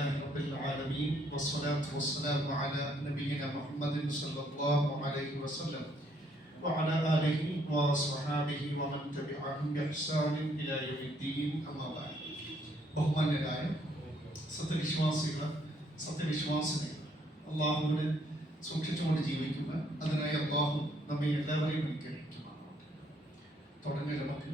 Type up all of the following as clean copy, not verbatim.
لله رب العالمين والصلاة والسلام على نبينا محمد صلى الله عليه وسلم وعلى آله وصحابه ومن تبعهم بإحسان إلى يوم الدين أما بعد. ബഹുമാന്യരായ സത്യവിശ്വാസിനെ അള്ളാഹുവിനെ സൂക്ഷിച്ചുകൊണ്ട് ജീവിക്കുക. അതിനായി അള്ളാഹു നമ്മെ എല്ലാവരെയും അനുഗ്രഹിക്കുമാറാവട്ടെ. തുടങ്ങി നമുക്ക്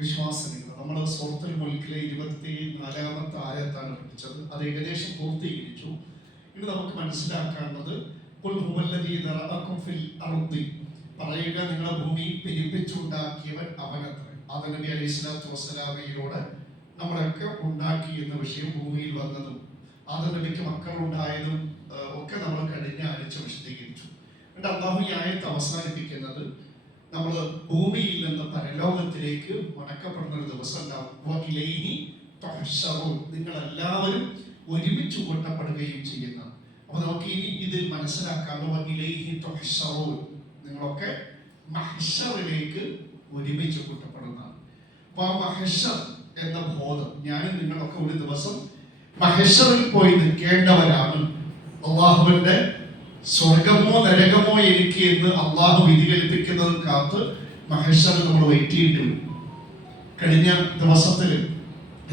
വിശ്വാസികൾ നമ്മുടെ സൂറത്തുൽ മുൽക്കിലെ 24-ാമത്തെ ആയത്താണ് പഠിച്ചത്. അത് ഏകദേശം പൂർത്തീകരിച്ചു. ഇനി നമുക്ക് മനസ്സിലാക്കാനുള്ളത് പറയുക, നിങ്ങളെ ഭൂമി പെരുപ്പിച്ചുണ്ടാക്കിയവൻ അവനത്ര. ആദം നബി അലൈഹി സ്വലാത്തു വസ്സലാമയിലൂടെ നമ്മളൊക്കെ ഉണ്ടാക്കി എന്ന വിഷയം, ഭൂമിയിൽ വന്നതും ആദം നബിക്ക് മക്കളുണ്ടായതും ഒക്കെ നമ്മൾ കഴിഞ്ഞ ആഴ്ച വിശദീകരിച്ചു. എന്നിട്ട് അല്ലാഹു ഈ ആയത്ത് അവസാനിപ്പിക്കുന്നത് നമ്മൾ ഭൂമിയിൽ നിന്ന് പരലോകത്തിലേക്ക് മടക്കപ്പെടുന്ന ഒരു ദിവസം ഉണ്ടാവും. നിങ്ങളെല്ലാവരും ഒരുമിച്ച് കൂട്ടപ്പെടുകയും ചെയ്യുന്ന. അപ്പൊ നമുക്ക് ഇനി ഇതിൽ മനസ്സിലാക്കാം, നിങ്ങളൊക്കെ മഹ്ശറിലേക്ക് ഒരുമിച്ച് കൂട്ടപ്പെടുന്നതാണ്. അപ്പൊ ആ മഹ്ശർ എന്ന ബോധം, ഞാനും നിങ്ങളൊക്കെ ഒരു ദിവസം മഹ്ശറിൽ പോയി നിൽക്കേണ്ടവരാണ്. അള്ളാഹുവിന്റെ സ്വർഗമോ നരകമോ എനിക്ക് എന്ന് അള്ളാഹു വിധി കൽപ്പിക്കുന്നത് കാത്ത് മഹ്ശറിൽ നമ്മൾ വെയിറ്റ് ചെയ്യേണ്ടി വരും. കഴിഞ്ഞ ദിവസത്തിൽ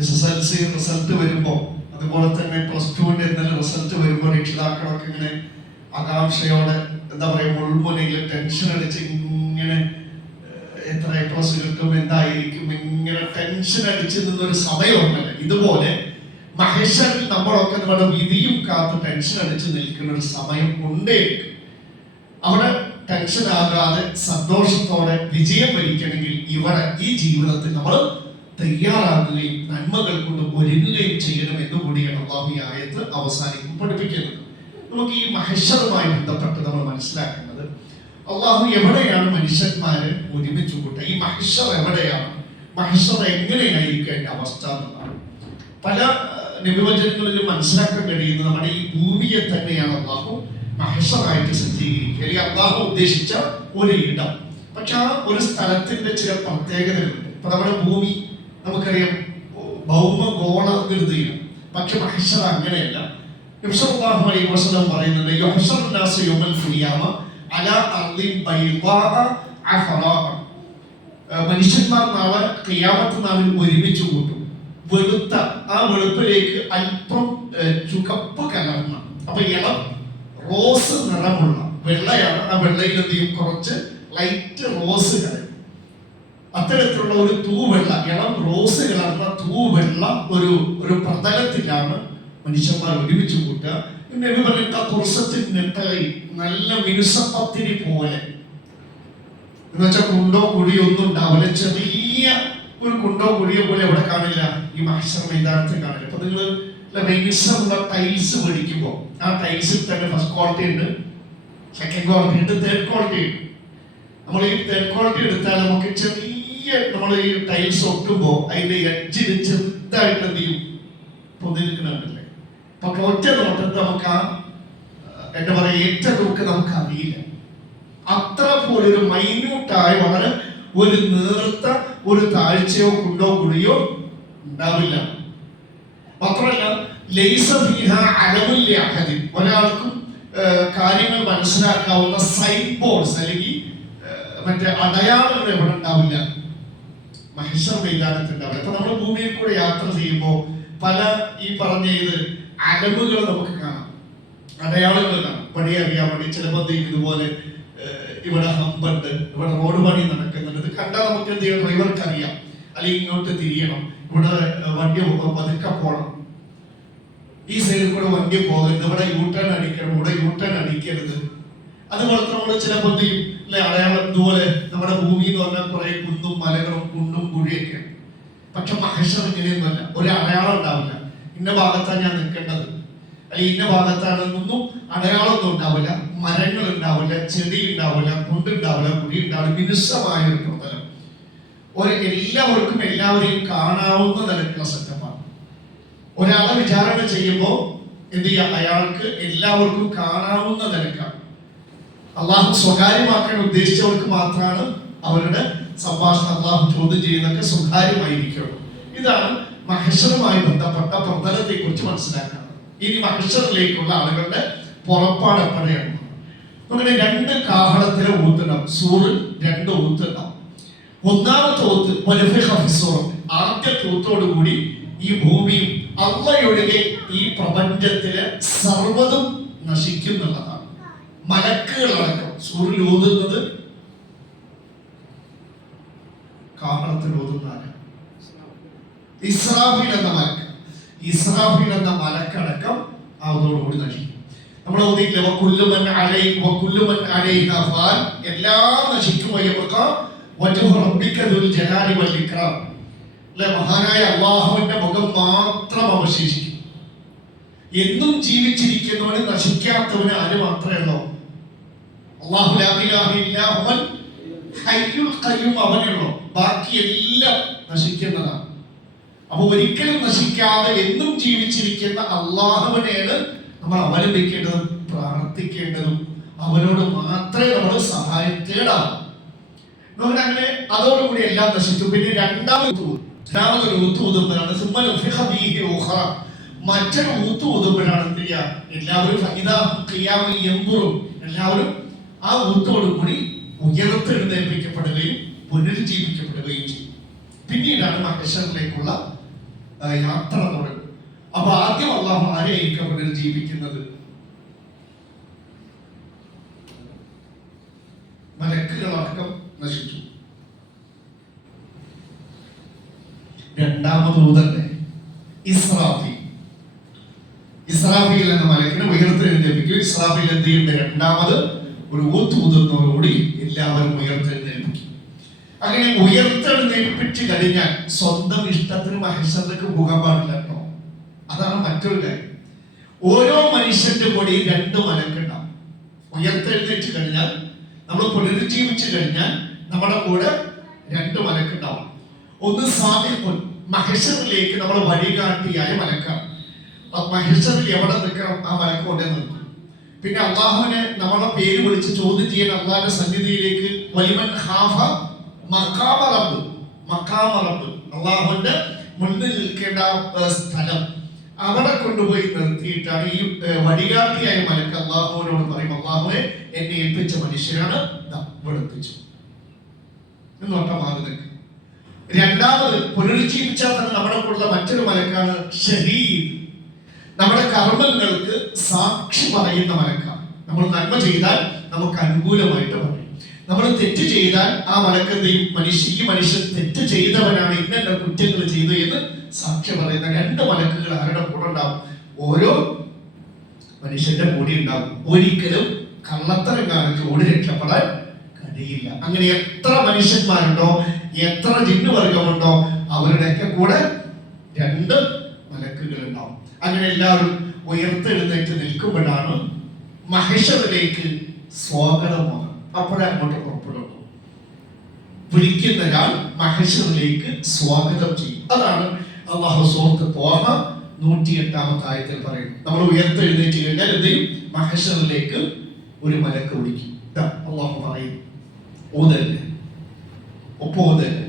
SSLC റിസൾട്ട് വരുമ്പോൾ, അതുപോലെ തന്നെ +2 ഇന്നലെ റിസൾട്ട് വരുമ്പോൾ രക്ഷിതാക്കളൊക്കെ ഇങ്ങനെ ആകാംക്ഷയോടെ, എന്താ പറയുക, മുൾമുനയിൽ ടെൻഷൻ അടിച്ച് ഇങ്ങനെ എത്ര A+ കിട്ടും, എന്തായിരിക്കും, ഇങ്ങനെ ടെൻഷൻ അടിച്ച് നിന്നൊരു സമയമുണ്ടല്ലോ. ഇതുപോലെ മഹ്ശറിൽ നമ്മളൊക്കെ നമ്മുടെ വിധിയും കാത്ത് ടെൻഷൻ അടിച്ച് നിൽക്കുന്ന ഒരു സമയം ഉണ്ടേ. അവിടെ ടെൻഷൻ ആകാതെ സന്തോഷത്തോടെ വിജയം വരിക്കണമെങ്കിൽ ഇവിടെ ഈ ജീവിതത്തിൽ നമ്മൾ തയ്യാറാകുകയും നന്മകൾ കൊണ്ട് ഒരുങ്ങുകയും ചെയ്യണം എന്ന് കൂടിയാണ് അല്ലാഹു ഈ ആയത്ത് അവസാനിക്കും പഠിപ്പിക്കുന്നത്. നമുക്ക് ഈ മഹ്ശറുമായി ബന്ധപ്പെട്ട് നമ്മൾ മനസ്സിലാക്കേണ്ടത്, അല്ലാഹു എവിടെയാണ് മനുഷ്യന്മാരെ ഒരുമിച്ച് കൂട്ടുക, ഈ മഹ്ശർ എവിടെയാണ്, മഹ്ശർ എങ്ങനെയായിരിക്കും അവസ്ഥ എന്നതാണ്. പല നിബിവചനങ്ങളിലും മനസ്സിലാക്കാൻ കഴിയുന്നത് നമ്മുടെ ഈ ഭൂമിയെ തന്നെയാണ് അല്ലാഹു മഹ്ശറായിട്ട് സജ്ജീകരിക്കുക, അല്ലെങ്കിൽ അല്ലാഹു ഉദ്ദേശിച്ച ഒരു ഇടം. പക്ഷെ ആ ഒരു സ്ഥലത്തിന്റെ ചില പ്രത്യേകതകളുണ്ട്. ഇപ്പൊ നമ്മുടെ ഭൂമി നമുക്കറിയാം ഭൗമഗോളാകൃതിയാണ്. പക്ഷെ മഹ്ശർ അങ്ങനെയല്ല. നബി സല്ലല്ലാഹു അലൈഹി വസല്ലം പറയുന്നുണ്ട്, യുഹ്ശറു നാസു യൗമൽ ഖിയാമ അലാ അർദിൻ ബൈദാഅ അഫറാ. മനുഷ്യന്മാർ നാളെ ഖിയാമത്ത് നാളിൽ ഒരുമിച്ച് കൂട്ടും. വെളുത്ത ആ വെളുപ്പിലേക്ക് അല്പം ചുവപ്പ് കലർന്ന, അപ്പൊ ഇളം റോസ് നിറമുള്ള വെള്ളയാണ്. ആ വെള്ളയിൽ എന്ത് ചെയ്യും, കുറച്ച് ലൈറ്റ് റോസ് കളർ, അത്തരത്തിലുള്ള ഒരു തൂവെള്ള, ഇളം റോസ് കലർന്ന തൂവെള്ള ഒരു പ്രതലത്തിലാണ് മനുഷ്യന്മാർ ഒരുമിച്ച് കൂട്ടുക. നബി പറഞ്ഞ നല്ല മിനുസപ്പത്തിരി പോലെ, എന്നുവെച്ചാൽ കുണ്ടോ കുഴിയോ ഒന്നും ഉണ്ടാവില്ല, ചെറിയ ഒരു കുണ്ടോ കുഴിയോ പോലെ എവിടെ കാണില്ല, ഈ മഹ്ശർ മൈതാനത്തിൽ കാണില്ല. അപ്പൊ നിങ്ങൾ ടൈൽസ് മേടിക്കുമ്പോൾ ആ ടൈൽസിൽ തന്നെ ഫസ്റ്റ് ക്വാളിറ്റി ഉണ്ട്, സെക്കൻഡ് ക്വാളിറ്റി ഉണ്ട്, തേർഡ് ക്വാളിറ്റി ഉണ്ട്. നമ്മൾ ഈ തേർഡ് ക്വാളിറ്റി എടുത്താൽ നമുക്ക് ചെറിയ, നമ്മൾ ഈ ടൈൽസ് ഒട്ടുമ്പോൾ അതിന്റെ എഡ്ജിന് ചെറുതായിട്ട് എന്ത് ചെയ്യും, പൊതിരിക്കുന്നുണ്ടല്ലേ. അപ്പൊ ഒറ്റ നോട്ടത്തിൽ നമുക്ക് ആ എന്താ പറയുക, ഏറ്റവും നമുക്ക് അറിയില്ല. അത്ര പോലൊരു മൈന്യൂട്ടായ വളരെ ഒരു നേർത്ത ഒരു താഴ്ചയോ കുണ്ടോ കുഴിയോ ഉണ്ടാവില്ല. മാത്രമല്ല ലൈസ ഫീഹാ അലമുൽ ലിഅഹദിൻ, ഒരാൾക്കും കാര്യങ്ങൾ മനസ്സിലാക്കാവുന്ന സൈൻ ബോർഡ്സ് അല്ലെങ്കിൽ മറ്റേ അടയാളങ്ങൾ എവിടെ ഉണ്ടാവില്ല, മഹ്ശർ മൈതാനത്ത് ഉണ്ടാവില്ല. അപ്പൊ നമ്മൾ ഭൂമിയിൽ കൂടെ യാത്ര ചെയ്യുമ്പോൾ പല ഈ പറഞ്ഞ അലമുകൾ നമുക്ക് കാണാം, അടയാളങ്ങൾ കാണാം. പണി അറിയാൻ വേണ്ടി ചിലപ്പോൾ ഇതുപോലെ ഇവിടെ ഹമ്പുണ്ട്, ഇവിടെ റോഡ് പണി നടക്കുന്നുണ്ട്. ഇത് കണ്ടാൽ നമുക്ക് എന്ത് ചെയ്യണം, ഡ്രൈവർക്ക് അറിയാം, അല്ലെങ്കിൽ ഇങ്ങോട്ട് തിരിയണം, ഇവിടെ വണ്ടി പതുക്കെ പോകണം, ഈ സൈഡിൽ കൂടെ വണ്ടി പോകരുത്, ഇവിടെ യൂട്ടേൺ അടിക്കണം, ഇവിടെ യൂട്ടേൺ അടിക്കരുത്. അതുപോലെ നമ്മൾ ചിലപ്പോൾ അല്ലെ അടയാളം ഇതുപോലെ നമ്മുടെ ഭൂമി എന്ന് പറഞ്ഞാൽ കുറെ കുന്നും മലകളും കുണ്ടും കുഴിയൊക്കെ. പക്ഷെ മഹ്ശർ ഇങ്ങനെയൊന്നുമല്ല, ഒരു അടയാളം ഉണ്ടാവില്ല, ഇന്ന ഭാഗത്താണ് ഞാൻ നിൽക്കേണ്ടത് അല്ലെങ്കിൽ ഇന്ന ഭാഗത്താണെന്നൊന്നും അടയാളമൊന്നും ഉണ്ടാവില്ല. മരങ്ങൾ ഉണ്ടാവില്ല, ചെടി ഉണ്ടാവില്ല, കുണ്ടുണ്ടാവില്ല, കുഴി ഉണ്ടാവില്ല. മിനുസമായ ഒരു പ്രതലം, എല്ലാവർക്കും എല്ലാവരെയും കാണാവുന്ന തരത്തിലുള്ള സെറ്റപ്പാണ്. ഒരാളെ വിചാരണ ചെയ്യുമ്പോൾ എന്ത് ചെയ്യാം, അയാൾക്ക് എല്ലാവർക്കും കാണാവുന്ന നിലക്കാണ്. അള്ളാഹു സ്വകാര്യമാക്കാൻ ഉദ്ദേശിച്ചവർക്ക് മാത്രമാണ് അവരുടെ സംഭാഷണം അള്ളാഹു ചോദ്യം ചെയ്യുന്നതൊക്കെ സ്വകാര്യമായിരിക്കുള്ളൂ. ഇതാണ് മഹ്ശറുമായി ബന്ധപ്പെട്ട പ്രതലത്തെ കുറിച്ച് മനസ്സിലാക്കുന്നത്. ഇനി മഹ്ശറിലേക്കുള്ള ആളുകളുടെ പുറപ്പാട് എപ്പോഴാണ്? അങ്ങനെ 2 കാഹളത്തിലെ ഊത്തുണ്ടാവും, സൂറിൽ 2 ഊത്തുണ്ടാവും. ഒന്നാമത്തെ ഊത്ത് ആദ്യത്തെ ഊത്തോടുകൂടി ഈ ഭൂമിയും അള്ളയൊഴികെ ഈ പ്രപഞ്ചത്തിലെ സർവ്വതും നശിക്കുന്നുള്ളതാണ്. മലക്കുകളടക്കം സൂര്യൻ ഊതുന്നത്, കാഹളത്തിൽ ഊതുന്ന ഇസ്രാഫീൽ എന്ന മലക്ക്, ഇസ്രാഫീൽ എന്ന മലക്കടക്കം അതോടുകൂടി നശിക്കും. നമ്മൾ ഓതിയില്ലേ, എല്ലാം നശിക്കും. മഹാനായ അല്ലാഹുവിന്റെ മുഖം മാത്രം അവശേഷിക്കും. എന്നും ജീവിച്ചിരിക്കുന്നവന്, നശിക്കാത്തവന് ആര് മാത്രമേ ഉള്ളൂ? അല്ലാഹു ലാ ഇലാഹ ഇല്ലാ ഹുവൽ ഹയ്യുൽ ഖയ്യൂം, അവനുള്ളൂ. ബാക്കി എല്ലാം നശിക്കുന്നതാണ്. അപ്പൊ ഒരിക്കലും നശിക്കാതെ എന്നും ജീവിച്ചിരിക്കുന്ന അല്ലാഹുവിനെയാണ് നമ്മൾ അവലംബിക്കേണ്ടതും പ്രാർത്ഥിക്കേണ്ടതും. അവനോട് മാത്രമേ നമ്മൾ സഹായം തേടാവൂ. അങ്ങനെ അതോടുകൂടി എല്ലാം നശിച്ചു. പിന്നെ രണ്ടാമതൊരു ഊത്ത് ഊതുമ്പോഴാണ് മറ്റൊരു ഊത്ത് ഊതുമ്പോഴാണ് എന്ത് ചെയ്യുക, എല്ലാവരും എല്ലാവരും ആ ഊത്തോടുകൂടി ഉയർത്തെഴുന്നേൽപ്പിക്കപ്പെടുകയും പുനരുജ്ജീവിക്കപ്പെടുകയും ചെയ്യും. പിന്നീടാണ് മഹ്ശറിലേക്കുള്ള യാത്ര തുടങ്ങും. അപ്പൊ ആദ്യം അല്ലാഹു ആരെയായിരിക്കും പുനരുജ്ജീവിക്കുന്നത്? മലക്കുകളടക്കം നശിച്ചു. രണ്ടാമത് ഊതന്നെ ഇസ്രാഫീൽ എന്ന മലക്കിനെ ഉയർത്തെഴുന്നേൽപ്പിക്കും. ഇസ്രാഫീൽ എന്ത് ചെയ്യുന്നത്? രണ്ടാമത് ഒരു ഊത്ത് ഊതുന്നതോടുകൂടി എല്ലാവരും ഉയർത്തെഴുന്നേൽപ്പിക്കും. അങ്ങനെ ഉയർത്തെഴുന്നേൽപ്പിച്ച് കഴിഞ്ഞാൽ സ്വന്തം ഇഷ്ടത്തിന് മഹ്ശറിലേക്ക് പോകാൻ പാടില്ല കേട്ടോ. അതാണ് മറ്റൊരു കാര്യം. ഓരോ മനുഷ്യന്റെ കൂടെ 2 മലക്കുണ്ടാവും. ഉയർത്തെഴുന്നേറ്റ് കഴിഞ്ഞാൽ, നമ്മൾ പുനരുജ്ജീവിച്ചു കഴിഞ്ഞാൽ നമ്മുടെ കൂടെ 2 മലക്കുണ്ടാവും. ഒന്ന് സാബിഖുൻ, മഹ്ശറിലേക്ക് നമ്മൾ വഴികാട്ടിയായ മലക്കാണ്. മഹ്ശറിൽ എവിടെ നിൽക്കണം ആ മലക്ക് കൊണ്ടേ നിൽക്കും. പിന്നെ അള്ളാഹുവിനെ നമ്മളെ പേര് വിളിച്ച് ചോദ്യം ചെയ്യാൻ അള്ളാഹുവിന്റെ സന്നിധിയിലേക്ക് വലിമൻ ഖാഫ മഖാമ റബ്ബ്, അള്ളാഹുവിന്റെ മുന്നിൽ നിൽക്കേണ്ട സ്ഥലം അവിടെ കൊണ്ടുപോയി നിർത്തിയിട്ടാണ് ഈ വഴികാട്ടിയായ മലക്ക് അള്ളാഹുവിനോട് പറയും, അള്ളാഹുവെ എന്നെ ഏൽപ്പിച്ച മനുഷ്യരാണ് ഇവിടെ എത്തിച്ചു എന്നൊട്ടമാകുന്നത്. രണ്ടാമത് പുനരുജ്ജീവിച്ചാൽ തന്നെ നമ്മുടെ കൂടെ മറ്റൊരു മലക്കാണ് ഷഹീദ്. നമ്മുടെ കർമ്മങ്ങൾക്ക് സാക്ഷി പറയുന്ന മലക്കാണ്. നമ്മൾ നന്മ ചെയ്താൽ നമുക്ക് അനുകൂലമായിട്ട് പറയും, നമ്മൾ തെറ്റ് ചെയ്താൽ ആ മലക്കെന്തെയും ഈ മനുഷ്യൻ തെറ്റ് ചെയ്തവനാണ്, ഇന്ന കുറ്റങ്ങൾ ചെയ്തു എന്ന് സാക്ഷി പറയുന്ന 2 മലക്കുകൾ ആരുടെ കൂടെ ഉണ്ടാവും? ഓരോ മനുഷ്യന്റെ കൂടെ ഉണ്ടാവും. ഒരിക്കലും കള്ളത്തരം കാണിച്ച് ഓടി രക്ഷപ്പെടാൻ കഴിയില്ല. അങ്ങനെ എത്ര മനുഷ്യന്മാരുണ്ടോ, എത്ര ജിന്നുവർഗമുണ്ടോ, അവരുടെയൊക്കെ കൂടെ 2 മലക്കുകൾ ഉണ്ടാവും. അങ്ങനെ എല്ലാവരും ഉയർത്തെഴുന്നേറ്റ് നിൽക്കുമ്പോഴാണ് മഹ്ശറിലേക്ക് സ്വാഗതമാണ്. അപ്പോഴേ അങ്ങോട്ട് പുറപ്പെടുന്നു. വിളിക്കുന്ന ഒരാൾ മഹ്ശറിലേക്ക് സ്വാഗതം ചെയ്യും. അതാണ് അല്ലാഹു സൂറത്ത് ത്വാഹ 108 ആയത്തിൽ പറയുന്നത്. നമ്മൾ ഉയർത്തെഴുന്നേറ്റ് കഴിഞ്ഞാൽ എന്തെയും മഹ്ശറിലേക്ക് ഒരു മലക്ക് വിളിക്കും. അല്ലാഹു പറയും, ഓതല്ലേ, ഒപ്പം ഓതല്ലേ.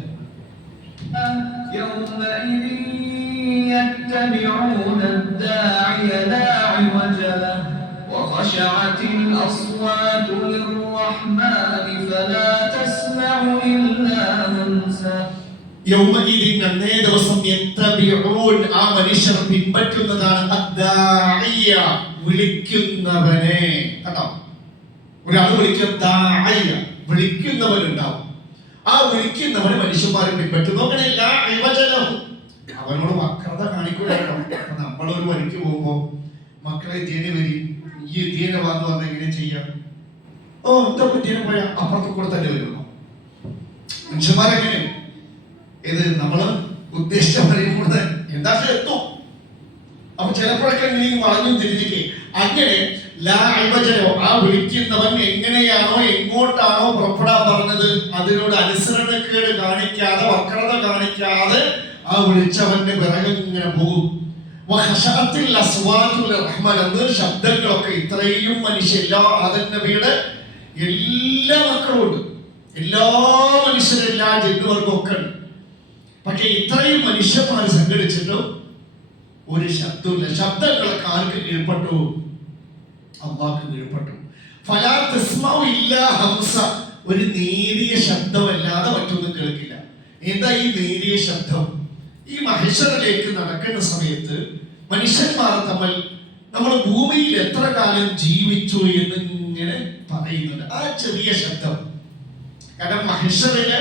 يتبعون الداعي لا عوج له وخشعت الأصوات للرحمن فلا تسمع إلا همسا. യൗമഇദിൻ അന്നേ ദിവസം യത്തബിഊൻ ആ മനുഷ്യർ പിൻപറ്റുന്നതാണ് അദ്ദാഇയ വിളിക്കുന്നവനെ. കേട്ടോ, ഒരാൾ വിളിക്കും ദാഇയ, വിളിക്കുന്നവനുണ്ടാവും. ആ വിളിക്കുന്നവനെ മനുഷ്യന്മാർ പിൻപറ്റുന്നു. അങ്ങനെയല്ല ഇവജലഹു, അവനോട് വക്രത കാണിക്കുകയാണോ. നമ്മളൊരു വഴിക്ക് പോകുമ്പോ മക്കളെ തീരെ വരും, ഈ തീരെ വാന്ന് പറഞ്ഞാൽ എങ്ങനെ ചെയ്യാം? ഓ എന്താ തീരെ പോയാ അപ്പുറത്ത് കൂടെ തന്നെ വരുമോ? മനുഷ്യന്മാരെങ്ങനെ ഇത് നമ്മള് ഉദ്ദേശിച്ച വരെയും കൂടെ എന്താ എത്തും. അപ്പൊ ചിലപ്പോഴൊക്കെ എങ്ങനെയും വളഞ്ഞു തിരിഞ്ഞിട്ട് അങ്ങനെ ആ വിളിക്കുന്നവൻ എങ്ങനെയാണോ എങ്ങോട്ടാണോ പുറപ്പെടാൻ പറഞ്ഞത് അതിനോട് അനുസരണക്കേട് കാണിക്കാതെ വക്രത കാണിക്കാതെ ആ വിളിച്ചവന്റെ പിറകെ ഇങ്ങനെ പോകും. ശബ്ദങ്ങളൊക്കെ ഇത്രയും മനുഷ്യ നബിയുടെ എല്ലാ മക്കളും ഉണ്ട്, എല്ലാ മനുഷ്യരും എല്ലാ ജന്തുവർക്കും ഒക്കെ ഉണ്ട്. പക്ഷെ ഇത്രയും മനുഷ്യന്മാർ സംഘടിച്ചിട്ടും ഒരു ശബ്ദമില്ല. ശബ്ദങ്ങളൊക്കെ ആർക്ക് കീഴ്പ്പെട്ടു? അള്ളാഹ്ക്ക് കീഴ്പ്പെട്ടു. ഫലാ തസ്മഉ ഇല്ലാ ഹംസ, ഒരു നേരിയ ശബ്ദമല്ലാതെ മറ്റൊന്നും കേൾക്കില്ല. എന്താ ഈ നേരിയ ശബ്ദം? ഈ മഹ്ശറിലേക്ക് നടക്കുന്ന സമയത്ത് മനുഷ്യന്മാർ തമ്മിൽ നമ്മൾ ഭൂമിയിൽ എത്ര കാലം ജീവിച്ചു എന്ന് ഇങ്ങനെ പറയുന്നുണ്ട്. ആ ചെറിയ ശബ്ദം, കാരണം മഹ്ശറിലെ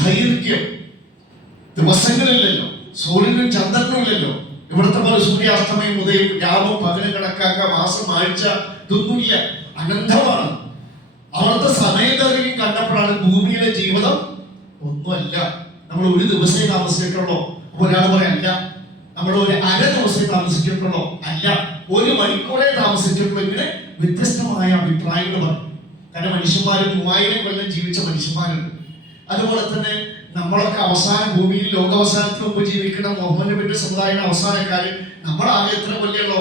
ദൈർഘ്യം ദിവസങ്ങളില്ലല്ലോ, സൂര്യനും ചന്ദ്രനും ഇല്ലല്ലോ. ഇവിടുത്തെ പോലെ സൂര്യാസ്തമയം ഉദയം രാവും പകലും കണക്കാക്ക മാസം ആഴ്ച ഇതൊന്നുമില്ല, അനന്തമാണ്. അവിടുത്തെ സമയദൈർഘ്യം കണ്ടപ്പോഴാണ് ഭൂമിയിലെ ജീവിതം ഒന്നുമല്ല. നമ്മൾ ഒരു ദിവസമേ താമസിച്ചിട്ടുള്ളൂ. ഒരാൾ പറയല്ല, നമ്മൾ ഒരു അര ദിവസമേ താമസിച്ചിട്ടുള്ളൂ, അല്ല ഒരു മണിക്കൂറേ താമസിച്ചിട്ടുള്ളൂ. ഇങ്ങനെ വ്യത്യസ്തമായ അഭിപ്രായങ്ങൾ പറയും. കാരണം മനുഷ്യന്മാരും 3000 കൊല്ലം ജീവിച്ച മനുഷ്യന്മാരുണ്ട്. അതുപോലെ തന്നെ നമ്മളൊക്കെ അവസാന ഭൂമിയിൽ ലോകാവസാനത്തിന് മുമ്പ് ജീവിക്കുന്ന മുഹമ്മദ് നബിയുടെ സമുദായയുടെ അവസാനക്കാര് നമ്മളാകെ എത്ര കൊല്ലമല്ലോ,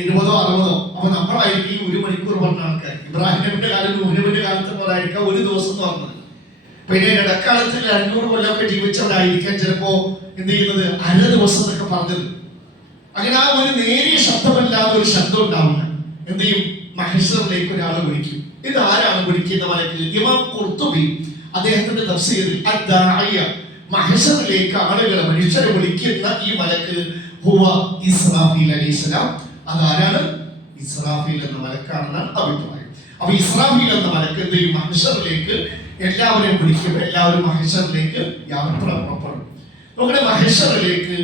70 or 60. അപ്പൊ നമ്മളായിരിക്കും 1 മണിക്കൂർ പറഞ്ഞ ആൾക്കാർ. ഇബ്രാഹിം നബിയുടെ കാലം നബിയുടെ കാലത്ത് പോലായിരിക്കാം 1 ദിവസം എന്ന് പറഞ്ഞത്. പിന്നെ ഇടക്കാലത്തിൽ 200 കൊല്ലമൊക്കെ ജീവിച്ചവരായിരിക്കാം ചിലപ്പോ എന്ത് ചെയ്യുന്നത് അര ദിവസം എന്നൊക്കെ പറഞ്ഞത്. അങ്ങനെ ആ ഒരു നേരിയ ശബ്ദമല്ലാതെ ഒരു ശബ്ദം ഉണ്ടാവില്ല. എന്ത് ചെയ്യും? മഹ്ശറിലേക്ക് ഒരാൾ വിളിക്കും. ഇത് ആരാണ് വിളിക്കുന്ന മലക്ക്? ഇമാം ഖുർത്തുബി അദ്ദേഹത്തിന്റെ തഫ്സീറിൽ അദ്ദാഇയ, മഹ്ശറിലേക്ക് ആളുകളെ മനുഷ്യരെ വിളിക്കുന്ന ഈ മലക്ക് ഹുവ ഇസ്രാഫീൽ അലൈഹിസ്സലാം. അതാരാണ്? ഇസ്രാഫീൽ എന്ന മലക്കാണെന്നാണ് അഭിപ്രായം. അപ്പൊ ഇസ്രാഫീൽ എന്ന മലക്ക് എന്ത് ചെയ്യും? മഹ്ശറിലേക്ക് എല്ലാവരെയും വിളിക്കും. എല്ലാവരും മഹ്ശറിലേക്ക് യാത്ര പുറപ്പെടും. നമ്മുടെ മഹ്ശറിലേക്ക്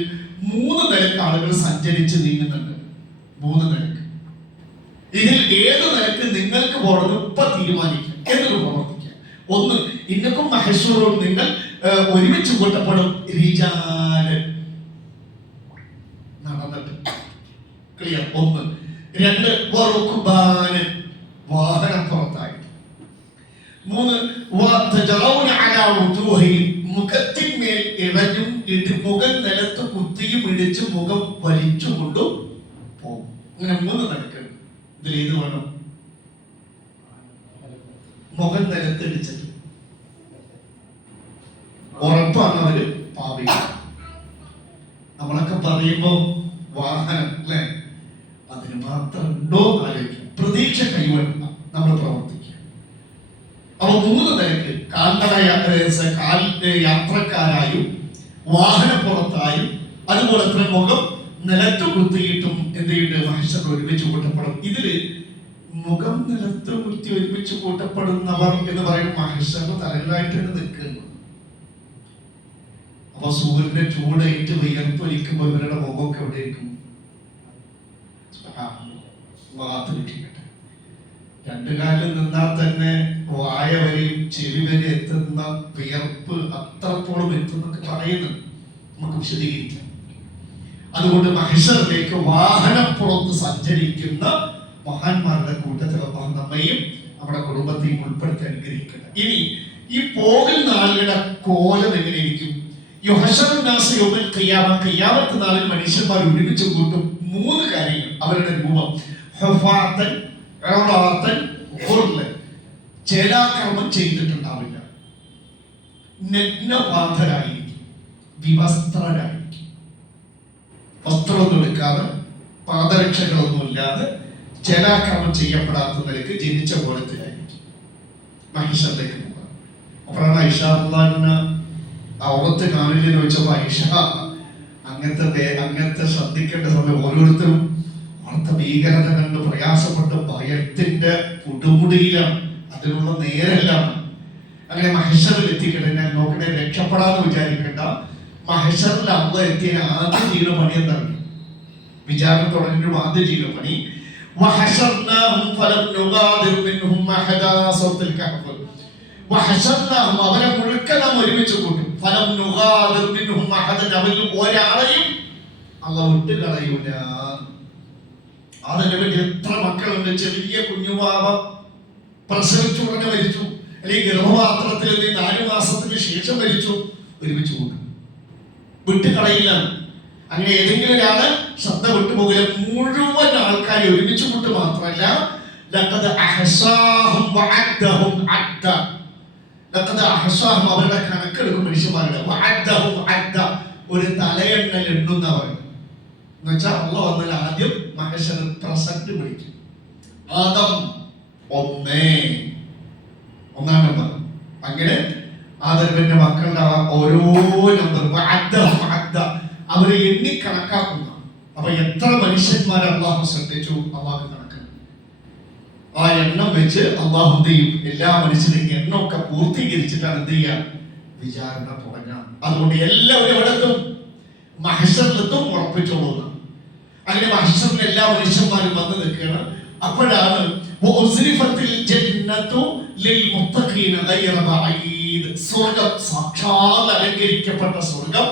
3 നിലക്ക് ആളുകൾ സഞ്ചരിച്ച് നീങ്ങുന്നുണ്ട്. 3 നിലക്ക്. ഇതിൽ ഏത് നിലക്ക് നിങ്ങൾക്ക് പോകണമെന്ന് ഇപ്പൊ തീരുമാനിക്കാം, എന്നിട്ട് പ്രവർത്തിക്കാം. ഒന്ന്, ഇന്നക്കും മഹ്ശറും നിങ്ങൾ ഒരുമിച്ച് കൂട്ടപ്പെടും. റിജാലൻ, നടന്നിട്ട്. ക്ലിയർ? 1. 2, വറുക്ബാനൻ, വാഹനപ്പുറത്തായി. 3, വതജറൗന അലാ വുജൂഹിഹിം, മുഖത്തിന്മേൽ ഇഴഞ്ഞും മുഖം നിലത്ത് കുത്തിയും ഇടിച്ച് മുഖം വലിച്ചുകൊണ്ടും പോകും. ഇങ്ങനെ 3 നിലക്ക്. ഇതിൽ ഏത് വേണം? മുഖം നിലത്തിടിച്ചിട്ട് ഉറപ്പാണ് അവര് പാപികൾ. നമ്മളൊക്കെ പറയുമ്പോ വാഹനം അല്ലെ, അതിന് മാത്രം ഉണ്ടോ ആലോചിക്കും. പ്രതീക്ഷ കൈവല്ല, നമ്മൾ പ്രവർത്തിക്കുക. അപ്പൊ 3 നിലക്ക് യാത്രക്കാരായും വാഹനപ്പുറത്തായും അതുപോലെ തന്നെ മുഖം നിലത്ത് കുത്തിയിട്ടും എന്ത് ചെയ്യുന്നുണ്ട്? മഹ്ശർ ഒരുമിച്ച് കൂട്ടപ്പെടും. ഇതില് മുഖം നിലത്ത് കുത്തി ഒരുമിച്ച് കൂട്ടപ്പെടുന്നവർ എന്ന് പറയുമ്പോൾ മഹ്ശർ തലയിലായിട്ടാണ് നിൽക്കുന്നത്. അപ്പൊ സൂര്യന്റെ ചൂടേറ്റ് വിയർപ്പൊലിക്കുമ്പോൾ ഇവരുടെ മുഖമൊക്കെ എവിടെ ഇരിക്കും? ഭാഗത്തിരിക്കട്ടെ. 2 കാലിൽ നിന്നാൽ തന്നെ വായ വരെയും ചെവി വരെ എത്തുന്ന വിയർപ്പ് അത്രത്തോളം എത്തുന്നൊക്കെ പറയുന്നത് നമുക്ക് വിശദീകരിക്കാം. അതുകൊണ്ട് മഹ്ശറിലേക്ക് വാഹനപ്പുറത്ത് സഞ്ചരിക്കുന്ന മഹാന്മാരുടെ കൂട്ടത്തിൽ നമ്മയും നമ്മുടെ കുടുംബത്തെയും ഉൾപ്പെടുത്തി അനുഗ്രഹിക്കണം. ഇനി ഈ പോകുന്ന ആളുകളുടെ കോലം എങ്ങനെയിരിക്കും? ഖിയാമത്ത് നാളിൽ മനുഷ്യന്മാർ ഒരുമിച്ച് കൂട്ടും 3 കാര്യങ്ങൾ. അവരുടെ രൂപം ചേലാകർമ്മം ചെയ്തിട്ടുണ്ടാവില്ല, നഗ്നപാതരായിരിക്കും, വിവസ്ത്രരായിരിക്കും. വെക്കാതെ പാദരക്ഷകളൊന്നുമില്ലാതെ ജലാക്രമം ചെയ്യപ്പെടാത്ത നിലക്ക് ജനിച്ച പോലത്തിലായിരിക്കും മഹിഷറിലേക്ക് പോകാം. അപ്പോഴാണ് ഐഷ ഔറത്ത് കാണില്ലെന്ന് വെച്ചപ്പോ ഐഷ അങ്ങനത്തെ ശ്രദ്ധിക്കേണ്ട സമയം ഓരോരുത്തരും വാർത്ത ഭീകരത കണ്ട് പ്രയാസപ്പെട്ട് ഭയത്തിന്റെ പുടുമുടിയിലാണ്, അതിനുള്ള നേരെല്ലാം. അങ്ങനെ മഹേശ്വറിൽ എത്തിക്കഴിഞ്ഞാൽ നോക്കണേ, രക്ഷപ്പെടാന്ന് വിചാരിക്കേണ്ട. മഹേശ്വറിൽ അള്ള എത്തിയ ആദ്യം ചെയ്യുന്ന പണി എന്താണ്? വിചാരണ തുടങ്ങിയിട്ടും ആദ്യം ചെയ്യുന്ന പണി അവരെ മുഴുക്ക നാം ഒരുമിച്ച് കൂട്ടും. അവരിൽ ഒരാളെയും അള്ള വിട്ട് കളയൂല. അതിനെ പറ്റി എത്ര മക്കളുണ്ട്, ചെറിയ കുഞ്ഞുവാവ പ്രസവിച്ചു ഉടനെ മരിച്ചു, അല്ലെങ്കിൽ ഗർഭപാത്രത്തിൽ 4 മാസത്തിന് ശേഷം മരിച്ചു, ഒരുമിച്ച് കൂട്ടും, വിട്ടുകളയില്ല. അങ്ങനെ ഏതെങ്കിലും ഒരാള് ശ്രദ്ധ വിട്ടുപോകില്ല. മുഴുവൻ ആൾക്കാരെ ഒരുമിച്ച് കൂട്ട് മാത്രമല്ല, അവരുടെ കണക്കെടുക്കും മനുഷ്യന്മാരുടെ. ഒരു തലയെണ്ണൽ എണ്ണുന്ന പറയുന്നത് എന്ന് വെച്ചാൽ അള്ള വന്നാൽ ആദ്യം മഹേശ്വരൻ പ്രസന്റ് പിടിക്കും. ആദം ഒന്നാം നമ്പർ. അങ്ങനെ ആദരവിന്റെ മക്കളുടെ ഓരോ നമ്പർ അവരെ എണ്ണി കണക്കാക്കുന്ന. അപ്പൊ എത്ര മനുഷ്യന്മാരെ അള്ളാഹു ശ്രദ്ധിച്ചു, അള്ളാഹു കണക്ക്. ആ എണ്ണം വെച്ച് അള്ളാഹു എന്ത് ചെയ്യും? എല്ലാ മനുഷ്യരെയും എണ്ണമൊക്കെ പൂർത്തീകരിച്ചിട്ടാണ് എന്ത് ചെയ്യാൻ? വിചാരണ തുടങ്ങാം. അതുകൊണ്ട് എല്ലാവരും എവിടെത്തും? മഹ്ശറിലെത്തും, ഉറപ്പിച്ചോളൂ. അങ്ങനെ മഹ്ശറിൽ എല്ലാ മനുഷ്യന്മാരും വന്ന് നിൽക്കുകയാണ്. അപ്പോഴാണ് സ്വർഗം, സാക്ഷാൽ അലങ്കരിക്കപ്പെട്ട സ്വർഗം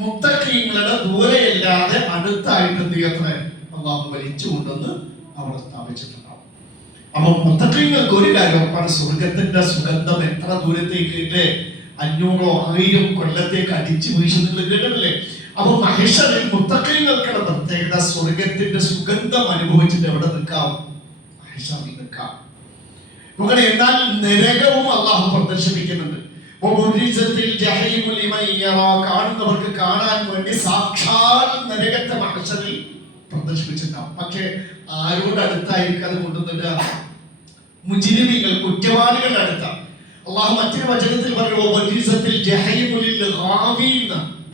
മുത്തഖീങ്ങളുടെ ദൂരെയല്ലാതെ അടുത്തായിട്ട് എന്ത് ചെയ്യത്രേ? അള്ളാഹു വലിച്ചു കൊണ്ടെന്ന് അവിടെ സ്ഥാപിച്ചിട്ടുണ്ടാവും. അപ്പൊ മുത്തഖീങ്ങൾക്ക് ഒരു കാര്യം ഉറപ്പാണ്, സ്വർഗത്തിന്റെ സുഗന്ധം എത്ര ദൂരത്തേക്ക് ഇല്ലേ? 500-1000 കൊല്ലത്തേക്ക് അടിച്ചു വീശുന്നത് കേട്ടിട്ടില്ലേ? അപ്പൊ മഹേശ്വരൻ മുത്തഖീങ്ങൾക്കുള്ള പ്രത്യേകത, സ്വർഗത്തിന്റെ സുഗന്ധം അനുഭവിച്ചിട്ട് എവിടെ നിൽക്കാം? മഹേശ്വറിൽ നിൽക്കാം. അങ്ങനെ എന്നാൽ നരകവും അള്ളാഹു പ്രദർശിപ്പിക്കുന്നുണ്ട്. കാണുന്നവർക്ക് കാണാൻ വേണ്ടി സാക്ഷാൽ നരകത്തെ മഹ്ശറിൽ പ്രദർശിപ്പിച്ചിട്ടുണ്ടാവും. പക്ഷെ ആരോട് അടുത്തായിരിക്കും അത് കൊണ്ടുവന്നിട്ട്? മുജ്രിമീങ്ങൾ, കുറ്റവാളികളുടെ അടുത്ത. അള്ളാഹു മറ്റൊരു വചനത്തിൽ പറഞ്ഞു,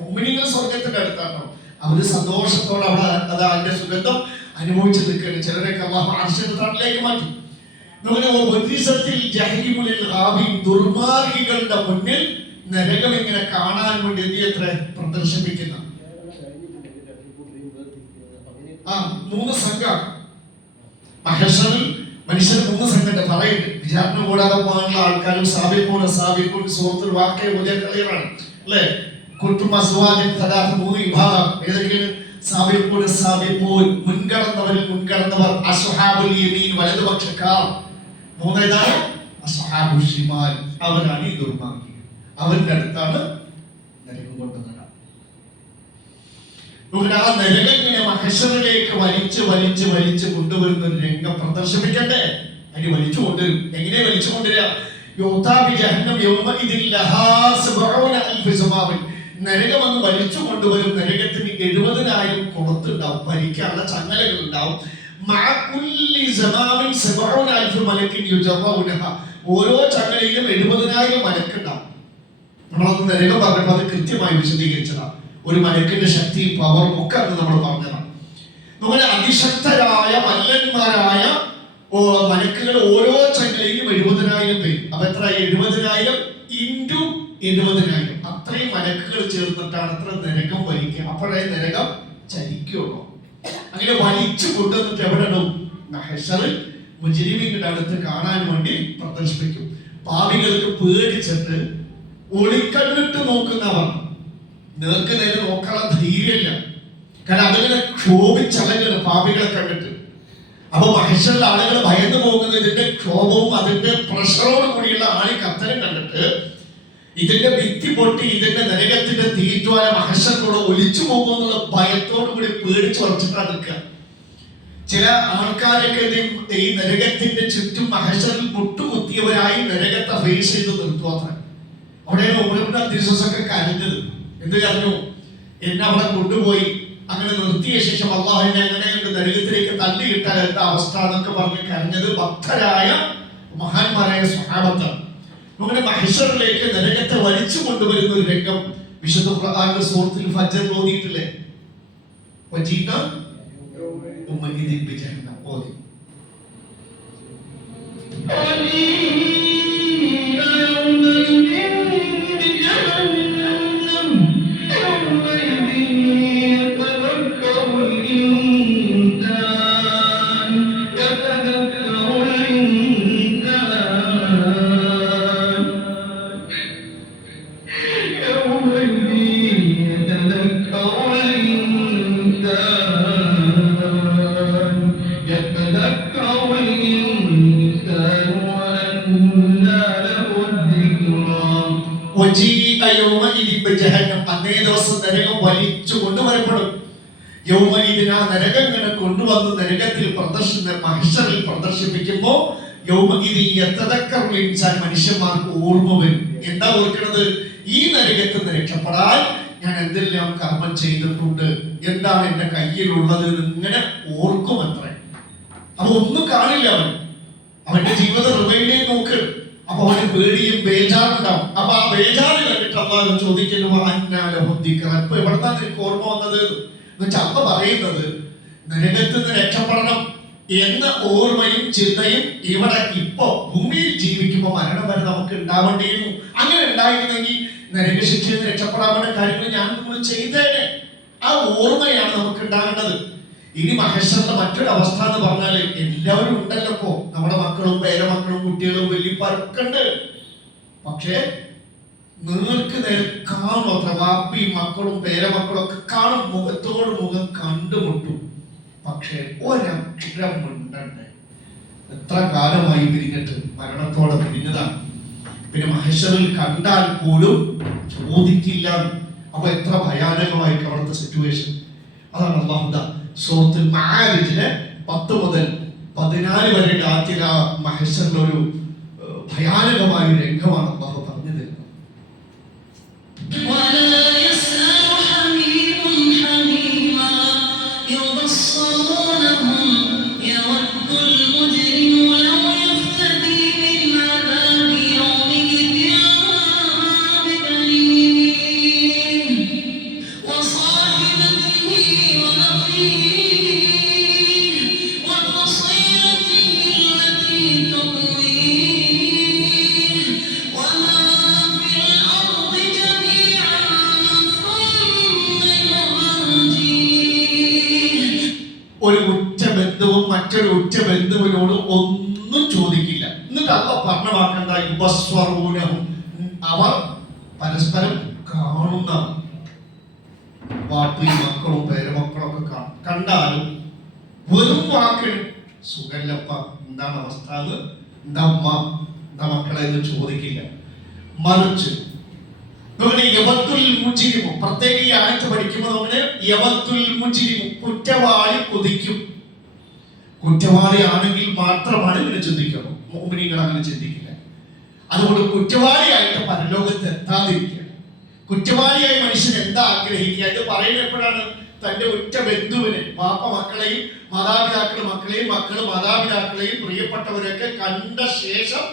മുഅ്മിനീങ്ങൾ സ്വർഗത്തിന്റെ അടുത്താണോ? അവര് സന്തോഷത്തോടെ അവിടെ അതിന്റെ സുഗന്ധം അനുഭവിച്ചു നിൽക്കുകയാണ്. ചിലരൊക്കെ അള്ളാഹു അർശിന്റെ തണലിലേക്ക് മാറ്റി. ദുർമാർഗികളുടെ മുന്നിൽ നരകം ഇങ്ങനെ കാണാൻ വേണ്ടി എത്ര പ്രദർശിപ്പിക്കുന്ന 3 സംഘം. മഹ്ശറിൽ മനുഷ്യർ 3 സംഘത്തെ പറയുന്നുണ്ട്. വിചാരണ കൂടാതെ പോകാനുള്ള ആൾക്കാരും സൂറത്തുൽ വാഖിഅ ക്ലിയറാണ് അല്ലേ? കുത്തും അസ്വാദിൻ 3 വിഭാഗം. ഏതൊക്കെയാണ്? മുൻകടന്നവരിൽ മുൻകടന്നവർ, അസ്ഹാബുൽ യമീൻ വലതുപക്ഷക്കാർ. 3 ഏതാണ്? അസ്ഹാബുൽ ശിമാൽ, അവരാണ് ഈ ദുർമാർഗികൾ. അവരുടെ അടുത്താണ് നരകം കൊണ്ടുവന്നത്. ആ നരകം ഇങ്ങനെ മഹ്ശറിലേക്ക് വലിച്ച് വലിച്ച് വലിച്ച് കൊണ്ടുവരുന്ന ഒരു രംഗം പ്രദർശിപ്പിക്കട്ടെ. അതിന് വലിച്ചു കൊണ്ടുവരും. എങ്ങനെ വലിച്ചു കൊണ്ടുവരിക? നരകം എന്ന് വലിച്ചു കൊണ്ടുവരും. നരകത്തിന് 70,000 കുളത്തുണ്ടാവും, ഭരിക്കാനുള്ള ചങ്ങലകൾ ഉണ്ടാവും. ഓരോ ചങ്ങലയിലും 70,000 മലക്കുണ്ടാവും. നമ്മളത് നരകം പറഞ്ഞപ്പോൾ അത് കൃത്യമായി വിശദീകരിച്ചതാണ്. ഒരു മലക്കിന്റെ ശക്തിയും പവറും ഒക്കെ അന്ന് നമ്മൾ പറഞ്ഞതാണ്. നമ്മുടെ അതിശക്തരായ മല്ലന്മാരായ മലക്കുകൾ ഓരോ ചങ്ങലയിലും 70,000 പേര്. അപ്പൊ എത്ര? 70,000 ഇൻറ്റു 70,000. അത്രയും മലക്കുകൾ ചേർന്നിട്ടാണ് അത്ര നരകം വലിക്കുക. അപ്പോഴേ നരകം ചലിക്കുള്ളൂ. അങ്ങനെ വലിച്ചു കൊണ്ടുവന്നിട്ട് എവിടെ ഇടും? മഹ്ശറിൽ മുജ്രിമീങ്ങളുടെ അടുത്ത് കാണാൻ വേണ്ടി പ്രദർശിപ്പിക്കും. പാപികൾക്ക് പേടിച്ചിട്ട് ഒളിക്കണ്ണിട്ട് നോക്കുന്നവർ നേർക്ക് നേരെ നോക്കാനുള്ള ധൈര്യമില്ല. കാരണം അതിങ്ങനെ ക്ഷോഭിച്ചലങ്ങുന്നു പാപികളെ കണ്ടിട്ട്. അപ്പൊ മഹ്ശറിലെ ആളുകൾ ഭയന്നു പോകുന്നത് ഇതിന്റെ ക്ഷോഭവും അതിന്റെ പ്രഷറോട് കൂടിയുള്ള ആളി കത്തലും കണ്ടിട്ട് ഇതിന്റെ ഭിത്തി പൊട്ടി ഇതിന്റെ നരകത്തിന്റെ തീജ്വാല മഹ്ശറിലൂടെ ഒലിച്ചു പോകുമെന്നുള്ള ഭയത്തോടു കൂടി പേടിച്ചു ഉറച്ചിട്ടാണ് നിൽക്കുക. ചില ആൾക്കാരൊക്കെ ഈ നരകത്തിന്റെ ചുറ്റും മഹ്ശറിൽ മുട്ടുകുത്തിയവരായി നരകത്തെ ഫേസ് ചെയ്ത് നിർത്തുവാത്ര. അവിടെയാണ് ഉമറുബ്നു അബ്ദുൽ അസീസൊക്കെ കരഞ്ഞത്. എന്ത് കരഞ്ഞു? എന്നെ അവിടെ കൊണ്ടുപോയി ആ അങ്ങനെ നിർത്തിയ ശേഷം അള്ളാഹുവിനെ അങ്ങനെ നരകത്തിലേക്ക് തള്ളിയിട്ടാൽ എന്താ അവസ്ഥ എന്നൊക്കെ പറഞ്ഞ് കരഞ്ഞത് ഭക്തരായ മഹാന്മാരായ സ്വഹാബത്താണ്. അങ്ങനെ മഹ്ശറിലേക്ക് നരകത്തെ വലിച്ചു കൊണ്ടുവരുന്ന ഒരു രംഗം വിശുദ്ധ ഖുർആനിലെ സൂറത്തുൽ ഫജ്ർ ഓതിയിട്ടില്ലേ? വജീന യൗമഇദിൻ ബിജഹന്നം ഓതി. അന്നേ ദിവസം നരകം വലിച്ചു കൊണ്ടുവരപ്പെടും. യൗമഇദിൻ ആ നരകം ഇങ്ങനെ കൊണ്ടുവന്ന് നരകത്തിൽ മഹ്ശറിൽ പ്രദർശിപ്പിക്കുമ്പോ യൗമഇദിൻ യതദക്കറുൽ ഇൻസാൻ മനുഷ്യന്മാർക്ക് ഓർമ്മ വരും. എന്താ ഓർക്കുന്നത്? ഈ നരകത്തിൽ നിന്ന് രക്ഷപ്പെടാൻ ഞാൻ എന്തെല്ലാം കർമ്മം ചെയ്തിട്ടുണ്ട്, എന്താണ് എന്റെ കയ്യിലുള്ളത് ഇങ്ങനെ ഓർക്കുമത്രേ. അപ്പൊ ഒന്നും കാണില്ല അവന്റെ ജീവിതം റിവൈൻഡ് ചെയ്ത് നോക്ക്. അപ്പൊ അവന് പേടിയും ബേജാറുണ്ടാവും. അപ്പൊ ആ ബേജാറ് കണ്ടിട്ട് അള്ളാഹു ചോദിക്കുന്നു ഇപ്പൊ എവിടെന്നാ നിനക്ക് ഓർമ്മ വന്നത് എന്ന് വെച്ചാൽ അമ്മ പറയുന്നത് നരകത്തിൽ നിന്ന് രക്ഷപ്പെടണം എന്ന ഓർമ്മയും ചിന്തയും ഇവിടെ ഇപ്പോ ഭൂമിയിൽ ജീവിക്കുമ്പോൾ മരണം വരെ നമുക്ക് ഉണ്ടാവേണ്ടിയിരുന്നു. അങ്ങനെ ഉണ്ടായിരുന്നെങ്കിൽ നരകശിക്ഷയിൽ നിന്ന് രക്ഷപ്പെടാൻ വേണ്ട കാര്യങ്ങൾ ഞാൻ നിങ്ങൾ ചെയ്തേനെ. ആ ഓർമ്മയാണ് നമുക്ക് ഉണ്ടാകേണ്ടത്. ഇനി മഹേശ്വറിന്റെ മറ്റൊരു അവസ്ഥ എന്ന് പറഞ്ഞാല് എല്ലാവരും ഉണ്ടല്ലോ ഇപ്പോ, നമ്മുടെ മക്കളും പേരമക്കളും കുട്ടികളും വലിയപ്പാരൊക്കെ ഉണ്ട്. പക്ഷേ നേർക്ക് നേരെ കാണും, അത്ര വാപ്പിയും മക്കളും പേരമക്കളും ഒക്കെ കാണും, മുഖത്തോട് മുഖം കണ്ടുമുട്ടും. പക്ഷെ ഒരക്ഷരം ഉണ്ടണ്ടേ. എത്ര കാലമായി പിരിഞ്ഞിട്ട്, മരണത്തോടെ പിരിഞ്ഞതാണ്. പിന്നെ മഹേശ്വറിൽ കണ്ടാൽ പോലും ചോദിക്കില്ല. അപ്പൊ എത്ര ഭയാനകമായിരിക്കും അവിടുത്തെ സിറ്റുവേഷൻ. അതാണ് അല്ലാഹു സൂറത്തുൽ മആരിജിലെ 10 മുതൽ 14 വരെയുള്ള ആദ്യ മഹ്ശറിലെ ഒരു ഭയാനകമായ രംഗമാണ് അല്ലാഹു പറഞ്ഞു തരുന്നത്. ഒരു ഉറ്റ ബന്ധുവും മറ്റൊരു ഉറ്റ ബന്ധുവിനോട് ഒന്നും ചോദിക്കില്ല. എന്നിട്ട് അല്ല പറഞ്ഞ വാക്കെന്താ? യുബസ്വറൂനഹും, അവർ പരസ്പരം കാണുന്ന വാപ്പയും മക്കളും പേരമക്കളും ഒക്കെ കണ്ടാലും വെറും വാക്കിന് സുഖല്ലപ്പ, എന്താണ് അവസ്ഥ, എന്താ അമ്മ, എന്താ മക്കളെ എന്ന് ചോദിക്കില്ല. മറിച്ച് പ്രത്യേക ഈ ആഴ്ച പഠിക്കുമ്പോൾ നമ്മള് യവത്തുൽ മുജ്രിമു, കുറ്റവാളി കൊതിക്കും. കുറ്റവാളി ആണെങ്കിൽ മാത്രമാണ് ഇങ്ങനെ ചിന്തിക്കണം. മുഅ്മിനീങ്ങൾ അങ്ങനെ ചിന്തിക്കില്ല. അതുകൊണ്ട് കുറ്റവാളിയായിട്ട് പരലോകത്ത് എത്താതിരിക്കുക. കുറ്റവാളിയായ മനുഷ്യൻ എന്താ ആഗ്രഹിക്കുക? ഇത് പറയുന്നപ്പോഴാണ് തന്റെ ഉറ്റ ബന്ധുവിനെ, വാപ്പ മക്കളെയും മാതാപിതാക്കൾ മക്കളെയും മക്കള് മാതാപിതാക്കളെയും പ്രിയപ്പെട്ടവരൊക്കെ കണ്ട ശേഷം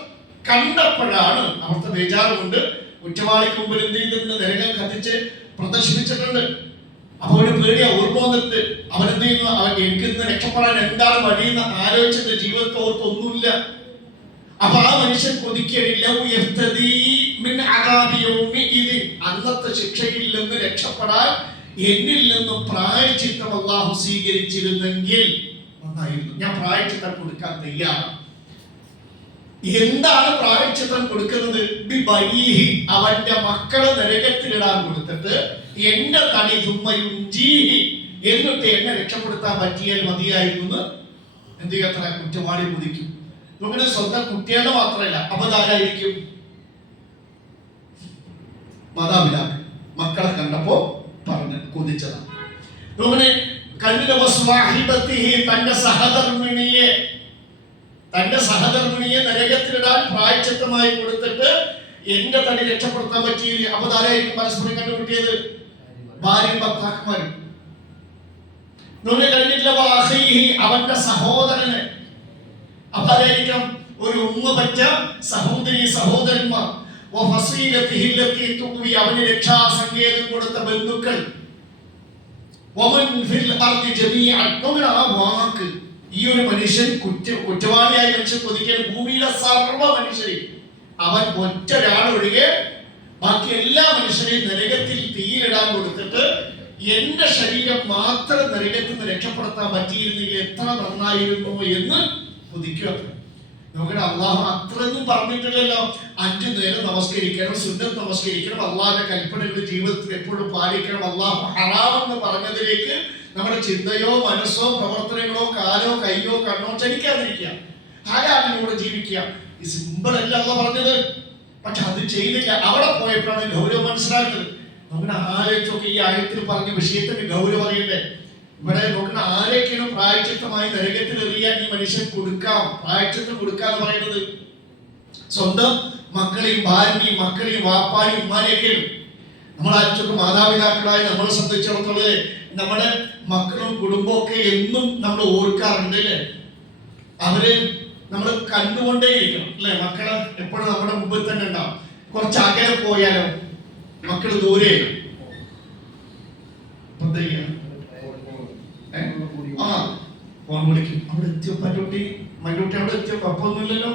കണ്ടപ്പോഴാണ് അവിടുത്തെ ബേജാറുകൊണ്ട് കുറ്റവാളിക്ക് മുമ്പിൽ എന്ത് ചെയ്തിട്ടുണ്ട്? നരകം കത്തിച്ച് പ്രദർശിപ്പിച്ചിട്ടുണ്ട്. അപ്പൊ അവന് പേടിയാ, ഓർമ്മ വന്നിട്ട് അവൻ എന്ത് ചെയ്യുന്നു? അവൻ എനിക്ക് ഇന്ന് രക്ഷപ്പെടാൻ എന്താണ് വഴിയെന്ന് ആലോചിച്ചിട്ട് ജീവിതത്തെ ഓർത്തൊന്നുമില്ല. അപ്പൊ ആ മനുഷ്യൻ കൊതിക്കണില്ല, അന്നത്തെ ശിക്ഷയിൽ നിന്ന് രക്ഷപ്പെടാൻ എന്നിൽ നിന്ന് പ്രായശ്ചിത്തം അല്ലാഹു സ്വീകരിച്ചിരുന്നെങ്കിൽ നന്നായിരുന്നു. ഞാൻ പ്രായശ്ചിത്തം കൊടുക്കാൻ തയ്യാറാണ്. എന്താണ് പ്രായശ്ചിത്തം കൊടുക്കുന്നത്? അവന്റെ മക്കളെ നരകത്തിലിടാൻ കൊടുത്തിട്ട് എന്റെ തടി സുമ്മയുഞ്ചീഹി, എന്നിട്ട് എന്നെ രക്ഷപ്പെടുത്താൻ പറ്റിയാൽ മതിയായിരുന്നു. എന്ത് ചെയ്യത്ര കുറ്റവാളി കുതിക്കും. നമ്മുടെ സ്വന്തം കുട്ടികളെ മാത്രമല്ല, അപ്പൊ ആരായിരിക്കും? മാതാപിതാക്കൾ മക്കളെ കണ്ടപ്പോ പറഞ്ഞ് കൊതിച്ചതാണ്. തന്റെ സഹധർമ്മിണിയെ നരകത്തിലിടാൻ പ്രായശ്ചിത്തമായി കൊടുത്തിട്ട് എന്റെ തടി രക്ഷപ്പെടുത്താൻ പറ്റി. അപ്പൊ ആരായിരിക്കും പരസ്പരം കണ്ടുമുട്ടിയത്? ഭാര്യയും ഭർത്താക്കന്മാരും. നമുക്ക് കഴിഞ്ഞിട്ടില്ല വാഹീഹി, അവന്റെ സഹോദരന്. അപ്പൊ അതായിരിക്കാം ഒരു ഉമ്മ പറ്റ സഹോദരി സഹോദരന്മാർ, വഫസീലത്തിഹി ലത്തി തുഖ്വി, അവന് രക്ഷാസങ്കേതം കൊടുത്ത ബന്ധുക്കൾ, വമൻ ഫിൽ അർദി ജമീഅൻ. നോക്കണം ആ വാക്ക്, ഈ ഒരു മനുഷ്യൻ കുറ്റവാളിയായ മനുഷ്യൻ കൊതിക്കാൻ ഭൂമിയിലെ സർവ്വ മനുഷ്യരെയും, അവൻ ഒറ്റൊരാളൊഴികെ ബാക്കി എല്ലാ മനുഷ്യരെയും നരകത്തിൽ തീയിലിടാൻ കൊടുത്തിട്ട് എന്റെ ശരീരം മാത്രം നരകത്തിൽ നിന്ന് രക്ഷപ്പെടുത്താൻ പറ്റിയിരുന്നെങ്കിൽ എത്ര നന്നായിരുന്നു എന്ന് കൊതിക്കുക. നോക്കട്ടെ, അള്ളാഹു അത്രയൊന്നും പറഞ്ഞിട്ടില്ലല്ലോ. 5 നേരം നമസ്കരിക്കണം, സുന്നത്ത് നമസ്കരിക്കണം, അള്ളാഹിന്റെ കൽപ്പനകൾ ജീവിതത്തിൽ എപ്പോഴും പാലിക്കണം. അള്ളാഹു ഹറാമെന്ന് പറഞ്ഞതിലേക്ക് നമ്മുടെ ചിന്തയോ മനസ്സോ പ്രവർത്തനങ്ങളോ കാലോ കയ്യോ കണ്ണോ ചലിക്കാതിരിക്കുക, ആരാളിലൂടെ ജീവിക്കുക. ഈ സിമ്പിൾ അല്ല അള്ളാഹ് പറഞ്ഞത്, പക്ഷെ അത് ചെയ്തില്ല. അവിടെ പോയപ്പോഴാണ് ഗൗരവം മനസ്സിലാക്കുന്നത്. നോക്കുന്ന ആലോചിച്ചൊക്കെ ഈ ആയത്തിൽ പറഞ്ഞ വിഷയത്തിന് ഗൗരവം അറിയണ്ടേ. ഇവിടെ നോക്കുന്ന ആരൊക്കെയാണ് പ്രായച്ചിത്തമായി നരകത്തിൽ എറിയാൻ ഈ മനുഷ്യൻ കൊടുക്കാം, പ്രായച്ചിത്തം കൊടുക്കാന്ന് പറയുന്നത്? സ്വന്തം മക്കളെയും ഭാര്യയും മക്കളെയും വാപ്പാനെയും ഉമ്മാനെയൊക്കെയും. നമ്മൾ ആലോചിച്ചൊക്കെ മാതാപിതാക്കളായി നമ്മളെ സംബന്ധിച്ചിടത്തോളം നമ്മുടെ മക്കളും കുടുംബവും ഒക്കെ എന്നും നമ്മൾ ഓർക്കാറുണ്ട് അല്ലേ. അവര് നമ്മൾ കണ്ടുകൊണ്ടേയിരിക്കണം അല്ലെ. മക്കള് എപ്പോഴും നമ്മുടെ മുമ്പിൽ തന്നെ ഉണ്ടാവും. കുറച്ച് അകലെ പോയാലോ മക്കള് ദൂരെ ഫോൺ വിളിക്കും. അവിടെ എത്തിയോ പറ്റൂട്ടി മറ്റൂട്ടി, അവിടെ എത്തിയോ കുഴപ്പമൊന്നുമില്ലല്ലോ,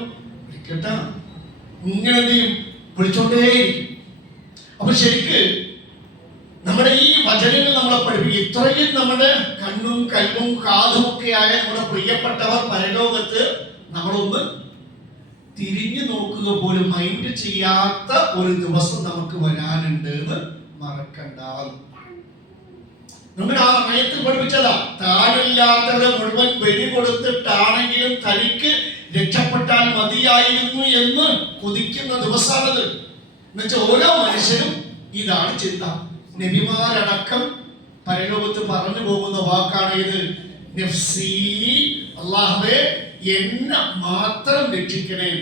വിളിക്കട്ടാ, ഇങ്ങനെ എന്ത് ചെയ്യും, വിളിച്ചോണ്ടേയിരിക്കും. അപ്പൊ ശരിക്ക് നമ്മുടെ ഈ വചനങ്ങൾ നമ്മളെ പഠിപ്പിക്കും. ഇത്രയും നമ്മുടെ കണ്ണും കൽവും കാതും ഒക്കെ ആയ നമ്മുടെ പ്രിയപ്പെട്ടവർ പരലോകത്ത് നമ്മളൊന്ന് തിരിഞ്ഞു നോക്കുക പോലും മൈൻഡ് ചെയ്യാത്ത ഒരു ദിവസം നമുക്ക് വരാനുണ്ട് എന്ന് മറക്കണ്ട. നമ്മുടെ ആ നയത്തിൽ പഠിപ്പിച്ചതാ, താനില്ലാത്തവരെ മുഴുവൻ ബലി കൊടുത്തിട്ടാണെങ്കിലും തനിക്ക് രക്ഷപ്പെട്ടാൽ മതിയായിരുന്നു എന്ന് കൊതിക്കുന്ന ദിവസമാണത്. എന്നുവെച്ചാൽ ഓരോ മനുഷ്യരും ഇതാണ് ചിന്ത. നബിമാരടക്കം പരലോകത്ത് പറഞ്ഞു പോകുന്ന വാക്കാണ് ഇത്. നഫ്സി, അല്ലാഹുവേ എന്നെ മാത്രം രക്ഷിക്കണേ.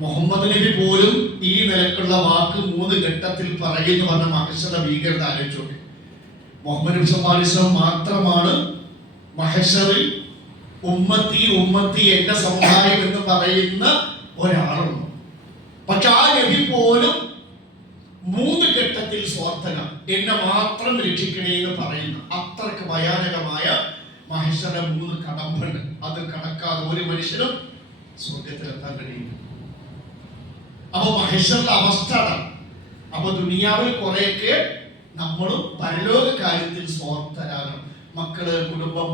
മുഹമ്മദ് നബി പോലും ഈ നിലക്കുള്ള വാക്ക് 3 ഘട്ടത്തിൽ പറയുന്നു പറഞ്ഞ മഹ്ശറ ഭീകരത ആലോചിച്ചോട്ടെ. മുഹമ്മദ് നബി സല്ലല്ലാഹു അലൈഹി വസല്ലം മാത്രമാണ് മഹ്ശറിൽ ഉമ്മത്തി ഉമ്മത്തി എന്റെ സമുദായം എന്ന് പറയുന്ന ഒരാളുള്ളൂ. പക്ഷെ ആ നബി പോലും 3 ഘട്ടത്തിൽ സ്വാർത്ഥന, എന്നെ മാത്രം രക്ഷിക്കണേ എന്ന് പറയുന്ന അത്രക്ക് ഭയാനകമായ മഹ്ശറ 3 കടമ്പുണ്ട്. അത് കടക്കാതെ ഒരു മനുഷ്യനും സ്വർഗത്തിലെത്താൻ കഴിയില്ല. അപ്പൊ മഹ്ശറിന്റെ അവസ്ഥ. അപ്പൊ ദുനിയാവിൽ കുറെയൊക്കെ നമ്മളും പരലോക കാര്യത്തിൽ സ്വാർത്ഥരാകണം. മക്കള് കുടുംബം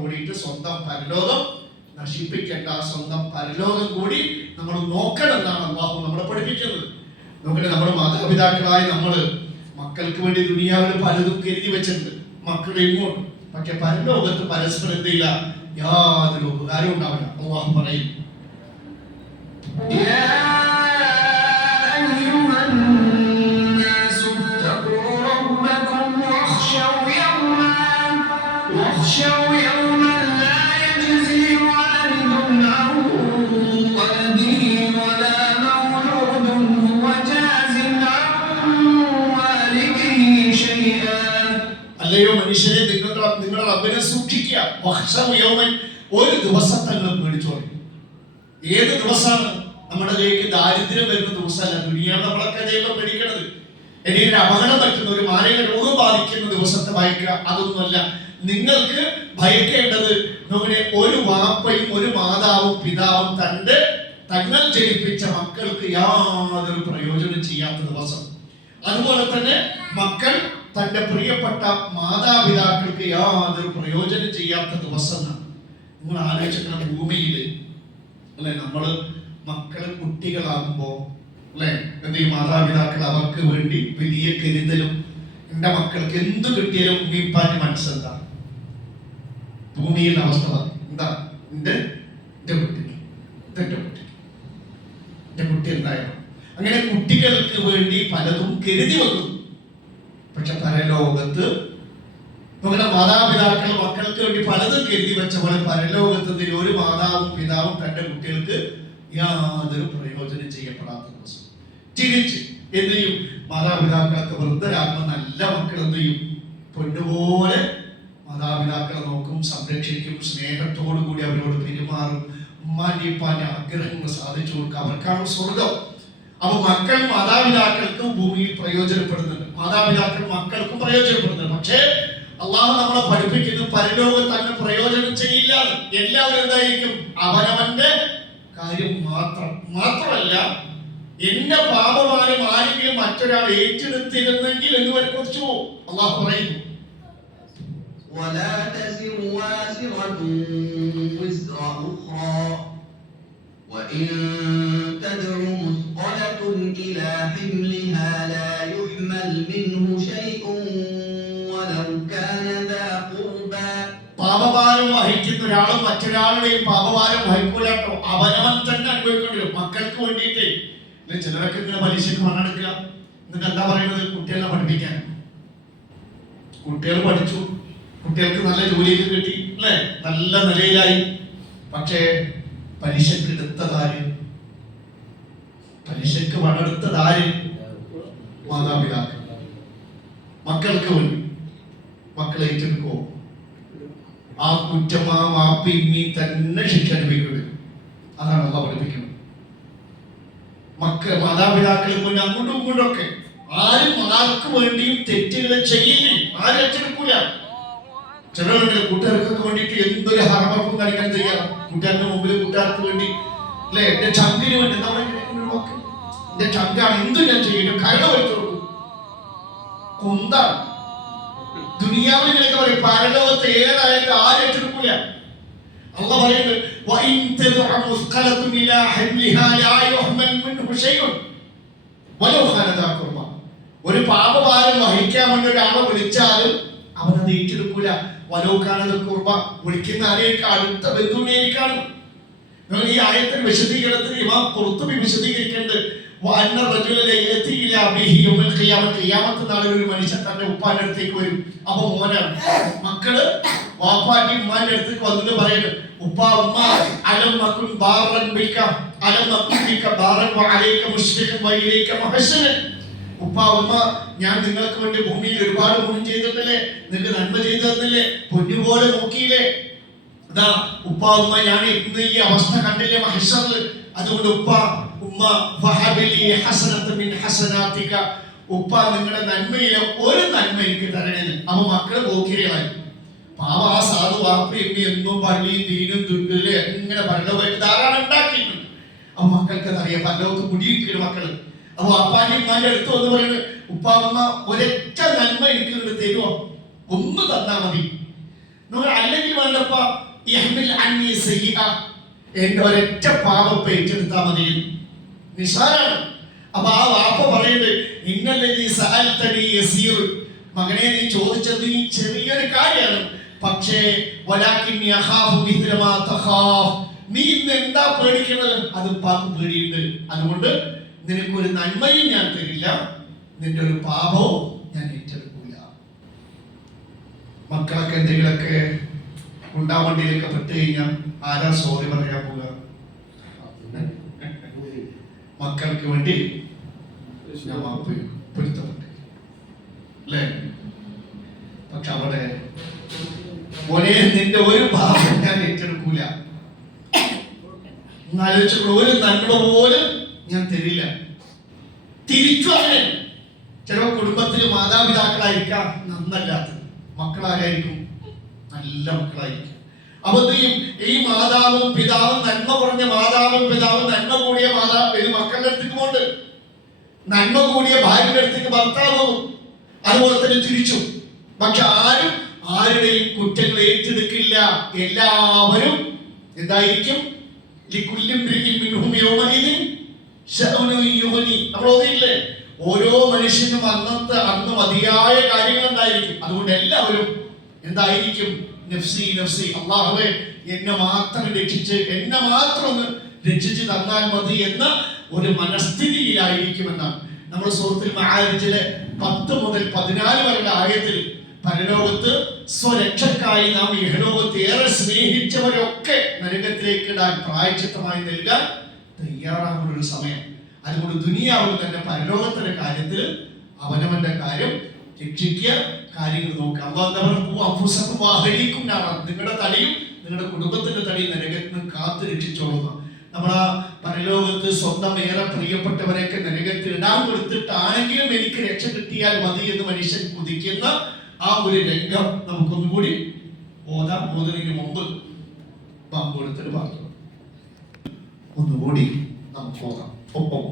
ഓടിയിട്ട് സ്വന്തം പരലോകം നശിപ്പിക്കേണ്ട, സ്വന്തം പരലോകം കൂടി നമ്മൾ നോക്കണം എന്നാണ് അല്ലാഹു നമ്മളെ പഠിപ്പിക്കുന്നത്. നോക്കട്ടെ, നമ്മുടെ മാതാപിതാക്കളായി നമ്മള് മക്കൾക്ക് വേണ്ടി ദുനിയാവിൽ പലതും കരുതി വെച്ചിട്ടുണ്ട്, മക്കളെ ഇങ്ങോട്ട്. പക്ഷെ പരലോകത്ത് പരസ്പരം എന്തില്ല, യാതൊരു ഉപകാരവും ഉണ്ടാവില്ല. അല്ലാഹു പറയും, അല്ലയോ മനുഷ്യരെ, നിങ്ങളുടെ റബ്ബിനെ സൂക്ഷിക്കുക. ഒരു ദിവസത്തെ പേടിച്ചോളി. ഏത് ദിവസമാണ്? നമ്മുടെ കയ്ക്ക് ദാരിദ്ര്യം വരുന്ന ദിവസമല്ല. ദുനിയാവ് നമ്മളൊക്കെ ദൈവം പേടിക്കണത്. ഇനി ഒരു അപകടം പറ്റുന്ന, ഒരു മാരക രോഗം ബാധിക്കുന്ന ദിവസത്തെ ഭയക്കുക, അതൊന്നുമല്ല. നിങ്ങൾക്ക് ഭയക്കേണ്ടത് ഒരു വാപ്പയും ഒരു മാതാവും പിതാവും തങ്ങൾ ജനിപ്പിച്ച മക്കൾക്ക് യാതൊരു പ്രയോജനം ചെയ്യാത്ത ദിവസം. അതുപോലെ തന്നെ മക്കൾ തന്റെ പ്രിയപ്പെട്ട മാതാപിതാക്കൾക്ക് യാതൊരു പ്രയോജനം ചെയ്യാത്ത ദിവസം. നിങ്ങൾ ആലോചിക്കണം, ഭൂമിയില് അല്ലെ നമ്മള് മക്കള് കുട്ടികളാകുമ്പോ അല്ലെ എന്ത് മാതാപിതാക്കൾ അവർക്ക് വേണ്ടി വലിയ കരുതലും, എന്റെ മക്കൾക്ക് എന്ത് കിട്ടിയാലും ഉമ്മിപ്പാന്റെ മനസ്സെന്താ? ഭൂമിയുടെ അവസ്ഥ എന്താ? എന്റെ കുട്ടി എന്തായാലും അങ്ങനെ കുട്ടികൾക്ക് വേണ്ടി പലതും കരുതി വെക്കുന്നു. പക്ഷെ പരലോകത്ത് നമ്മുടെ മാതാപിതാക്കൾ മക്കൾക്ക് വേണ്ടി പലതും കരുതി വെച്ച പോലെ പരലോകത്ത് ഒരു മാതാവും പിതാവും തന്റെ കുട്ടികൾക്ക് യാതൊരു പ്രയോജനം ചെയ്യപ്പെടാത്ത ദിവസം. തിരിച്ച് എന്ത് ചെയ്യും? മാതാപിതാക്കൾക്ക് വൃദ്ധരാകുമ്പോൾ നല്ല മക്കൾ എന്ത് ചെയ്യും? പൊന്നുപോലെ മാതാപിതാക്കളെ നോക്കും, സംരക്ഷിക്കും, സ്നേഹത്തോടു കൂടി അവരോട് പെരുമാറും, ഉമ്മാന്റെ ഉപ്പാന്റെ ആഗ്രഹങ്ങൾ സാധിച്ചു കൊടുക്കുക. അവർക്കാണ് സ്വർഗം. അപ്പൊ മക്കൾ മാതാപിതാക്കൾക്ക് ഭൂമിയിൽ പ്രയോജനപ്പെടുന്നുണ്ട്, മാതാപിതാക്കൾ മക്കൾക്കും പ്രയോജനപ്പെടുന്നുണ്ട്. പക്ഷേ അള്ളാഹു നമ്മളെ പഠിപ്പിക്കുന്നു പരലോകത്ത് അങ്ങനെ പ്രയോജനം ചെയ്യില്ല. എല്ലാവരും എന്തായിരിക്കും? അവനവന്റെ കാര്യം മാത്രമല്ല എന്റെ പാപമാനം ആരെങ്കിലും മറ്റൊരാൾ ഏറ്റെടുത്തിരുന്നെങ്കിൽ എന്ന് വരെ കുറിച്ചു അള്ളാഹു പറയുന്നു. ولا تزر وازرة وزر أخرى وإن تدع مثقلة إلى حملها لا يحمل منه شيء ولو كان ذا قربى. പാപഭാരം വഹിക്കുന്ന ഒരാളും മറ്റൊരാളുടെയും പാപഭാരം വഹിക്കൂലോ, അവനവൻ തന്നെ അനുഭവിക്കേണ്ടി വരും. മക്കൾക്ക് വേണ്ടിയിട്ട് ചിലരൊക്കെ ഇങ്ങനെ പലിശക്ക് പണമെടുക്കുക. എന്നിട്ട് എന്താ പറയുന്നത്? കുട്ടികളെ പഠിപ്പിക്കാൻ. കുട്ടികൾ പഠിച്ചു, കുട്ടികൾക്ക് നല്ല ജോലിയൊക്കെ കിട്ടി, അല്ലെ, നല്ല നിലയിലായി. പക്ഷേ പലിശക്ക് എടുത്തതാര്? പലിശക്ക് പണമെടുത്തതാര്? മാതാപിതാക്കൾ. മക്കൾക്ക് വേണ്ടി മക്കളെ ഏറ്റെടുക്കോ? ആ കുറ്റം ആ വാപ്പി ഇമ്മി തന്നെ ശിക്ഷ അനുഭവിക്കുന്നത്. അതാണ് അള്ളാഹു പഠിപ്പിക്കുന്നത്. മാതാപിതാക്കൾ മുന്നേ അങ്ങോട്ടും ഇങ്ങോട്ടും ഒക്കെ ആരും ആർക്ക് വേണ്ടിയും തെറ്റുകൾ ചെയ്യില്ലേ, ആരും ഏറ്റെടുക്കൂല. ചിലരുണ്ട് കൂട്ടുകാർക്കൊക്കെ വേണ്ടിയിട്ട് എന്തൊരു ഹറമപ്പും കാണിക്കാൻ തയ്യാറ. കൂട്ടുകാരുടെ മുമ്പിൽ കൂട്ടുകാർക്ക് വേണ്ടി, അല്ലെ, എന്റെ ചങ്കിന് വേണ്ടി എന്റെ ചങ്കാണ്, എന്തും ഞാൻ ചെയ്യും, കരട് വരച്ചു കൊടുക്കും. കൊന്താണ് ദുനിയാവിൽ നിനക്ക് പറയും. പരലോകത്ത് ഏതായാലും ആരും ഏറ്റെടുക്കൂല. അള്ളാഹു പറയുന്നത് ഒരു പാപഭാരം വഹിക്കാൻ വേണ്ടി ഒരാളെ വിളിച്ചാലും അവനത് ഏറ്റെടുക്കൂല. വലോക്കാനത് കുർബ, വിളിക്കുന്ന ആരെയൊക്കെ അടുത്ത ബന്ധുവിനെയാണ്. നിങ്ങൾ ഈ ആയത്തിൽ വിശദീകരണത്തിൽ ഇമാം ഖുർത്തുബി വിശദീകരിക്കേണ്ടത് ഖിയാമത്ത് നാളിൽ ഒരു മനുഷ്യൻ തന്റെ ഉപ്പാന്റെ അടുത്തേക്ക് വരും. അപ്പൊ മോനാണ്, മക്കള് വാപ്പാന്റെ ഉമ്മാന്റെ അടുത്തേക്ക് വന്നിട്ട് പറയുന്നത്, ഉപ്പാ ഉമ്മ അലം നകുൻ ബാറൻ ബിക അലം നകുൻ ബിക ബാറൻ വഅലൈക മുശ്രികൻ വഇലൈക മുഹ്സിനൻ. ഉപ്പാ ഉമ്മ, ഞാൻ നിങ്ങൾക്ക് വേണ്ടി ഭൂമിയിൽ ഒരുപാട് ഗുണം ചെയ്തിട്ടില്ലേ, നിങ്ങൾക്ക് നന്മ ചെയ്തു തന്നില്ലേ, പൊന്നുപോലെ നോക്കിയില്ലേ. അതാ ഉപ്പാ ഉമ്മ, ഞാൻ ഇന്ന് ഈ അവസ്ഥ കണ്ടില്ലേ മഹ്ശറിൽ. അതുകൊണ്ട് ഉപ്പ ഉമ്മ ഫഹബിലി ഹസനത മിൻ ഹസനാതിക, ഉപ്പ നിങ്ങളുടെ നന്മയിലെ ഒരു നന്മ എനിക്ക് തരണേ. അപ്പൊ മക്കള് പോക്കിരികളായി. പാവ ആ സാധു വാപ്പയും എന്നും പള്ളിയും ദീനും ദുരിതല്ലേ എങ്ങനെ പരലോകമായിട്ട് ധാരാളം ഉണ്ടാക്കിയിട്ടുണ്ട്. അപ്പൊ മക്കൾക്ക് അറിയാം പരലോകത്ത് കുടിയിരിക്കുന്ന മക്കള്. അപ്പൊ അപ്പാന്റെ ഉമ്മാന്റെ അടുത്ത് വന്ന് പറയുന്നത്, ഉപ്പാ ഉമ്മ ഒരൊറ്റ നന്മ എനിക്ക് ഇവിടെ തരുമോ, ഒന്ന് തന്നാ മതി. നിങ്ങൾ അല്ലെങ്കിൽ വേണ്ടപ്പ എന്റെ ഒരൊറ്റ പാപപ്പ ഏറ്റെടുത്താൽ മതി, നിസാരാണ്. അപ്പൊ ആ വാപ്പ പറയുന്നത്, ഇന്നല്ലീ സഅൽതനി യസീർ, മകനെ നീ ചോദിച്ചത് ഈ ചെറിയൊരു കാര്യമാണ്, പക്ഷേ വലാകിന്നി അഖാഫു മിഥ്ല മാ തഖാഫ്, നീ ഇന്ന് എന്താ പേടിക്കുന്നത് അത് പാക്ക് പേടിയുണ്ട്. അതുകൊണ്ട് നിനക്കൊരു നന്മയും ഞാൻ തരില്ല, നിന്റെ ഒരു പാപവും ഞാൻ ഏറ്റെടുക്കൂല. മക്കളൊക്കെ എന്തെങ്കിലുമൊക്കെ ഉണ്ടാവണ്ടിയിലൊക്കെ പെട്ട് കഴിഞ്ഞാൽ ആരാ സോറി പറയാൻ പോവുക? മക്കൾക്ക് വേണ്ടി ഞാൻ മാപ്പ് പൊരുത്തപ്പെട്ടു, അല്ലേ? പക്ഷെ അവിടെ ഒരേ നിന്റെ ഒരു ഭാവം ഞാൻ ഏറ്റെടുക്കൂല, ഒരു നന്മ പോലും ഞാൻ തരില്ല. തിരിച്ചു അങ്ങനെ ചില കുടുംബത്തില് മാതാപിതാക്കളായിരിക്കാം നന്നല്ലാത്തത്, മക്കളാരായിരിക്കും? നല്ല മക്കളായിരിക്കും. അപ്പൊ ഈ മാതാവും പിതാവും, നന്മ കുറഞ്ഞ മാതാവും പിതാവും, നന്മ കൂടിയ മാതാവ് മക്കളുടെ അടുത്തേക്ക് പോണ്ട്, നന്മ കൂടിയ ഭാര്യയുടെ അടുത്തേക്ക് ഭർത്താവും, അതുപോലെ തന്നെ തിരിച്ചു. പക്ഷെ ആരും ആരുടെയും കുറ്റങ്ങൾ ഏറ്റെടുക്കില്ല. എല്ലാവരും എന്തായിരിക്കും? നമ്മൾ ഓതിയില്ലേ, ഓരോ മനുഷ്യനും അന്ന് മതിയായ കാര്യങ്ങൾ ഉണ്ടായിരിക്കും. അതുകൊണ്ട് എല്ലാവരും എന്തായിരിക്കും? നഫ്സി നഫ്സി, അല്ലാഹുവേ എന്നെ മാത്രം രക്ഷിച്ച്, എന്നെ മാത്രം ഒന്ന് രക്ഷിച്ച് തന്നാൽ മതി എന്ന ഒരു മനസ്ഥിതിയിലായിരിക്കുമെന്നാണ് നമ്മൾ സൂറത്തുൽ മആരിജിലെ 10 മുതൽ 14 വരെയുള്ള ആയത്തിൽ പരലോകത്ത് സ്വരക്ഷക്കായി നാം ഇഹലോകത്ത് ഏറെ സ്നേഹിച്ചവരൊക്കെ നരകത്തിലേക്ക് ഇടാൻ പ്രായശ്ചിത്തമായി നൽകാൻ തയ്യാറാകുന്ന ഒരു സമയം. അതുകൊണ്ട് ദുനിയാവിൽ തന്നെ പരലോകത്തിന്റെ കാര്യത്തിൽ അവനവന്റെ കാര്യം രക്ഷിക്കുക, കാര്യങ്ങൾ നോക്കുക. നിങ്ങളുടെ തലയും നിങ്ങളുടെ കുടുംബത്തിന്റെ തലയും നരകത്തിന് കാത്തു രക്ഷിച്ചോളുക. നമ്മളാ പരലോകത്ത് സ്വന്തം ഏറെ പ്രിയപ്പെട്ടവരെയൊക്കെ നരകത്തിൽ ഇടാൻ കൊടുത്തിട്ടാണെങ്കിലും എനിക്ക് രക്ഷ കിട്ടിയാൽ മതി എന്ന് മനുഷ്യൻ കുതിക്കുന്ന ആ ഒരു രംഗം നമുക്കൊന്നുകൂടി ഓതുന്നതിന് മുമ്പ് ബാങ്ക് കൊടുത്തിട്ട് പറഞ്ഞു ഒന്നുകൂടി നമുക്ക് ഓതാം. ഒപ്പം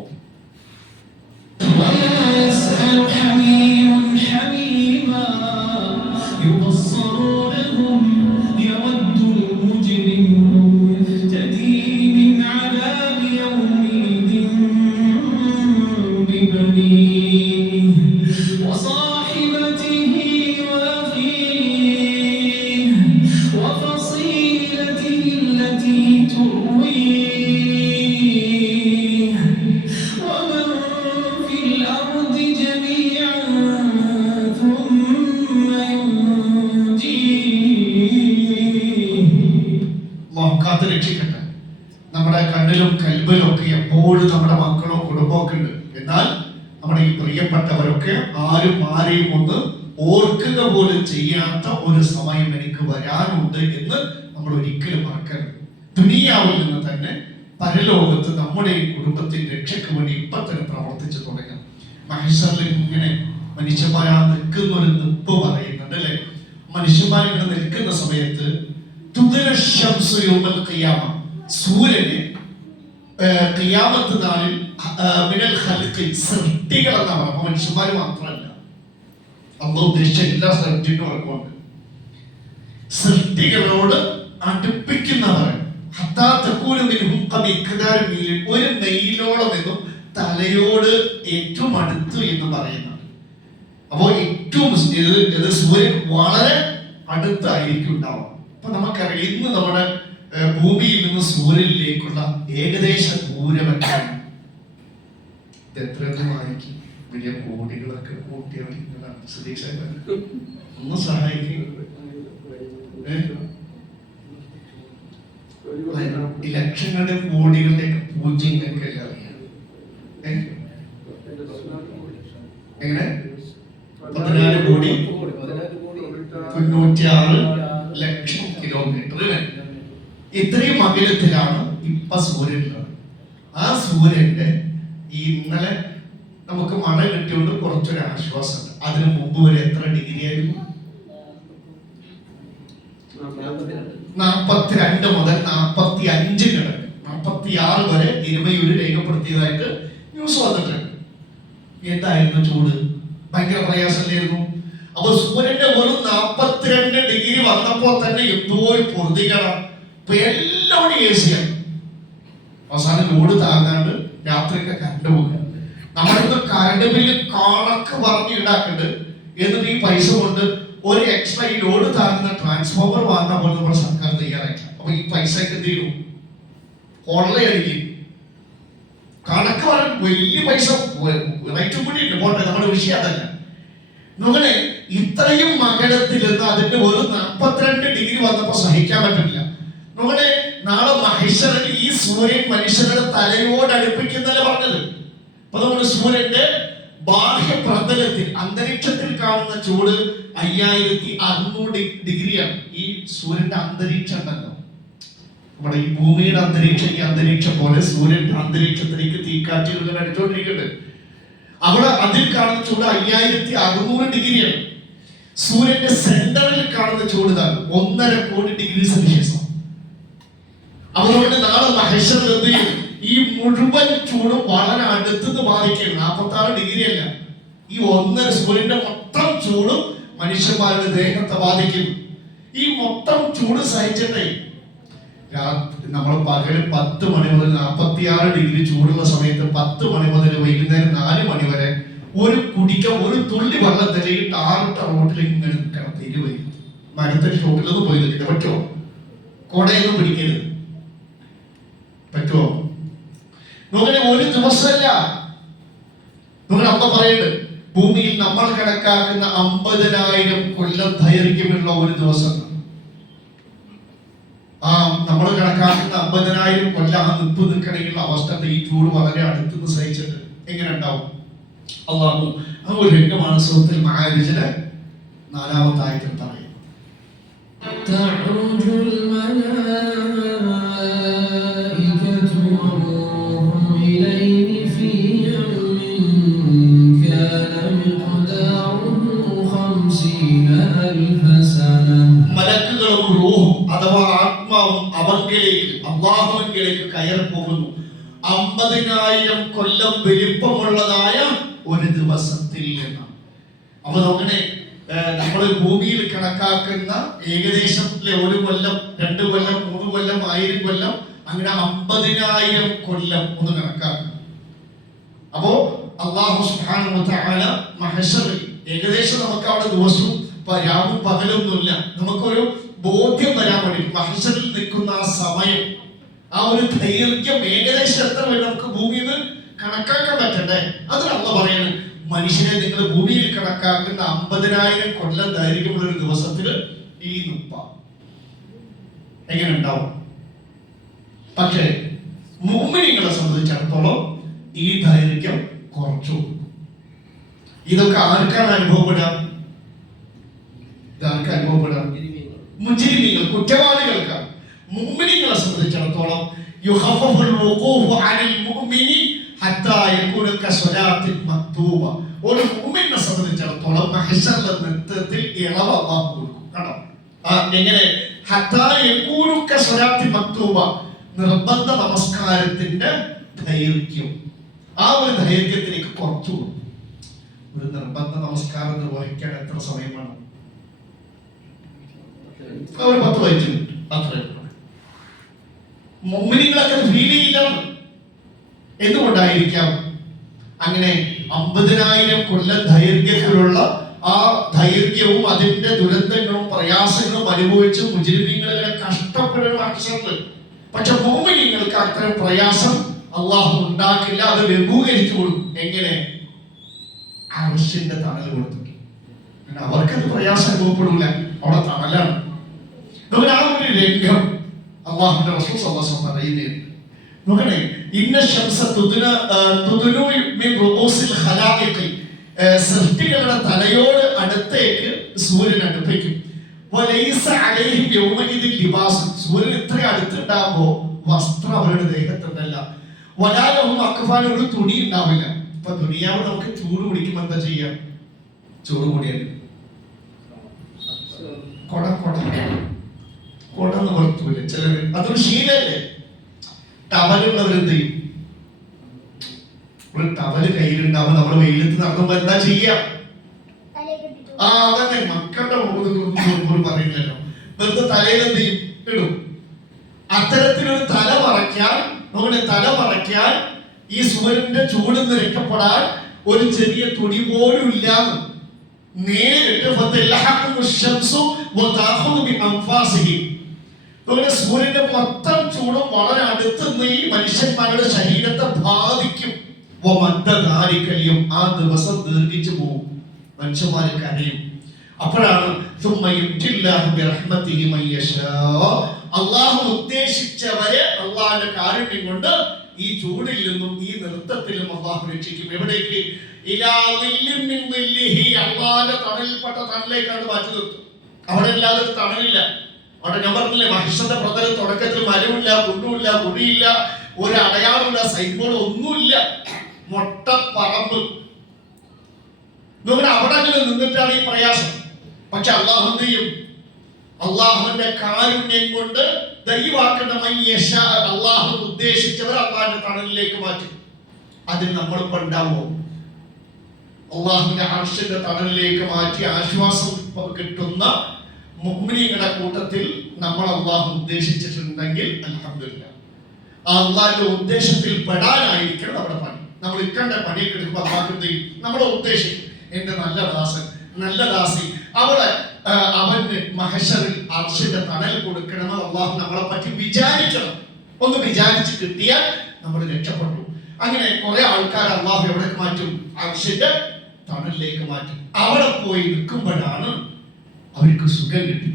രക്ഷിക്കട്ടെ. നമ്മുടെ കണ്ണിലും കൽബിലും ഒക്കെ എപ്പോഴും നമ്മുടെ മക്കളോ കുടുംബമോ ഒക്കെ ഉണ്ട്. എന്നാൽ നമ്മുടെ ഈ പ്രിയപ്പെട്ടവരൊക്കെ ആരെയും ഒന്ന് ഓർക്കുക പോലും ചെയ്യാത്ത ഒരു സമയം എനിക്ക് വരാനുണ്ട് എന്ന് നമ്മൾ ഒരിക്കലും മറക്കരുത്. ദുനിയാവിൽ നിന്ന് തന്നെ പരലോകത്ത് നമ്മുടെ ഈ കുടുംബത്തിന്റെ രക്ഷയ്ക്ക് വേണ്ടി ഇപ്പൊ തന്നെ പ്രവർത്തിച്ചു തുടങ്ങാം. മഹേശ്വറിൽ ഇങ്ങനെ മനുഷ്യന്മാരാ നിൽക്കുന്ന ഒരു നിപ്പ് പറയുന്നുണ്ട് അല്ലെ. മനുഷ്യന്മാരിങ്ങനെ നിൽക്കുന്ന സമയത്ത് സൂര്യന് ഖിയാമത്ത് നാളിൽ മിനൽ ഖൽഖി സൃഷ്ടികൾ എന്നാണ്. അപ്പൊ മനുഷ്യന്മാര് മാത്രമല്ല, അല്ലാഹു ഉദ്ദേശിച്ച എല്ലാ സൃഷ്ടികളും സൃഷ്ടികളോട് അടുപ്പിക്കുന്നവർ ഒരു നെയ്യിലോളം എന്നും തലയോട് ഏറ്റവും അടുത്തു എന്ന് പറയുന്നത്. അപ്പോ ഏറ്റവും സൂര്യൻ വളരെ അടുത്തായിരിക്കും ഉണ്ടാവും. അപ്പൊ നമുക്കറിയാം ഇന്ന് നമ്മുടെ ഭൂമിയിൽ നിന്ന് സൂര്യനിലേക്കുള്ള ഏകദേശ ദൂരം എത്രയാണ്? എത്രയൊന്നും വായിക്കും, വലിയ കോടികളൊക്കെ കൂട്ടിയാണ്. സുധീക്ഷ ഒന്ന് സഹായിക്കും. ലക്ഷങ്ങളുടെ കോടികളുടെ പൂജ്യങ്ങൾക്ക് എല്ലാം അറിയാം. എങ്ങനെ 14 കോടി 96 ലക്ഷം കിലോമീറ്റർ. ഇത്രയും അകലത്തിലാണ് ഇപ്പൊ സൂര്യനുള്ളത്. ആ സൂര്യന്റെ ഇന്നലെ നമുക്ക് മഴ കിട്ടിയോണ്ട് കുറച്ചൊരു ആശ്വാസമുണ്ട്. അതിനു മുമ്പ് വരെ എത്ര ഡിഗ്രി ആയിരുന്നു? 42 മുതൽ 45 കിടക്കും. 46 വരെ ഇരുമയൂര് രേഖപ്പെടുത്തിയതായിട്ട് ന്യൂസ് വന്നിട്ടുണ്ട്. എന്തായിരുന്നു ചൂട്? ഭയങ്കര പ്രയാസമല്ലായിരുന്നു. അപ്പൊ സൂര്യന്റെ വെറും 42 ഡിഗ്രി വന്നപ്പോ തന്നെ എന്തോ പൊറുതിക്കണം. ഇപ്പൊ എല്ലാവരും എ സിയാണ്. അവസാനം ലോഡ് താങ്ങാണ്ട് രാത്രിയൊക്കെ കറണ്ട് പോകുക. നമ്മളിന്ന് കറണ്ട് ബില്ല് കണക്ക് പറഞ്ഞ് ഈടാക്കുന്നുണ്ട്. എന്നിട്ട് ഈ പൈസ കൊണ്ട് ഒരു എക്സ്ട്രാ ഈ ലോഡ് താങ്ങുന്ന ട്രാൻസ്ഫോമർ വാങ്ങാൻ പോലും നമ്മുടെ സർക്കാർ തയ്യാറായിട്ടില്ല. അപ്പൊ ഈ പൈസ എന്ത് ചെയ്യും? കൊള്ളയടിക്കും. കണക്ക് പറയാൻ വലിയ പൈസ റേറ്റും കൂടി ഉണ്ട്. പോട്ടെ, നമ്മുടെ വിഷയം അതല്ല. നോക്കണേ, ഇത്രയും മകരത്തിൽ നിന്ന് അതിന്റെ ഒരു 42 ഡിഗ്രി വന്നപ്പോ സഹിക്കാൻ പറ്റില്ല. നോക്കണേ, നാളെ മഹേശ്വരൻ ഈ സൂര്യൻ മനുഷ്യരുടെ തലയോട് അടുപ്പിക്കുന്നല്ലേ പറഞ്ഞത്. അപ്പൊ നമ്മൾ സൂര്യന്റെ ബാഹ്യ പ്രതലത്തിൽ അന്തരീക്ഷത്തിൽ കാണുന്ന ചൂട് 5600 ഡിഗ്രിയാണ്. ഈ സൂര്യന്റെ അന്തരീക്ഷം ഉണ്ടല്ലോ, നമ്മുടെ ഈ ഭൂമിയുടെ അന്തരീക്ഷം, ഈ അന്തരീക്ഷം പോലെ സൂര്യന്റെ അന്തരീക്ഷത്തിലേക്ക് തീക്കാറ്റുകൾ അടിച്ചുകൊണ്ടിരിക്കുന്നുണ്ട്. അവിടെ അതിൽ കാണുന്ന ചൂട് 5600 ഡിഗ്രിയാണ്. സൂര്യന്റെ സെന്ററിൽ കാണുന്ന ചൂട് 1.5 കോടി ഡിഗ്രി സെൽഷ്യസ്. അതുകൊണ്ട് നാളെ മഹേശ്വരൻ ഈ മുഴുവൻ ചൂടും വളരെ അടുത്തുനിന്ന് ബാധിക്കുകയാണ്. 46 ഡിഗ്രി അല്ല, ഈ 1.5 സൂര്യന്റെ മൊത്തം ചൂടും മനുഷ്യന്മാരുടെ ദേഹത്തെ ബാധിക്കുന്നു. ഈ മൊത്തം ചൂട് സഹിച്ചിട്ടേ നമ്മൾ പകല് 10 മണി മുതൽ 46 ഡിഗ്രി ചൂടുള്ള സമയത്ത് 10 മണി മുതൽ വൈകുന്നേരം 4 മണി വരെ ഒരു തുള്ളി വെള്ളത്തിൽ ഈ ടാറിട്ട റോട്ടിൽ ഇങ്ങനെ നിൽക്കണം. തിരുവൈ മരത്തിന്റെ ഷോട്ടിലൊന്നും പോയി നിൽക്കില്ല. പറ്റുമോ? കൊടയൊന്നും പിടിക്കരുത്. പറ്റുമോ? നോക്കണേ, ഒരു ദിവസമല്ല. നിങ്ങൾ അമ്മ പറയുന്നത് ഭൂമിയിൽ നമ്മൾ കണക്കാക്കുന്ന 50,000 കൊല്ലം ദൈർഘ്യമുള്ള ഒരു ദിവസം. ആ നമ്മൾ കണക്കാക്കുന്ന 50,000 കൊല്ലം ആ നിപ്പ് നിൽക്കണമെങ്കിൽ അവസ്ഥ ഈ ചൂട് വളരെ അടുത്തുനിന്ന് സഹിച്ചിട്ട് എങ്ങനെ ഉണ്ടാവും? അള്ളാഹു ആ ഒരു രംഗമാണ് സൂറത്തുൽ മആരിജിലെ 4-ാമത്തെ ആയത്തിൽ പറയുന്നത്. تعرج الملائكة والروح إليه في يوم كان مقداره 50,000 سنة. മലക്കുകളും റൂഹും അഥവാ ആത്മാവും അവങ്കിലേക്ക് അല്ലാഹുവിലേക്ക് കയറി പോകുന്നു 50,000 കൊല്ലം വലിപ്പമുള്ളതായ ഒരു ദിവസത്തിൽ എന്നാണ്. അപ്പൊ നോക്കണേ, നമ്മൾ ഭൂമിയിൽ കണക്കാക്കുന്ന ഏകദേശം 1 കൊല്ലം 2 കൊല്ലം 3 കൊല്ലം 1000 കൊല്ലം അങ്ങനെ 50,000 കൊല്ലം ഒന്ന് കണക്കാക്കുക. അപ്പോ അല്ലാഹു സുബ്ഹാനഹു വ തആല മഹ്ശറിൽ ഏകദേശം നമുക്ക് അവിടെ ദിവസവും രാവും പകലൊന്നുമില്ല, നമുക്കൊരു ബോധ്യം വരാൻ വേണ്ടി മഹ്ശറിൽ നിൽക്കുന്ന ആ സമയം, ആ ഒരു ദൈർഘ്യം ഏകദേശം എത്ര വരെ നമുക്ക് ഭൂമിയിൽ കണക്കാക്കാൻ പറ്റണ്ടേ? അതിന് അല്ലാഹു പറയാണ്, മനുഷ്യനെ നിങ്ങൾ ഭൂമിയിൽ കണക്കാക്കുന്ന 50,000 കൊല്ലം ദൈർഘ്യമുള്ള ഒരു ദിവസത്തിൽ ഈ നുപ്പ എങ്ങനെ ഉണ്ടാവും? പക്ഷേ മുഅ്മിനീങ്ങളെ സംബന്ധിച്ചിടത്തോളം ഈ ദൈർഘ്യം കുറച്ചു. ഇതൊക്കെ ആർക്കാണ് അനുഭവപ്പെടുക? ഇതാർക്ക് അനുഭവപ്പെടുക? മുജ്രിമീങ്ങൾ, കുറ്റവാളികൾക്കാണ്. മുഅ്മിനീങ്ങളെ സംബന്ധിച്ചിടത്തോളം യുഖഫഫുൽ വുഖൂഫു അനിൽ മുഅ്മിനി ഹത്താ യകൂന കസ്വലാത്തിൽ മക്തൂബ. ഒരു മുഅ്മിനെ സംബന്ധിച്ചിടത്തോളം മഹ്ശറിലെ നൃത്തത്തിൽ ഇളവ് അല്ലാഹു കൊടുക്കും. കണ്ടോ? എങ്ങനെ? ഹത്താ യകൂന കസ്വലാത്തിൽ മക്തൂബ, നിർബന്ധ നമസ്കാരത്തിന്റെ ദൈർഘ്യം, ആ ഒരു ദൈർഘ്യത്തിലേക്ക് കുറച്ചു കൊടുക്കും. ഒരു നിർബന്ധ നമസ്കാരം നിർവഹിക്കാൻ എത്ര സമയം വേണം? ഒരു 10-15 മിനിറ്റ് അത്രേ. മുഅ്മിനീങ്ങളൊക്കെ ഫീൽ ചെയ്യില്ല. എന്തുകൊണ്ടായിരിക്കാം? അങ്ങനെ 50,000 കൊല്ലം ദൈർഘ്യത്തിലുള്ള ആ ദൈർഘ്യവും അതിന്റെ ദുരന്തങ്ങളും പ്രയാസങ്ങളും അനുഭവിച്ച് മുജ്രിമീങ്ങളെ കഷ്ടപ്പെടുന്ന അക്ഷരങ്ങൾ. പക്ഷെ മുഅ്മിനീങ്ങൾക്ക് അത്തരം പ്രയാസം അല്ലാഹു ഉണ്ടാക്കില്ല, അത് ലഘൂകരിച്ചു കൊടുക്കും. എങ്ങനെ? അർശിന്റെ തണൽ കൊടുത്തിട്ട് അവർക്കത് പ്രയാസം അനുഭവപ്പെടില്ല, അവിടെ തണലാണ്. ആ ഒരു രംഗം അല്ലാഹുവിന്റെ റസൂൽ സല്ലല്ലാഹു അലൈഹി വസല്ലം പറയുന്നുണ്ട്. നോക്കണേ, ഇന്ന ശംസ തുദ്നു മിൻ റൂസിൽ ഖലായിഖി, സൃഷ്ടികളുടെ തലയോട് അടുത്തേക്ക് സൂര്യൻ അടുപ്പിക്കും. വലൈസ അലൈഹിം യൗമഇദിൻ ലിബാസ്, സൂര്യൻ ഇത്ര അടുത്തുണ്ടാകുമ്പോൾ വസ്ത്രം അവരുടെ ദേഹത്തുണ്ടല്ല. വലാലഹും അക്ഫാൻ, ഒരു തുണി ഉണ്ടാവില്ല. ഇപ്പൊ ദുനിയാവ് നമുക്ക് ചൂട് പിടിക്കുമ്പോൾ എന്താ ചെയ്യാം? ചൂട് കൂടിയാൽ കൊടന്ന് പുറത്തൂല ചിലര്, അതൊരു ശീലല്ലേ. ടവലുള്ളവരെന്ത് ചെയ്യും? ഒരു ടവല് കയ്യിലുണ്ടാവുമ്പോ നമ്മള് വെയിലത്ത് നടന്നുമ്പോ എന്താ ചെയ്യാ? അതന്നെ, മക്കളുടെ പറയുന്നല്ലോ, വെറുതെ തലയിൽ എന്ത് ചെയ്യും? ഇടും. അത്തരത്തിലൊരു തല മറയ്ക്കാൻ, നമ്മുടെ തല മറയ്ക്കാൻ ഈ സൂര്യന്റെ ചൂട് നിന്ന് രക്ഷപ്പെടാൻ ഒരു ചെറിയ തുണി പോലും ഇല്ലാന്ന് നേരിട്ട് സൂര്യന്റെ മൊത്തം ചൂടും വളരെ അടുത്തുനിന്ന് ഈ മനുഷ്യന്മാരുടെ ശരീരത്തെ ബാധിക്കും. ആ ദിവസം ദീർഘിച്ചു പോകും, മനുഷ്യന്മാര് കരയും. അപ്പോഴാണ് അള്ളാഹു ഉദ്ദേശിച്ചവരെ അള്ളാഹുവിന്റെ കാരുണ്യം കൊണ്ട് ഈ ചൂടിൽ നിന്നും ഈ നൃത്തത്തിലും അള്ളാഹു രക്ഷിക്കും. എവിടേക്ക്? അള്ളാഹുവിന്റെ തണലിൽപ്പെട്ട തണലിലേക്കാണ് മാറ്റി നിർത്തും. അവിടെ അല്ലാതെ ഒരു തണലില്ല. അവിടെ ഞാൻ പറഞ്ഞില്ലേ, മഹിഷന്റെ പ്രതല തുടക്കത്തിൽ മരമില്ല, കുണ്ടുമില്ല, കുഴിയില്ല, ഒരു അടയാളമില്ല, സൈബോർഡ് ഒന്നുമില്ല, മൊട്ടപ്പറമ്പ്. നമ്മുടെ അവിടെ അങ്ങനെ നിന്നിട്ടാണ് ഈ പ്രയാസം. പക്ഷെ അള്ളാഹു എന്ത് ചെയ്യും? അള്ളാഹുവിന്റെ കാരുണ്യം കൊണ്ട് ദൈവാക്കേണ്ട അള്ളാഹു ഉദ്ദേശിച്ചവർ അള്ളാഹിന്റെ തണലിലേക്ക് മാറ്റും. അതിൽ നമ്മളിപ്പോ ഉണ്ടാവുമോ? അള്ളാഹുവിന്റെ അർശിന്റെ തണലിലേക്ക് മാറ്റി ആശ്വാസം കിട്ടുന്ന മുഅ്മിനീങ്ങളുടെ കൂട്ടത്തിൽ നമ്മൾ അള്ളാഹു ഉദ്ദേശിച്ചിട്ടുണ്ടെങ്കിൽ അൽഹംദുലില്ലാഹ്. ആ അള്ളാഹിന്റെ ഉദ്ദേശത്തിൽ പെടാനായിരിക്കണം നമ്മുടെ പണി. നമ്മൾ ഇക്കണ്ട പണിയൊക്കെ എടുക്കുമ്പോൾ അള്ളാഹു നമ്മുടെ ഉദ്ദേശം, എന്റെ നല്ല ദാസൻ, നല്ല ദാസി, അവളെ അവന് മഹ്ശറിൽ അർശിന്റെ തണൽ കൊടുക്കണമെന്ന് അള്ളാഹു നമ്മളെ പറ്റി വിചാരിക്കണം. ഒന്ന് വിചാരിച്ച് കിട്ടിയാൽ നമ്മൾ രക്ഷപ്പെട്ടു. അങ്ങനെ കുറെ ആൾക്കാർ അള്ളാഹു എവിടേക്ക് മാറ്റും? അർശിന്റെ തണലിലേക്ക് മാറ്റും. അവിടെ പോയി നിൽക്കുമ്പോഴാണ് അവർക്ക് സുഖം കിട്ടും.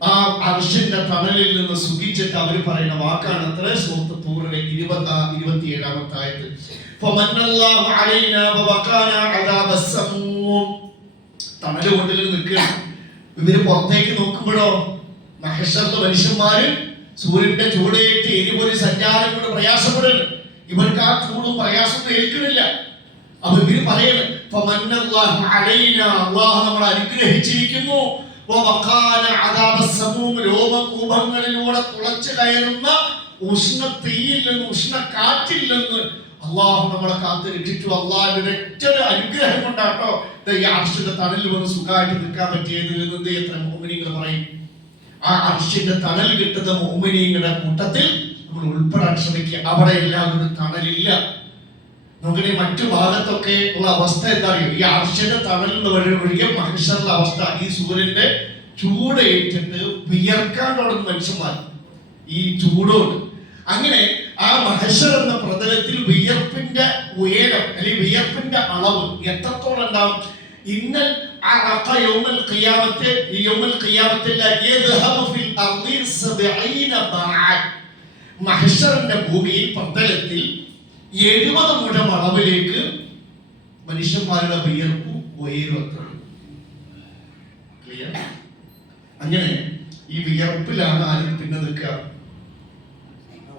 ആ അർശിന്റെ തണലിൽ നിന്ന് സുഖിച്ചിട്ട് അവർ പറയുന്ന വാക്കാണ് അത്ര സൂറത്ത് തൂറിലെ 27-ാമത്തെ ആയത്ത്. ഫമന്നല്ലാഹു അലൈനാ വവഖാനാ അദാബസ് സമൂം. തണല് കൊണ്ടിൽ നിൽക്കുകയാണ്. ഇവര് പുറത്തേക്ക് നോക്കുമ്പോഴോ മഹ്ശറിലെ മനുഷ്യന്മാര് സൂര്യന്റെ ചൂടേറ്റ് എരിപൊരി സഞ്ചാരം കൊണ്ട് പ്രയാസപ്പെടുന്നു. ഇവർക്ക് ആ ചൂടും പ്രയാസവും ഏൽക്കുന്നില്ല. അപ്പൊ ഇവര് പറയുന്നു ഫമന്നല്ലാഹു അലൈനാ, അല്ലാഹു നമ്മളെ അനുഗ്രഹിച്ചിരിക്കുന്നു, രോമകൂപങ്ങളിലൂടെ തുളച്ചു കയറുന്ന ഉഷ്ണ തീയിൽ നിന്ന് ഉഷ്ണ കാറ്റിൽ നിന്ന് അള്ളാഹു നമ്മളെ കാത്ത് രക്ഷിച്ചു. അള്ളാഹുവിന്റെ ഏറ്റവും അനുഗ്രഹം കൊണ്ടാട്ടോ ഈ അർശിന്റെ തണലിൽ വന്ന് സുഖമായിട്ട് നിൽക്കാൻ പറ്റിയത് എന്ന് എത്ര മോമിനികൾ പറയും. ആ അർശിന്റെ തണൽ കിട്ടുന്ന മോമിനിങ്ങളുടെ കൂട്ടത്തിൽ നമ്മൾ ഉൾപ്പെടാൻ ശ്രമിക്കുക. അവിടെ എല്ലാവരും തണലില്ല. നോക്കണേ, മറ്റു ഭാഗത്തൊക്കെ ഉള്ള അവസ്ഥ എന്താ അറിയോ? ഈ അർശിന്റെ തണലിൽ ഒഴികെ മഹ്ശറിലെ അവസ്ഥ, ഈ സൂര്യന്റെ ചൂടേറ്റിട്ട് വിയർക്കാൻ തുടങ്ങും മനുഷ്യന്മാർ ഈ ചൂടോട്. അങ്ങനെ ആ മഹ്ശർ എന്ന പ്രതലത്തിൽ വിയർപ്പിന്റെ ഉയരം അല്ലെങ്കിൽ വിയർപ്പിന്റെ അളവ് എത്രത്തോളം ഉണ്ടാവും? ഇന്നൽ യൗമൽ ഖിയാമത്ത് യൗമൽ ഖിയാമത്തിൽ യദ്ഹബു ഫിൽ അർളി 70 ബഅ. മഹ്ശറിന്റെ ഭൂമിയിൽ പ്രതലത്തിൽ 70 മുഴം അളവിലേക്ക് മനുഷ്യന്മാരുടെ വിയർപ്പ് ഉയരുമത്രേ. ക്ലിയർ? അങ്ങനെ ഈ വിയർപ്പിലാണ് ആരും പിന്നെ നിൽക്കുക?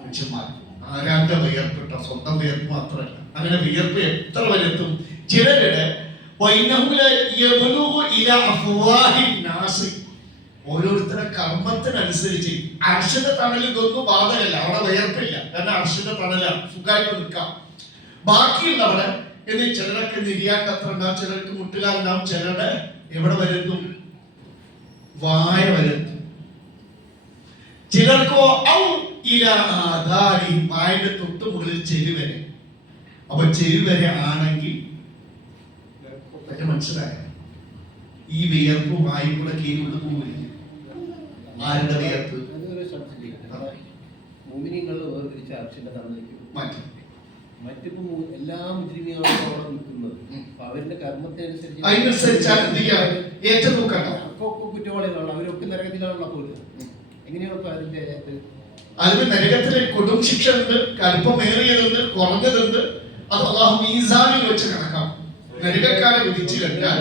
മനുഷ്യന്മാർ. ആരാന്റെ വിയർപ്പിട്ട സ്വന്തം വിയർപ്പ് മാത്രമല്ല. അങ്ങനെ വിയർപ്പ് എത്ര വരെത്തും? ചിലരുടെ ഓരോരുത്തരുടെ കർമ്മത്തിനനുസരിച്ച് അർശന്റെ തണൽ ഇതൊന്നും ബാധകല്ല. അവിടെ വിയർപ്പില്ല, കാരണം അർശന്റെ തണല സുഖമായിട്ട് നിൽക്കാം. ബാക്കിയുള്ളവിടെ എന്ന് ചിലരൊക്കെ നിര്യാക്കത്ര ഉണ്ടാവും, ചിലർക്ക് മുട്ടുകാലുണ്ടാവും, ചിലരുടെ എവിടെ വരുത്തും? വായ വരുത്തും. ചിലർക്കോ വായന്റെ തൊട്ട് മുകളിൽ ചെവി വരെ. അപ്പൊ ചെവി വരെ ആണെങ്കിൽ മനസ്സിലായ ഈ വിയർപ്പ് വായു കൂടെ കീഴിൽ പോവില്ല. ആരുടെ വിയർപ്പ്? മറ്റിപ്പോ എല്ലാ മുസ്ലിങ്ങളും നിൽക്കുന്നത് അവരുടെ കർമ്മത്തിനനുസരിച്ച് കുറ്റവാളികളാണ്. അവരൊക്കെ നരകത്തിലാണുള്ള പോലും. എങ്ങനെയാണ് അതിന്റെ അതിന് നരകത്തിലെ കൊടും ശിക്ഷ ഉണ്ട്, കൽപ്പമേറിയതുണ്ട്, കുറഞ്ഞതുണ്ട്. അത് അല്ലാഹു മീസാനിൽ വെച്ച് കണക്കാക്കും. നരകക്കാരെ വിധിച്ചു കഴിഞ്ഞാൽ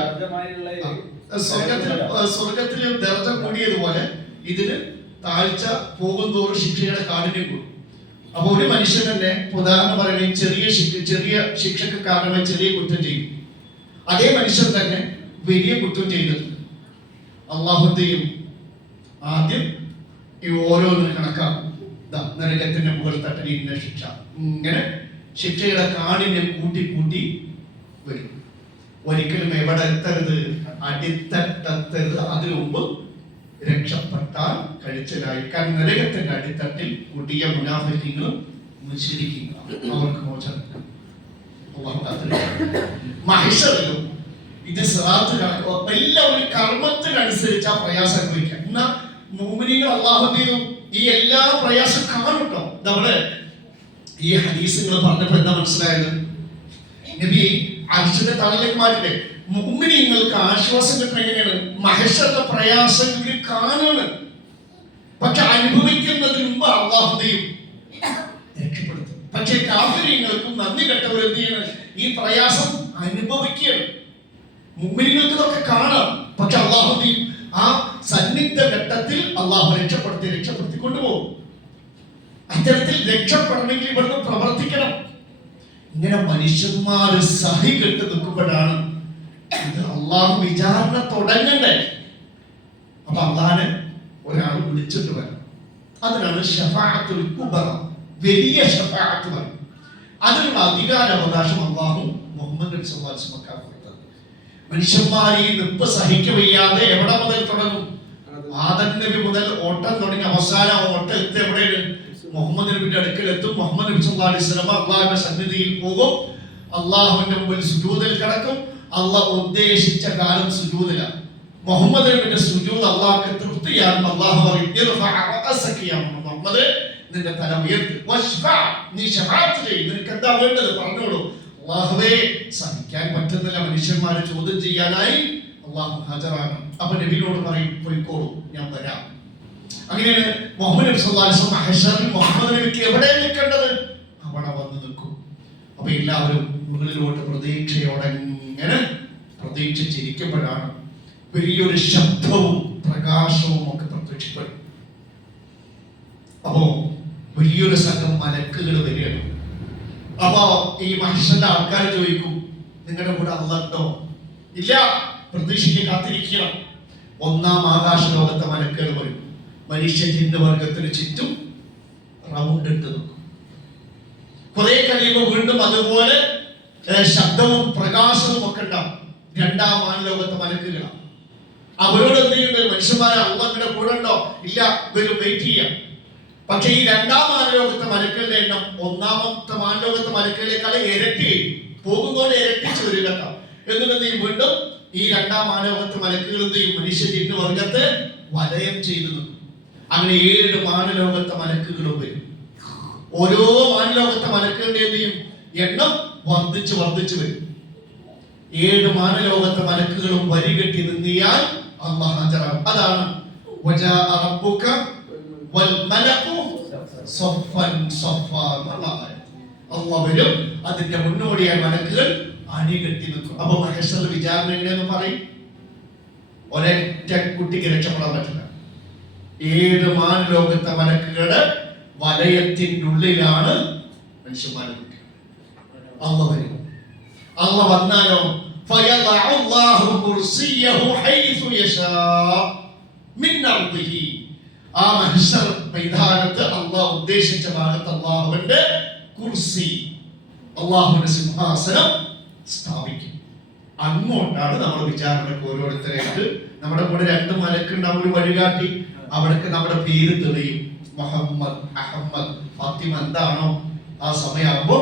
സ്വർഗത്തിലെ ദർജ കൂടിയതുപോലെ ഇതിന് താഴ്ച പോകുന്തോറും ശിക്ഷയുടെ കാഠിന്യം കൂടും. അപ്പൊ ഒരു മനുഷ്യൻ തന്നെ ഉദാഹരണം പറയുകയും ചെറിയ ശിക്ഷക്ക് കാരണമായി ചെറിയ കുറ്റം ചെയ്യും. അതേ മനുഷ്യൻ തന്നെ വലിയ കുറ്റം ചെയ്തിട്ടുണ്ട്. അള്ളാഹുദ്ദയും ആദ്യം ഈ ഓരോന്നും കണക്കാക്കും. നരകത്തിന്റെ മുകൾ തട്ടിൽ ഇന്ന ശിക്ഷ, ഇങ്ങനെ ശിക്ഷയുടെ കാഠിന്യം കൂട്ടി കൂട്ടി വരും. ഒരിക്കലും എവിടെ എത്തരുത്? അടിത്തട്ടരുത്. അതിനു മുമ്പ് രക്ഷപ്പെട്ടാൽ കഴിച്ചലായി. കാരണം നരകത്തിന്റെ അടിത്തട്ടിൽ കൊടിയ മുനാഫിക്കുകളും മുശ്രിക്കുകളും അവർക്ക് മോചനം. മഹ്ശറിലും ഇത് സിറാത്ത് കണക്കും എല്ലാവരും കർമ്മത്തിനനുസരിച്ച് ആ പ്രയാസം അനുഭവിക്കാം. എന്നാ മുഅ്മിനീങ്ങൾ അല്ലാഹുവിനെയും ഈ എല്ലാ പ്രയാസം കാണുട്ടോ. നമ്മള് ഈ ഹദീസുകൾ പറഞ്ഞപ്പോ എന്താ മനസ്സിലായത്? നബി അർശിന്റെ തണലിലേക്ക് മാറ്റില്ലേ? മുഅ്മിനീങ്ങൾക്ക് ആശ്വാസം കിട്ടുന്നത് എങ്ങനെയാണ്? മഹ്ശറിന്റെ പ്രയാസങ്ങൾ കാണുകയാണ്. പക്ഷെ അനുഭവിക്കുന്നതിന് മുമ്പ് അല്ലാഹുവിനെയും രക്ഷപ്പെടുത്തും. പക്ഷെ കാഫിരീങ്ങൾക്കും നന്ദി കെട്ടവരെന്ത് ചെയ്യണം? ഈ പ്രയാസം അനുഭവിക്കുകയാണ്. മുഅ്മിനീങ്ങൾക്ക് ഇതൊക്കെ കാണാം, പക്ഷെ അല്ലാഹുവിനെയും ആ സന്നിഗ്ധ ഘട്ടത്തിൽ അള്ളാഹു രക്ഷപ്പെടുത്തി കൊണ്ടുപോകും. അത്തരത്തിൽ രക്ഷപ്പെടണമെങ്കിൽ ഇവിടുന്ന് പ്രവർത്തിക്കണം. ഇങ്ങനെ മനുഷ്യന്മാര് സഹി കെട്ട് നിൽക്കുമ്പോഴാണ് ഇത് അള്ളാഹു വിചാരണ തുടങ്ങണ്ടേ. അപ്പൊ അള്ളാഹനെ ഒരാൾ വിളിച്ചിട്ട് വരണം. അതിനാണ് ശഫാഅത്തുൽ കുബ്ര, വലിയ ശഫാഅത്ത് പറയും. അതിനുള്ള അധികാരാവകാശം അള്ളാഹു മുഹമ്മദ് നബി സല്ലല്ലാഹു അലൈഹി വസല്ലം കൊടുത്തത്. മനുഷ്യന്മാർ ഈ നിപ്പ് സഹിക്കവയ്യാതെ എവിടെ മുതൽ തുടങ്ങും? ആദം നബി മുതൽ ഓട്ടം തുടങ്ങി അവസാനം ഓട്ടം എത്തി എവിടെയാണ്? മുഹമ്മദ് നബിയുടെ അടുക്കൽ എത്തും. മുഹമ്മദ് നബി സല്ലല്ലാഹു അലൈഹി വസല്ലം അള്ളാഹുവിന്റെ സന്നിധിയിൽ പോകും. അള്ളാഹുവിന്റെ മുമ്പിൽ സുജൂദിൽ കിടക്കും. അള്ളാഹ് ഉദ്ദേശിച്ച കാലം സുജൂദിലാണ്. മുഹമ്മദ് നബിയുടെ സുജൂദ് അള്ളാഹ്ക്ക് തൃപ്തിയാണ്. അള്ളാഹു പറയും മുഹമ്മദ്, നിന്റെ തല ഉയർത്തി, നീ ശഫാഅത്ത് ചെയ്യ്, നിനക്ക് എന്താ വേണ്ടത് പറഞ്ഞോളൂ. അള്ളാഹുവേ, സഹിക്കാൻ പറ്റുന്നില്ല, മനുഷ്യന്മാരെ ചോദ്യം ചെയ്യാനായി അള്ളാഹു ഹാജരാണ്. അപ്പൊ നബിയോട് പറയും, പോയിക്കോളൂ, ഞാൻ വരാം. അങ്ങനെയാണ് മുഹമ്മദ് നബി സല്ലല്ലാഹു അലൈഹി വസല്ലം ഹശറിൽ മുഹമ്മദ് നബിക്ക് എവിടെ നിൽക്കേണ്ടത് അവിടെ വന്ന് നിൽക്കും. അപ്പൊ എല്ലാവരും മുകളിലോട്ട് പ്രതീക്ഷയോടെ ഇങ്ങനെ പ്രതീക്ഷിച്ചിരിക്കുമ്പോഴാണ് വലിയൊരു ശബ്ദവും പ്രകാശവും ഒക്കെ പ്രത്യക്ഷപ്പെടും. അപ്പോ വലിയൊരു സംഘം മലക്കുകൾ വരികയാണ്. അപ്പോ ഈ മഹ്ശറിലെ ആൾക്കാർ ചോദിക്കും, നിങ്ങളുടെ കൂടെ അല്ലാഹ് ഉണ്ടോ? ഇല്ല, പ്രതീക്ഷയ്ക്ക് കാത്തിരിക്കണം. ഒന്നാം ആകാശ ലോകത്തെ മലക്കുകൾ വരും. മനുഷ്യ ജിന്ന് വർഗത്തിന് ചുറ്റും റൗണ്ട് ഇട്ട് നിൽക്കും. കുറെ കഴിയുമ്പോൾ വീണ്ടും അതുപോലെ ശബ്ദവും പ്രകാശവും ഒക്കെ ഉണ്ടാവും. രണ്ടാം മാനലോകത്തെ മലക്കുകളാണ്. അവരോട് എന്ത് ചെയ്യുന്നത്? മനുഷ്യന്മാരെ അള്ളാഹുവിന്റെ കൂടെ ഉണ്ടോ? ഇല്ല, ഇവര് വെയിറ്റ് ചെയ്യാം. പക്ഷെ ഈ രണ്ടാം മാനലോകത്തെ മലക്കുകളുടെ എണ്ണം ഒന്നാമത്തെ മാനലോകത്തെ മലക്കുകളെക്കാൾ ഇരട്ടി പോകുമ്പോൾ ഇരട്ടിച്ച് വരും കേട്ടോ. എന്നിട്ട് വീണ്ടും ഈ രണ്ടാം മാനലോകത്തെ മലക്കുകൾ എന്ത് ചെയ്യും? മനുഷ്യ ജിന്ന് വർഗത്തെ വലയം ചെയ്തു നിൽക്കും. അങ്ങനെ 7 മാനലോകത്തെ മലക്കുകളും വരും. ഓരോ മാനലോകത്തെ മലക്കുകളുടെ എന്ത് ചെയ്യും? എണ്ണം വർദ്ധിച്ചു വരും. 7 മാനലോകത്തെ മലക്കുകളും വരികെട്ടി നിന്നിയാൽ അല്ലാഹു ഹാജരാകും. അതാണ് വജാ റബ്ബുക വൽ മലകു സഫൻ സഫാ. അല്ലാഹു വരും, അതിന്റെ മുന്നോടിയായി മലക്കുകൾ അണികെട്ടി നിൽക്കും. അപ്പൊ മഹ്ശറിൽ വിചാരണ എങ്ങനെയെന്ന് പറയും? ഒരൊറ്റ കുട്ടിക്ക് രക്ഷപ്പെടാൻ പറ്റില്ല. 7 മാനലോകത്തെ മലക്കുകളുടെ വലയത്തിന്റെ ഉള്ളിലാണ് മനുഷ്യന്മാർ. അല്ലാഹു വരും. അല്ലാഹു വന്നാലോ ഫയദഉല്ലാഹു കുർസിയഹു ഹൈസു യശാ മിൻ അർദിഹി. ആ മഹ്ശർ മൈതാനത്ത് അല്ലാഹു ഉദ്ദേശിച്ച ഭാഗത്ത് അല്ലാഹുവിന്റെ കുർസി, അല്ലാഹുവിന്റെ സിംഹാസനം സ്ഥാപിക്കും. അങ്ങോട്ടാണ് നമ്മൾ വിചാരണക്ക് ഓരോരുത്തരായിട്ട്. നമ്മുടെ കൂടെ 2 മലക്കുണ്ടാവും, ഒരു വഴികാട്ടി. അവിടേക്ക് നമ്മുടെ പേര് തെളിയും. മുഹമ്മദ്, അഹമ്മദ്, ഫാത്തിമ എന്താണോ ആ സമയമാകുമ്പോ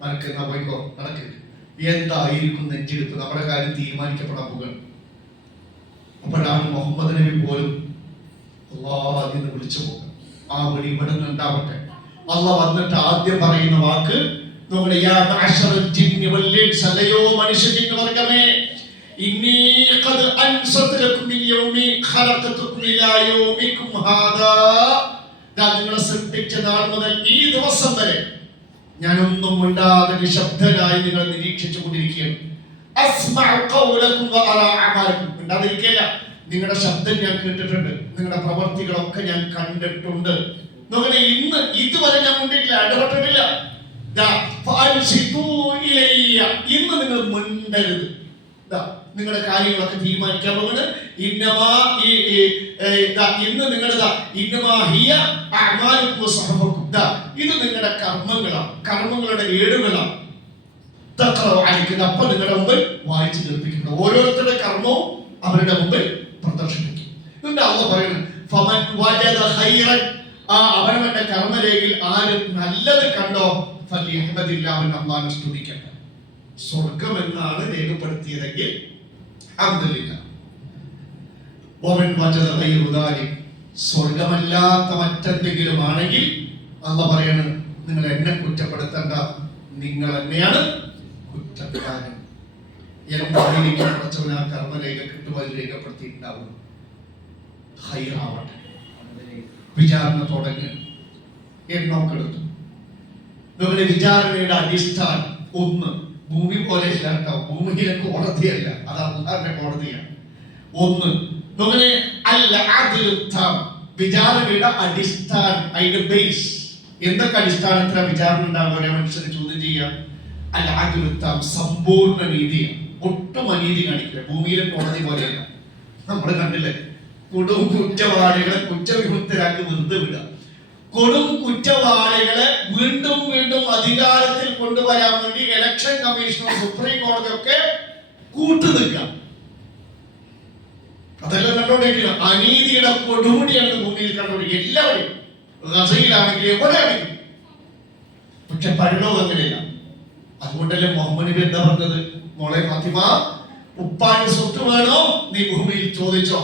മലക്ക് പോയിക്കോ നടക്ക്. എന്തായിരിക്കും നെഞ്ചെടുത്ത് നമ്മുടെ കാര്യം തീരുമാനിക്കപ്പെടാൻ പോകുക. അപ്പോഴാണ് മുഹമ്മദ് നബി പോലും അല്ലാഹ് എന്ന് വിളിച്ചു പോകുക. ആ വിളി ഇവിടെ നിന്നുണ്ടാവട്ടെ. അല്ലാഹ് വന്നിട്ട് ആദ്യം പറയുന്ന വാക്ക് നമ്മുടെ യാ മഅശറൽ ജിന്നി വൽ ഇൻസ്, അല്ലയോ മനുഷ്യ ജിന്ന് വർഗ്ഗമേ, ഇന്നി ഖദ് അൻസത് ലക്കും മിൻ യൗമി ഖലഖതുകും ഇലാ യൗമികും ഹാദാ. നിങ്ങളെ സൃഷ്ടിച്ച നാൾ മുതൽ ഈ ദിവസം വരെ ഞാനൊന്നും മിണ്ടാതെ നിശബ്ദനായി നിങ്ങൾ നിരീക്ഷിച്ചു കൊണ്ടിരിക്കുകയാണ്. അസ്മഉ ഖൗലകും വഅറാ അഅമാലകും. മിണ്ടാതിരിക്കില്ല. നിങ്ങളുടെ ശബ്ദം ഞാൻ കേട്ടിട്ടുണ്ട്, നിങ്ങളുടെ പ്രവർത്തികളൊക്കെ ഞാൻ കണ്ടിട്ടുണ്ട്. നോക്കണേ, ഇന്ന് ഇതുവരെ ഞാൻ മിണ്ടിയിട്ടില്ല, ഇടപെട്ടിട്ടില്ല. ഇന്ന് നിങ്ങൾ മിണ്ടരുത്. നിങ്ങളുടെ കാര്യങ്ങളൊക്കെ തീരുമാനിക്കാൻ പോകുന്നത് ഇന്ന് ഇത് നിങ്ങളുടെ കർമ്മങ്ങളുടെ ഏടുകളാണ്. അപ്പൊ നിങ്ങളുടെ മുമ്പിൽ വായിച്ചു കേൾപ്പിക്കുന്നത്. ഓരോരുത്തരുടെ കർമ്മവും അവരുടെ മുമ്പിൽ പ്രദർശിപ്പിക്കും. എന്നിട്ട് അള്ളാഹു പറയുന്നത് അവനവന്റെ കർമ്മരേഖയിൽ ആര് നല്ലത് കണ്ടോ ഫലിയഹ്മദില്ലാഹ്, അല്ലാഹുവിനെ സ്തുതിക്കട്ടെ. സ്വർഗം എന്നാണ് രേഖപ്പെടുത്തിയതെങ്കിൽ അൽഹംദുലില്ലാഹ്. വമൻ വജദ ഗൈറ ദാലിക്, സ്വർഗമല്ലാത്ത മറ്റെന്തെങ്കിലും ആണെങ്കിൽ അല്ലാഹു പറയുന്നത് നിങ്ങൾ എന്നെ കുറ്റപ്പെടുത്തണ്ട, നിങ്ങൾ തന്നെയാണ് കുറ്റക്കാരൻ. എന്തായിരിക്കും കുറച്ചവൻ ആ കർമ്മരേഖ കിട്ടുമ്പോൾ രേഖപ്പെടുത്തിയിട്ടുണ്ടാവും. ഹൈറാവട്ടെ. വിചാരണ തുടങ്ങി. എണ്ണമൊക്കെടുത്തു. നിങ്ങളുടെ വിചാരണയുടെ അടിസ്ഥാനം ഒന്ന്, ഭൂമി പോലെ ഇല്ല കേട്ടോ, ഭൂമിയിലെ കോടതിയല്ല, അത് അല്ലാഹുവിന്റെ കോടതിയാണ്. ഒന്ന് നിങ്ങളെ വിചാരണയുടെ അടിസ്ഥാനം, അതിന്റെ ബേസ് എന്തൊക്കെ അടിസ്ഥാനത്തിലാണ് വിചാരണ ഉണ്ടാകുക? മനുഷ്യരെ ചോദ്യം ചെയ്യാം. അൽ-അദ്ലുത്താം, സമ്പൂർണ്ണ നീതിയാണ്. ഒട്ടും അനീതി കാണിക്കില്ല. ഭൂമിയിലെ കോടതി പോലെയല്ല. നമ്മൾ കണ്ടില്ലേ, കൊടും കുറ്റവാളികളെ കുറ്റവിമുക്തരാക്കി വെറുതെ വിടുക. കൊടും കുറ്റവാളികളെ വീണ്ടും വീണ്ടും അധികാരത്തിൽ കൊണ്ടുവരാൻ വേണ്ടി ഇലക്ഷൻ കമ്മീഷനും സുപ്രീം കോടതിയൊക്കെ കൂട്ടുനിൽക്കുക. അതെല്ലാം കണ്ടോണ്ടിരിക്കുക. അനീതിയുടെ കൊടുമുടിയാണ് ഭൂമിയിൽ കണ്ടോണ്ടിരിക്കുക. എല്ലാവരും ഗസയിലാണെങ്കിലും എവിടെയാണെങ്കിലും. പക്ഷെ പരലോകം അങ്ങനെയല്ല. അതുകൊണ്ടല്ലേ മുഹമ്മദ് നബി എന്താ പറഞ്ഞത്? മോളെ ഫാത്തിമ, ഉപ്പാന് സ്വത്ത് വേണോ? നീ ഭൂമിയിൽ ചോദിച്ചോ.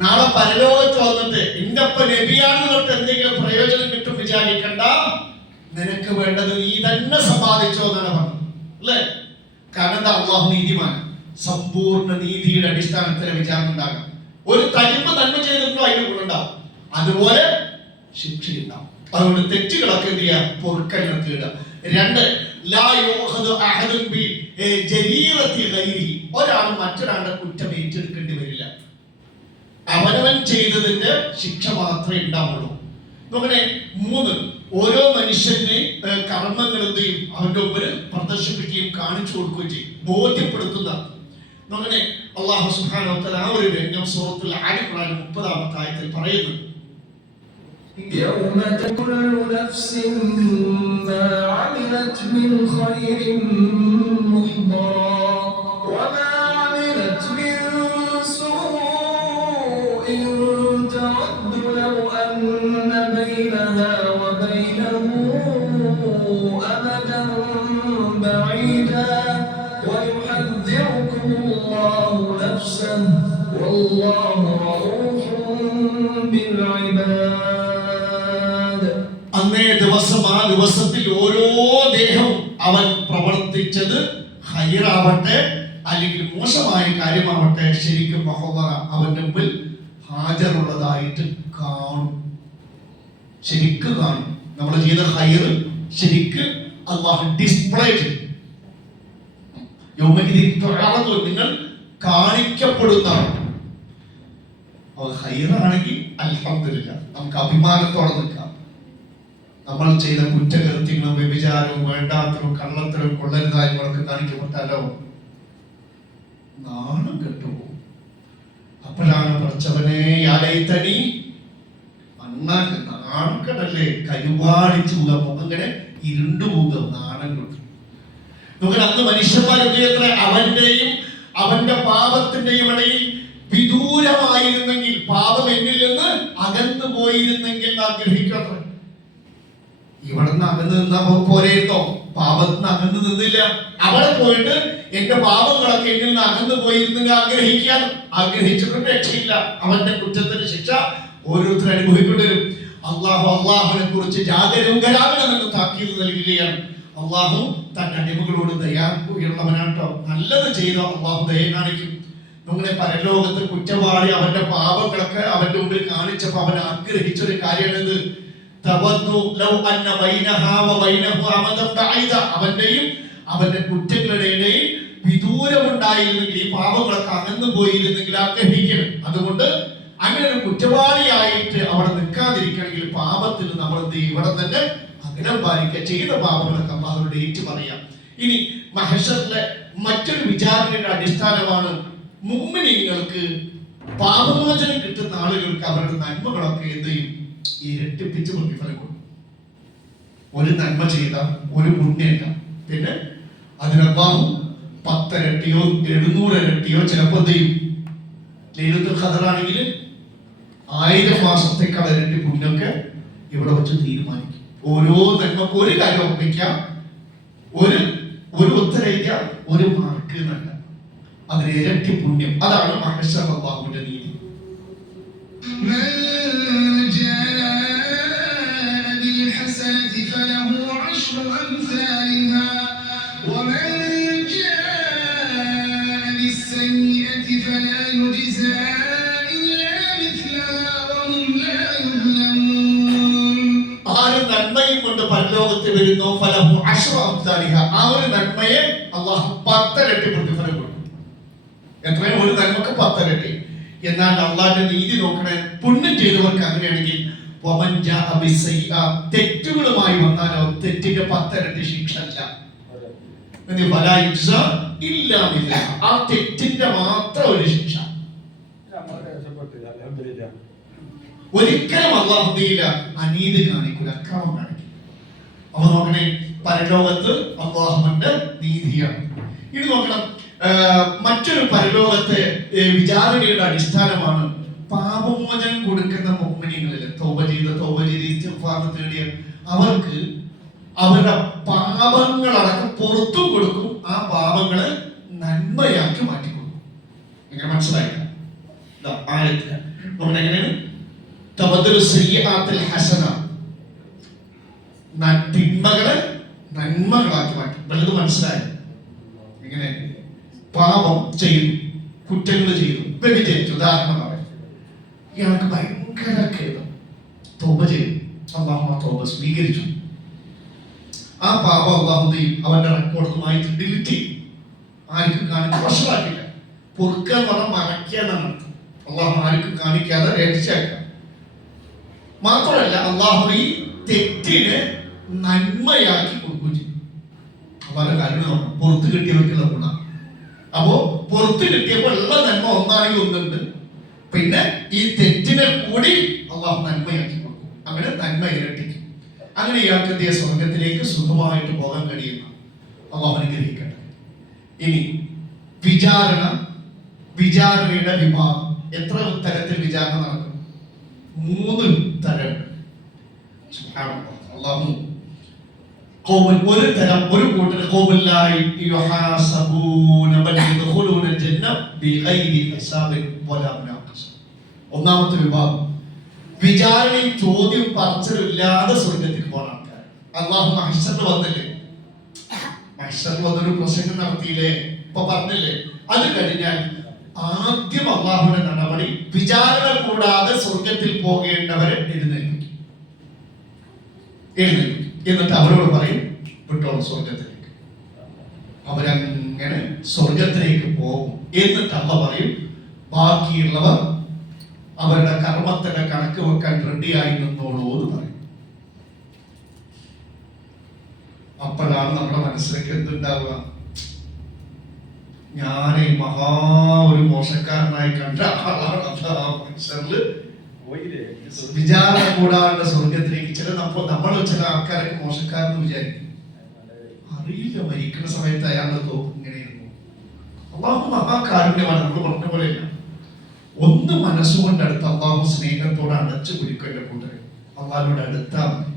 നാളെ പരലോകത്ത് വന്നിട്ട് എന്റെ ഒപ്പം നബിയാണെന്ന് തൊട്ട് എന്തെങ്കിലും പ്രയോജനം കിട്ടും വിചാരിക്കണ്ട. നിനക്ക് വേണ്ടത് നീ തന്നെ സമ്പാദിച്ചോ എന്നാണ് പറഞ്ഞത്, അല്ലേ? കാരണം എന്താ? അല്ലാഹു നീതിമാൻ. സമ്പൂർണ്ണ നീതിയുടെ അടിസ്ഥാനത്തിലെ വിചാരണ ഉണ്ടാകാം. ഒരു തരിമ്പ് നന്മ ചെയ്തിട്ടുണ്ടോ അതിന് ഗുണമുണ്ടാവും. അതുപോലെ ശിക്ഷയുണ്ടാവും. അതുകൊണ്ട് തെറ്റുകളൊക്കെ എന്ത് ചെയ്യുക? പൊറുക്കലിനെ തേടുക. 2, ലാ യുഖദു അഹദുൻ ബി ജരീറത്തി ഗൈരിഹി. ഒരാൾ മറ്റൊരാളുടെ കുറ്റം ഏറ്റെടുക്കേണ്ടി വരില്ല. അവനവൻ ചെയ്തതിന്റെ ശിക്ഷ മാത്രമേ ഉണ്ടാവുള്ളൂ. നോക്കണേ, 3, ഓരോ മനുഷ്യന്റെ കർമ്മങ്ങൾ എന്ത് ചെയ്യും? അവന്റെ മുമ്പിൽ പ്രദർശിപ്പിക്കുകയും കാണിച്ചു കൊടുക്കുകയും ചെയ്യും, ബോധ്യപ്പെടുത്തുന്ന. നോക്കണേ, അല്ലാഹു സുബ്ഹാനഹു വ തആല ആ ഒരു രംഗം സൂറത്തുൽ ആലി ഇംറാൻ 30-ാമത്തെ ആയത്തിൽ പറയുന്നു. يوم كل نفس ما عملت من خير محضرا وما عملت من سوء تود لو أن بينها وبينه أمدا بعيدا ويحذركم الله نفسه والله رؤوف بالعباد. അന്നേ ദിവസം, ആ ദിവസത്തിൽ ഓരോ ദേഹവും അവൻ പ്രവർത്തിച്ചത് ഹൈറാവട്ടെ അല്ലെങ്കിൽ മോശമായ കാര്യമാവട്ടെ ശരിക്കും മഹോദറ അവന്റെ മുമ്പിൽ ഹാജറുള്ളതായിട്ട് കാണും. ശരിക്കും കാണും. നമ്മൾ ചെയ്ത ഹൈർ ശരിക്ക് അല്ലാഹു ഡിസ്പ്ലേ ചെയ്യും. നിങ്ങൾ കാണിക്കപ്പെടുന്നതാണ്. ഹൈറാണെങ്കിൽ അൽഹംദുലില്ലാഹ് നമുക്ക് അഭിമാനത്തോടെ നിൽക്കാം. നമ്മൾ ചെയ്ത കുറ്റകൃത്യങ്ങളും വ്യഭിചാരവും വേണ്ടാത്തതും കള്ളത്തരവും കൊള്ളരുതായ്മകളൊക്കെ കാണിക്കപ്പെട്ടാലോ നാണം കെട്ടുപോകും. അപ്പോഴാണ് പഠിച്ചവനെ യാലൈതനി നന്നാക്ക് നാണക്കടല്ലേ കരുവാടിച്ചു പോകാം, മുഖങ്ങനെ ഇരുണ്ടുപോകുക നാണം കെട്ടു. നമുക്ക് അന്ന് മനുഷ്യന്മാരുടെ അവന്റെയും അവന്റെ പാപത്തിന്റെയും ഇടയിൽ വിദൂരമായിരുന്നെങ്കിൽ, പാപം എന്നിൽ നിന്ന് അകന്നു പോയിരുന്നെങ്കിൽ ആഗ്രഹിക്കട്ടെ. ഇവിടുന്ന് അകന്ന് നിന്നാ പോലെയിരുന്നോ? പാപത്തിന് അകന്ന് നിന്നില്ല. അവിടെ പോയിട്ട് എന്റെ പാപങ്ങളൊക്കെ എന്നിൽ നിന്ന് അകന്നു പോയിരുന്നെങ്കിൽ ആഗ്രഹിച്ചിട്ട് രക്ഷയില്ല. അവന്റെ കുറ്റത്തിന്റെ ശിക്ഷ ഓരോരുത്തരും അനുഭവിക്കേണ്ടി വരും. അള്ളാഹുവിനെ കുറിച്ച് ജാഗരൂകരാകണമെന്ന് താക്കീത് നൽകുകയാണ്. അള്ളാഹു തന്റെ അടിമകളോട് ദയാലുള്ളവനാട്ടോ. നല്ലത് ചെയ്തോ അള്ളാഹു ദയ കാണിക്കും. നമ്മുടെ പരലോകത്ത് കുറ്റവാളി അവന്റെ പാപങ്ങളൊക്കെ അവന്റെ മുമ്പിൽ കാണിച്ചപ്പോ അവൻ ആഗ്രഹിച്ചൊരു കാര്യമാണിത്. അവന്റെയും അവന്റെ കുറ്റങ്ങളുടെ ഇടയിൽ വിദൂരമുണ്ടായിരുന്നെങ്കിൽ, ഈ പാപങ്ങളൊക്കെ അകന്നു പോയിരുന്നെങ്കിൽ ആഗ്രഹിക്കണം. അതുകൊണ്ട് അങ്ങനെ ഒരു കുറ്റവാളിയായിട്ട് അവിടെ നിൽക്കാതിരിക്കണമെങ്കിൽ പാപത്തിൽ നമ്മൾ ഇവിടെ തന്നെ അകലം പാലിക്കുക. ചെയ്ത പാപങ്ങളൊക്കെ അള്ളാഹുവിനോട് ഏറ്റു പറയാം. ഇനി മഹ്ശറിലെ മറ്റൊരു വിചാരണയുടെ അടിസ്ഥാനമാണ് മുഅ്മിനീങ്ങൾക്ക് പാപമോചനം കിട്ടുന്ന ആളുകൾക്ക് അവരുടെ നന്മകളൊക്കെ എന്ത് ചെയ്യും? ഇരട്ടിപ്പിച്ച് പ്രതിഫലം കൊടുക്കും. ഒരു നന്മ ചെയ്ത ഒരു പുണ്യമില്ല, പിന്നെ അതിനൊപ്പം 10 ഇരട്ടിയോ 700 ഇരട്ടിയോ ചിലപ്പോൾ എന്ത് ചെയ്യും? ലൈലത്തുൽ ഖദറാണെങ്കിൽ 1000 മാസത്തേക്കാൾ ഇരട്ടി പുണ്യമൊക്കെ ഇവിടെ വെച്ച് തീരുമാനിക്കും. ഓരോ നന്മക്ക് ഒരു കാര്യം ഒപ്പിക്കാം, ഒരു ഉത്തരയിക്കാം, ഒരു മാർക്ക് എന്നല്ല, അതിന് ഇരട്ടി പുണ്യം. അതാണ് മഹ്ശർ അല്ലാഹുവിന്റെ നീതി. നന്മയും കൊണ്ട് പരലോകത്ത് വരുന്നു, ഫലഹു അശ്റു അംസാലിഹ. ആ ഒരു നന്മയെ അല്ലാഹു 10 ഇരട്ടി പ്രതിഫലം കൊടുക്കും. എത്രയും ഒരു നന്മക്ക് 10 ഇരട്ടി. എന്നാൽ അള്ളാന്റെ നീതി നോക്കണേ, പുണ്യം ചെയ്തവർക്ക് അങ്ങനെയാണെങ്കിൽ തെറ്റുകളുമായി വന്നാലോ തെറ്റിന്റെ 10 ഇരട്ടി ശിക്ഷ അല്ല. ആ തെറ്റിന്റെ മാത്രം ഒരു ശിക്ഷ. ഒരിക്കലും അല്ലാഹു അനീതി കാണിക്കൂല, അക്രമം കാണിക്കും. അപ്പൊ നോക്കണേ, പരലോകത്ത് അല്ലാഹുവിന്റെ നീതിയാണ്. ഇനി നോക്കണം, മറ്റൊരു പരലോകത്തെ വിചാരണയുടെ അടിസ്ഥാനമാണ് പാപമോചനം കൊടുക്കുന്ന മുഅ്മിനീങ്ങളിൽ തൗബ ചെയ്ത് ഇസ്തിഗ്ഫാർ തേടിയ അവർക്ക് അവരുടെ പാപങ്ങളടക്കം പുറത്തു കൊടുക്കും. ആ പാപങ്ങളെ നന്മയാക്കി മാറ്റിക്കൊടുക്കും. എങ്ങനെ മനസ്സിലായില്ല? ആയത്തില് നമ്മുടെ എങ്ങനെയാണ് തബദ്ദുലു സയ്യിആത്തിൽ ഹസന, തിന്മകളെ നന്മകളാക്കി മാറ്റും. വല്ലത് മനസ്സിലായി? ഇങ്ങനെ പാപം ചെയ്തു, കുറ്റങ്ങൾ ചെയ്തു, വ്യഭിചരിച്ചു, ഉദാഹരണം പറയാം, ഇയാൾക്ക് ഭയങ്കര ഖേദം, സ്വീകരിച്ചു. ആ പാപം അള്ളാഹു അവന്റെ റെക്കോർഡ് മാറ്റി ഡിലീറ്റ് ചെയ്യും. ആർക്കും കാണിക്കാൻ വഷളാക്കില്ല. പൊറുക്കുക എന്ന് പറഞ്ഞാൽ മറയ്ക്കുക എന്നാണ് അർത്ഥം. അള്ളാഹു ആർക്കും കാണിക്കാതെ രക്ഷയാക്കുക. മാത്രമല്ല അള്ളാഹു ഈ തെറ്റിനെ നന്മയാക്കി കൊടുക്കുകയും ചെയ്യും. വളരെ കാര്യം പുറത്ത് കിട്ടിയവർക്കുള്ള ഗുണം. അപ്പോ പുറത്ത് കിട്ടിയപ്പോൾ ഉള്ള നന്മ ഒന്നാണെങ്കിൽ ഒന്നുണ്ട്, പിന്നെ ഈ തെറ്റിനെ കൂടി അള്ളാഹു നന്മയാക്കി കൊടുക്കും. അങ്ങനെ നന്മ ഇരട്ടിക്കും. അങ്ങനെ ഇയാൾക്ക് എത്തിയ സ്വർഗത്തിലേക്ക് സുഖമായിട്ട് പോകാൻ കഴിയുന്ന അള്ളാഹു അനുഗ്രഹിക്കട്ടെ. ഇനി വിചാരണയുടെ വിഭാഗം. എത്ര തരത്തിൽ വിചാരണ നടക്കും? 3 തരം. അള്ളാഹു ഒരു തരം, ഒരു കൂട്ടർ ഒന്നാമത്തെ വിഭാഗം വിചാരണയും ചോദ്യം പറച്ചിലും ഇല്ലാതെ സ്വർഗത്തിൽ പോണ ആൾക്കാർ. അള്ളാഹു മഹ്ശറിൽ വന്നില്ലേ, മഹ്ശറിൽ വന്നൊരു പ്രസംഗം നടത്തിയില്ലേ, ഇപ്പൊ പറഞ്ഞില്ലേ. അത് കഴിഞ്ഞാൽ ആദ്യം അള്ളാഹുവിന്റെ നടപടി വിചാരണ കൂടാതെ സ്വർഗത്തിൽ പോകേണ്ടവരെ എഴുന്നേൽപ്പിക്കും. എന്നിട്ട് അവരോട് പറയും വിട്ടോളൂ സ്വർഗത്തിലേക്ക്. അവരങ്ങനെ സ്വർഗത്തിലേക്ക് പോകും. എന്നിട്ട് അള്ള പറയും ബാക്കിയുള്ളവർ അവരുടെ കർമ്മത്തിന്റെ കണക്ക് വെക്കാൻ റെഡിയായി നിന്നോളൂ എന്ന് പറയും. അപ്പോഴാണ് നമ്മുടെ മനസ്സിലേക്ക് എന്തുണ്ടാവുക? ഞാൻ ഒരു മോശക്കാരനായി കണ്ട ആളാണ് വിചാരണ കൂടാണ്ട് സ്വർഗത്തിലേക്ക്. നമ്മൾ ചില ആൾക്കാരൊക്കെ മോശക്കാരെന്ന് വിചാരിക്കും. അറിയില്ല, മരിക്കുന്ന സമയത്ത് അയാളുടെ തോക്ക് ഇങ്ങനെയായിരുന്നു. അള്ളാഹു മഹാകാരുണ്യമാണ്. നമ്മൾ പറഞ്ഞ പോലെയല്ല. ഒന്ന് മനസ്സുകൊണ്ട് അടുത്ത് അള്ളാഹു സ്നേഹത്തോടെ അടച്ചു പിടിക്കേണ്ട കൂട്ടരെ അള്ളാഹിനോട് അടുത്താൽ മതി.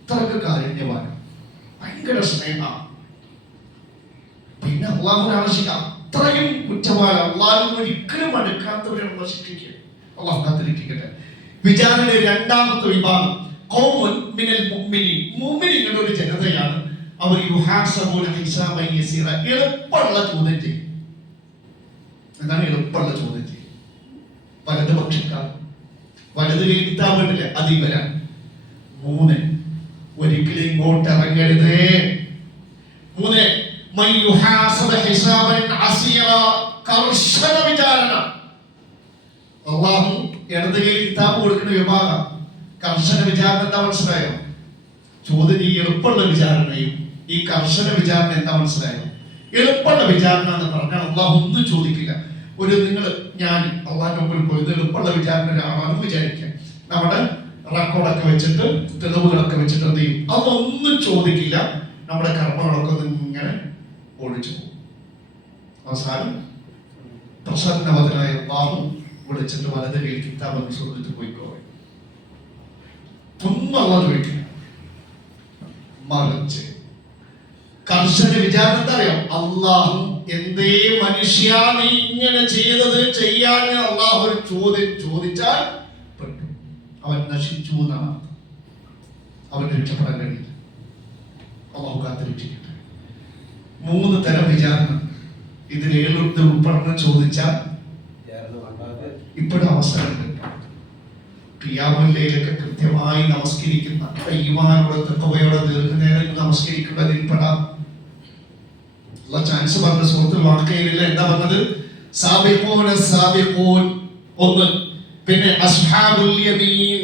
അത്രക്ക് കാരുണ്യമാണ്, ഭയങ്കര സ്നേഹമാണ്. പിന്നെ അള്ളാഹുവിനെ ആവശ്യിക്കാം. അത്രയും കുറ്റവാളി, അള്ളാഹു ഒരിക്കലും അടുക്കാത്തവരെ നമ്മൾ ശിക്ഷിക്കുക. അള്ളാഹു കാത്തിരിക്കട്ടെ. വിചാരണയുടെ രണ്ടാമത്തെ വിഭാഗം മുഅ്മിനീങ്ങളുടെ ഒരു ജനതയാണ്. അവർ എളുപ്പമുള്ള ചോദ്യം ചെയ്യും. എന്താണ് എളുപ്പമുള്ള ചോദ്യം ചെയ്യും? വലതുപക്ഷക്കാർ, വലത് കിതാബില്ല, അത് ഇവരാണ്. 3 ഒരിക്കലും ഇങ്ങോട്ട് ഇറങ്ങരുതേ. 3 കർശന വിചാരണ. അള്ളാഹു ഇടത് കൈ കിതാബ് കൊടുക്കുന്ന വിഭാഗം കർശന വിചാരണ. എന്താ മനസ്സിലായോ? ചോദ്യം ഈ എളുപ്പമുള്ള വിചാരണയും ഈ കർശന വിചാരണ എന്താ മനസ്സിലായോ? എളുപ്പമുള്ള വിചാരണ എന്ന് പറഞ്ഞാൽ അള്ളാഹു ഒന്നും ചോദിക്കില്ല. ഞാൻ അള്ളാഹിന്റെ മുമ്പിൽ പോയത് എളുപ്പമുള്ള വിചാരണ ഒരാളാണെന്ന് വിചാരിക്കാം. നമ്മുടെ റെക്കോർഡൊക്കെ വെച്ചിട്ട് തെളിവുകളൊക്കെ വെച്ചിട്ട് എന്ത് ചെയ്യും? അതൊന്നും ചോദിക്കില്ല. നമ്മുടെ കർമ്മങ്ങളൊക്കെ ഇങ്ങനെ ഓടിച്ചു പോകും. അവസാനം പ്രസന്നവതനായ അള്ളാഹു വിളിച്ചിട്ട് വലത് കയ്യിൽ കിതാബ് ചോദിച്ചിട്ട് പോയിക്കോ. ഒന്നും അള്ളാഹു ചോദിക്കില്ല. മറിച്ച് കർശന വിചാരണ എന്താ അറിയാം? അള്ളാഹു എന്തേ മനുഷ്യ നീ ഇങ്ങനെ ചെയ്തത് ചെയ്യാൻ അള്ളാഹു ഒരു ചോദ്യം ചോദിച്ചാൽ പെട്ടു, അവൻ നശിച്ചു എന്നാണ്. അവന് രക്ഷപ്പെടാൻ കഴിയില്ല. അള്ളാഹു കാത്തിരക്ഷിക്കട്ടെ. 3 തരം വിചാരണ. ഇതിൽ ഉൾപ്പെടണം ചോദിച്ചാൽ ഇപ്പോഴും അവസരമുണ്ട്. ഖിയാമുല്ലയിലൊക്കെ കൃത്യമായി നമസ്കരിക്കുന്ന, ഈമാനോടെ തഖ്വയോടെ ദീർഘനേരം നമസ്കരിക്കുന്നതിൽ പെടാം ഉള്ള ചാൻസ് പറഞ്ഞ സുഹൃത്തുൽ വാഖിയയിൽ എന്താ പറഞ്ഞത്? സാബിഖൂന സാബിഖൂൻ 1, പിന്നെ അസ്ഹാബുൽ യമീൻ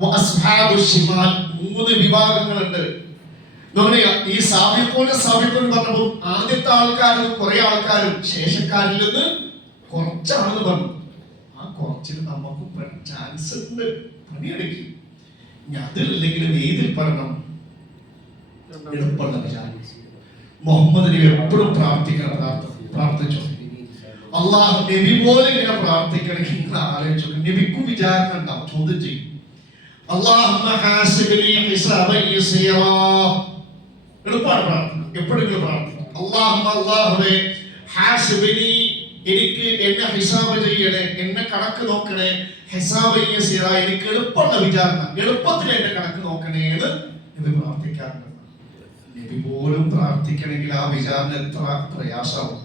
വ അസ്ഹാബുശ് ശിമാൽ 3 വിഭാഗങ്ങളുണ്ട്. ഈ സാബിഖൂന സാബിഖൂൻ പറഞ്ഞപ്പോൾ ആദ്യത്തെ ആൾക്കാരും കുറെ ആൾക്കാരും ശേഷക്കാരിൽ നിന്ന് കുറച്ചാണെന്ന് പറഞ്ഞു. ആ കുറച്ചിൽ നമുക്ക് ചാൻസ് ഉണ്ട്, പണിയെടുക്കും. ഇനി അതില്ലെങ്കിലും ഏതിൽ പറയണം? എളുപ്പമുള്ള വിചാരം. മുഹമ്മദ് നബി എപ്പോഴും പ്രാർത്ഥിച്ചു. അള്ളാഹു നബി പോലെ ഇങ്ങനെ പ്രാർത്ഥിക്കണമെങ്കിൽ നിങ്ങൾ ആലോചിച്ചു. നബിക്കും വിചാരണ ഉണ്ടാവും, ചോദ്യം ചെയ്യും. എളുപ്പമാണ് പ്രാർത്ഥന. എപ്പോഴെങ്കിലും പ്രാർത്ഥിക്കും. അള്ളാഹുവേ ഹാസിബിനി, എനിക്ക് എന്നെ ഹിസാബ് ചെയ്യണേ, എന്നെ കണക്ക് നോക്കണേ. ഹിസാബ് എനിക്ക് എളുപ്പമുള്ള വിചാരണ, എളുപ്പത്തിൽ എന്റെ കണക്ക് നോക്കണേ എന്ന് നബി പ്രാർത്ഥിക്കാറുണ്ട്. നബി പോലും പ്രാർത്ഥിക്കണമെങ്കിൽ ആ വിചാരണ എത്ര പ്രയാസമാവും.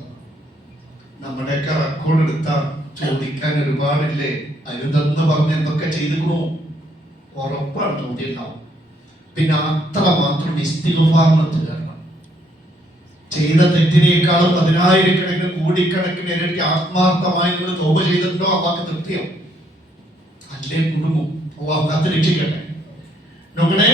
നമ്മുടെയൊക്കെ റെക്കോർഡ് എടുത്താൽ ചോദിക്കാൻ ഒരുപാടില്ലേ? അരുതെന്ന് പറഞ്ഞ് എന്തൊക്കെ ചെയ്തിക്കണോ? ഉറപ്പാണ് ചോദ്യം ഉണ്ടാവും. പിന്നെ അത്ര മാത്രം ഇസ്തിഗ്ഫാറിന് കാരണം. ചെയ്ത തെറ്റിനേക്കാളും 10,000 കോടിക്കണക്കിന് ഇരട്ടി ആത്മാർത്ഥമായി നിങ്ങൾ തൗബ ചെയ്തിട്ടുണ്ടോ? അള്ളാഹ്ക്ക് തൃപ്തിയാവും. അല്ലേ കുടുംബം. അള്ളാഹു കാത്ത് രക്ഷിക്കട്ടെ. നോക്കണേ,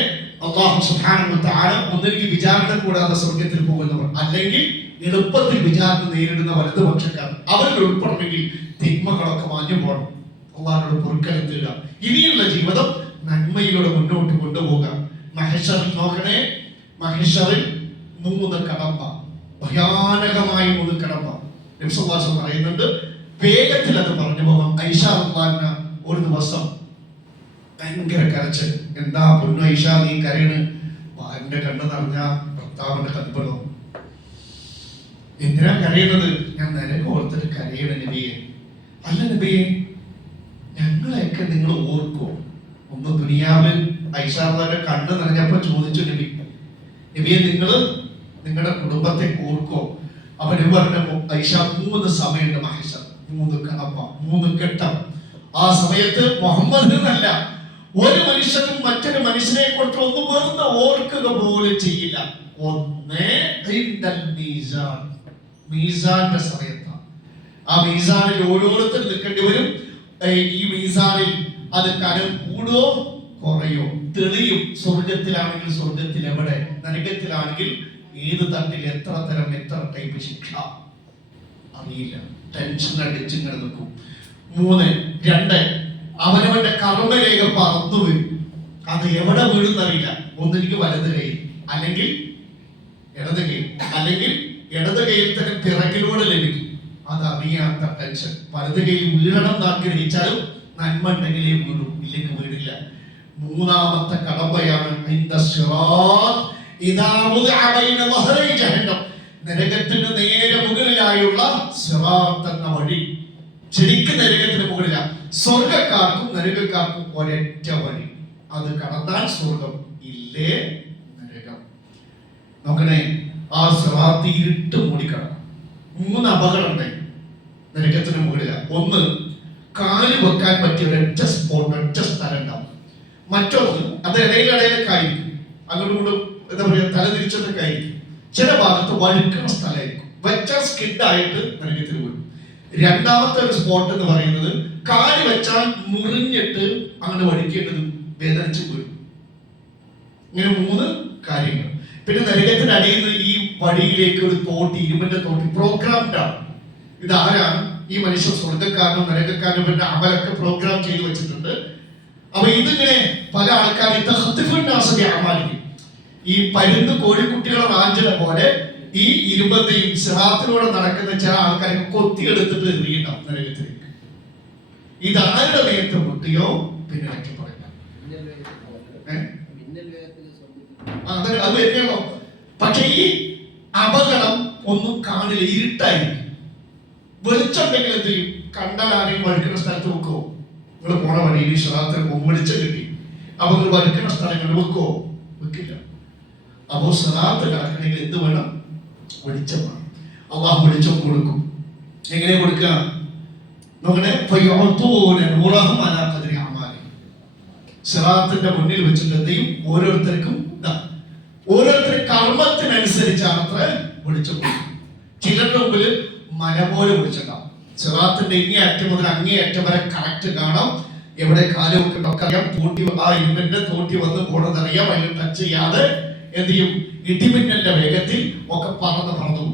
അള്ളാഹു സുബ്ഹാനഹു വ തആല ഒന്നിലേക്ക് വിചാരണ കൂടാതെ സ്വർഗത്തിൽ പോകുന്നവർ, അല്ലെങ്കിൽ എളുപ്പത്തിൽ വിചാരണ നേരിടുന്ന വലതുപക്ഷക്കാർ, അവരിൽ ഉൾപ്പെടണമെങ്കിൽ തിന്മകളൊക്കെ മാഞ്ഞു പോകണം. അള്ളാഹുവിനോട് പൊറുക്കലെത്തുക. ഇനിയുള്ള ജീവിതം നന്മയിലൂടെ മുന്നോട്ട് കൊണ്ടുപോകുക. മഹ്ശറിൽ നോക്കണേ, മഹ്ശറിൽ 3 കടമ്പ, ഭയാനകമായ 3 കടമ്പ. നബി സല്ലല്ലാഹു അലൈഹി വസല്ലം പറയുന്നുണ്ട്, വേഗത്തിൽ അത് പറഞ്ഞു പോകാം. ഐഷ റളിയല്ലാഹു അൻഹ ഒരു ദിവസം ഭയങ്കര കരച്ചിൽ. എന്താ പൊന്നു ഐഷ നീ കരയണ്? എന്റെ കണ്ണ് നിറഞ്ഞ ഭർത്താവിന്റെ കൽപ്പനോ. എന്തിനാ കരയുന്നത്? ഞാൻ നിനക്ക് ഓർത്തിട്ട് കരയണ നബിയെ. അല്ല നബിയെ, ഞങ്ങളെയൊക്കെ നിങ്ങൾ ഓർക്കോ? ഒന്ന് ദുനിയാവിൽ ഐഷാറിന്റെ കണ്ണ് നിറഞ്ഞപ്പോ ചോദിച്ചു നബി, നബിയെ നിങ്ങളുടെ കുടുംബത്തെ ഓർക്കോ? അപ്പൊ നബി പറഞ്ഞു, ഐഷ 3 സമയമുണ്ട് മഹ്ശർ, 3 കടമ്പ, 3 ഘട്ടം. ആ സമയത്ത് മുഹമ്മദ് എന്നല്ല ഒരു മനുഷ്യനും മറ്റൊരു മനുഷ്യനെ കൊണ്ട് ഒന്ന് വെറുതെ ഓർക്കുക പോലും ചെയ്യില്ല. ഒന്ന് മീസാന്റെ സമയത്താണ്. ആ മീസാനിൽ ഓരോരുത്തരും നിൽക്കേണ്ടി വരും. ഈ മീസാനിൽ അത് കനം കൂടുവോ കുറയോ, തെളിയും. സ്വർഗത്തിലാണെങ്കിൽ സ്വർഗത്തിൽ എവിടെ, നരകത്തിലാണെങ്കിൽ ഏത് തട്ടിൽ എത്ര തരം എത്ര ടൈപ്പ് ശിക്ഷ അറിയില്ല. ടെൻഷൻ അടിച്ചിങ്ങനെ നിൽക്കും. 3, 2 അവനവന്റെ കർമ്മരേഖ പറന്നു വരും. അത് എവിടെ വീഴുന്നറിയില്ല. ഒന്നെനിക്ക് വലത് കൈ, അല്ലെങ്കിൽ ഇടത് കൈ, അല്ലെങ്കിൽ ഇടത് കൈയിൽ തന്നെ പിറകിലൂടെ ലഭിക്കും. അതറിയാത്ത ടെൻഷൻ. വലത് കൈ വീഴണം എന്നാഗ്രഹിച്ചാലും നന്മ ഉണ്ടെങ്കിലേ വീഴും, ഇല്ലെങ്കിൽ വീഴില്ല. 3ാമത്തെ കടമ്പയാണ് നരകത്തിന് നേരെ മുകളിലായുള്ള സിറാത്ത് എന്ന വഴി. ശരിക്കും നരകത്തിന് മുകളില. സ്വർഗക്കാർക്കും നരകക്കാർക്കും ഒരൊറ്റ വഴി. അത് കടന്നാൽ സ്വർഗം, ഇല്ലേ നരകം. നോക്കണേ, ആ സിറാത്ത് ഇരുട്ട് മൂടിക്കിടക്കണം. 3 അപകടം ഉണ്ട് നരകത്തിന് മുകളില. 1, കാല് വെക്കാൻ പറ്റിയ ഒരൊറ്റ സ്പോട്ട്, ഒറ്റ സ്ഥലം ഉണ്ടാവും. മറ്റൊന്ന്, അത് ഇടയിലിടയിലൊക്കെ ആയിരിക്കും. അങ്ങോട്ടും എന്താ പറയുക, തല തിരിച്ചൊക്കെ ആയിരിക്കും. ചില ഭാഗത്ത് വഴുക്കണ സ്ഥലമായിരിക്കും. വെച്ചാൽ സ്കിഡായിട്ട് നരകത്തിൽ വീഴും. 2ാമത്തെ ഒരു സ്പോട്ട് എന്ന് പറയുന്നത് കാല് വെച്ചാൽ മുറിഞ്ഞിട്ട് അങ്ങനെ വടിക്കേണ്ടത് വേദനിച്ച് വീഴും. ഇങ്ങനെ 3 കാര്യങ്ങൾ. പിന്നെ നരകത്തിന് അടിയുന്ന ഈ വടിയിലേക്ക് ഒരു തോട്ടി, ഇരുമ്പിന്റെ തോട്ടി പ്രോഗ്രാംഡ് ആണ്. ഇതാരാണ്? ഈ മനുഷ്യൻ സ്വർഗക്കാരനോ നരകക്കാരനോ പിന്നെ അമലൊക്കെ പ്രോഗ്രാം ചെയ്തു വെച്ചിട്ടുണ്ട്. അപ്പൊ ഇതിങ്ങനെ പല ആൾക്കാരും ഈ പരുന്ന് കോഴിക്കുട്ടികളെ റാഞ്ചിനെ പോലെ ഈ ഇരുമ്പത്തെയും സിറാത്തിലൂടെ നടക്കുന്ന ചില ആൾക്കാരെ കൊത്തിയെടുത്തിട്ട് എറിയണ്ടാവും നരകത്തിലേക്ക്. ഇതാരുടെ നേരത്തെ മുട്ടിയോ പിന്നെ പറയാം. അത് തന്നെയാണോ? പക്ഷെ ഈ അപകടം ഒന്നും കാണില്ല, ഇരുട്ടായിരിക്കും. വെളിച്ചുണ്ടെങ്കിൽ എന്ത് ചെയ്യും? കണ്ടാൽ ആരെയും വഴുക്കുന്ന സ്ഥലത്ത് വെക്കോ? നിങ്ങൾ പോണ വഴിയിൽ സിറാത്തിൽ പോകുമ്പോൾ വെളിച്ചം കിട്ടി, അപ്പൊ നിങ്ങൾ വഴുക്കുന്ന സ്ഥലങ്ങളിൽ വെക്കോ? വെക്കില്ല. അപ്പോ സിറാത്ത് കടക്കണമെങ്കിൽ എന്ത് വേണം? വെളിച്ചം വേണം. അള്ളാഹു വെളിച്ചം കൊടുക്കും. എങ്ങനെ കൊടുക്കുക? നോക്കണേ, സിറാത്തിന്റെ മുന്നിൽ വെച്ചിട്ട് എന്ത് ചെയ്യും? ഓരോരുത്തർക്കും ഓരോരുത്തരുടെ കർമ്മത്തിനനുസരിച്ചാണ് അത്ര വെളിച്ചം കൊടുക്കും. ചിലരുടെ മുമ്പിൽ മല പോലെ വെളിച്ചുണ്ടാവും. സിറാത്തിന്റെ ഇങ്ങേ അറ്റം മുതൽ അങ്ങേ അറ്റം വരെ കറക്റ്റ് കാണാം. എവിടെ കാല് വെക്കണ്ടൊക്കെ അറിയാം. തോട്ടി, ആ ഇരുമ്പിന്റെ തോട്ടി വന്ന് പോണതറിയാം. അതിൽ ടച്ച് ചെയ്യാതെ എന്ത് ചെയ്യും? ഇടിമിന്നലിന്റെ വേഗത്തിൽ ഒക്കെ പറന്നു പോകും.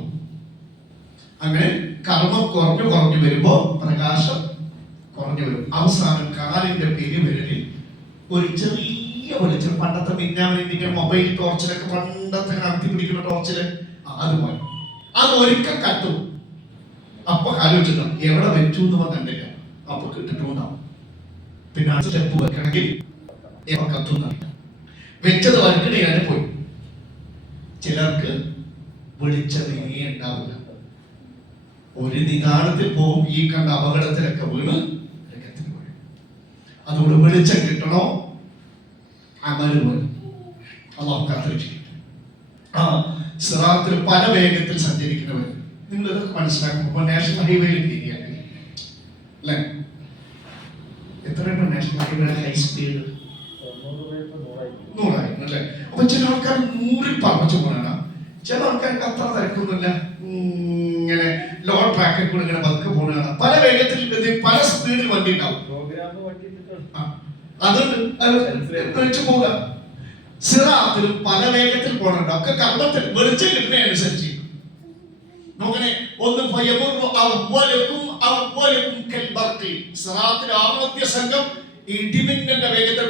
അങ്ങനെ കർമ്മം കുറഞ്ഞു വരുമ്പോ പ്രകാശം കുറഞ്ഞു വരും. അവസാനം കാലിന്റെ പെരുവിരലിൽ ഒരു ചെറിയ വെളിച്ചം, പണ്ടത്തെ മിന്നാമിന്റെ മൊബൈൽ ടോർച്ചിലൊക്കെ പണ്ടത്തെ നടത്തി പിടിക്കുന്ന ടോർച്ചില് അതുപോലെ അത് ഒരിക്കൽ കത്തും. അപ്പൊ ആലോചിച്ചിട്ടുണ്ടാവും എവിടെ വെച്ചു എന്ന് കണ്ടില്ല. അപ്പൊ കിട്ടിട്ടുണ്ടാവും. പിന്നെ സ്റ്റെപ്പ് വെക്കണമെങ്കിൽ കത്തുന്നറിയില്ല. വെച്ചത് വരക്കണേ പോയി. ചിലർക്ക് വെളിച്ചമേ ഉണ്ടാവില്ല. ഒരു നിദാനത്തിൽ പോകും. ഈ കണ്ട അപകടത്തിലൊക്കെ വീണ് നരകത്തിൽ വീഴും. അതുകൊണ്ട് വെളിച്ചം കിട്ടണോ? അമല് വേണം. അല്ലാഹു കാത്തിരിക്കട്ടെ. ആ സിറാത്തിൽ പല വേഗത്തിൽ സഞ്ചരിക്കുന്നവർ, നിങ്ങൾ ഇതൊക്കെ മനസ്സിലാക്കുമ്പോൾ നാഷണൽ ഹൈവേയിൽ അല്ലേ? എത്രയാണ് നാഷണൽ ഹൈവേയുടെ ഹൈ സ്പീഡ്? 100 അല്ലേ? അപ്പൊ ചില ആൾക്കാർ 100-ൽ പറച്ചു പോകണം, ചില ആൾക്കാർക്ക് അത്ര തിരക്കൊന്നുമില്ല, ഇങ്ങനെ ലോ ട്രാക്കിൽ കൂടെ ഇങ്ങനെ പതുക്കെ പോകണ, പല വേഗത്തിൽ പല സ്പീഡിൽ വണ്ടി ഉണ്ടാവും. അതുകൊണ്ട് വെച്ച് പോവുക. സിറാത്തിലും പല വേഗത്തിൽ പോകണുണ്ട്, ഒക്കെ കർമ്മത്തിൽ വെളിച്ചം കിട്ടുന്നതനുസരിച്ച് നോക്കണേ. ഒന്ന് സിറാത്തിൽ ആദ്യ സംഘം ഇടിമിന്നലിന്റെ വേഗത്തിൽ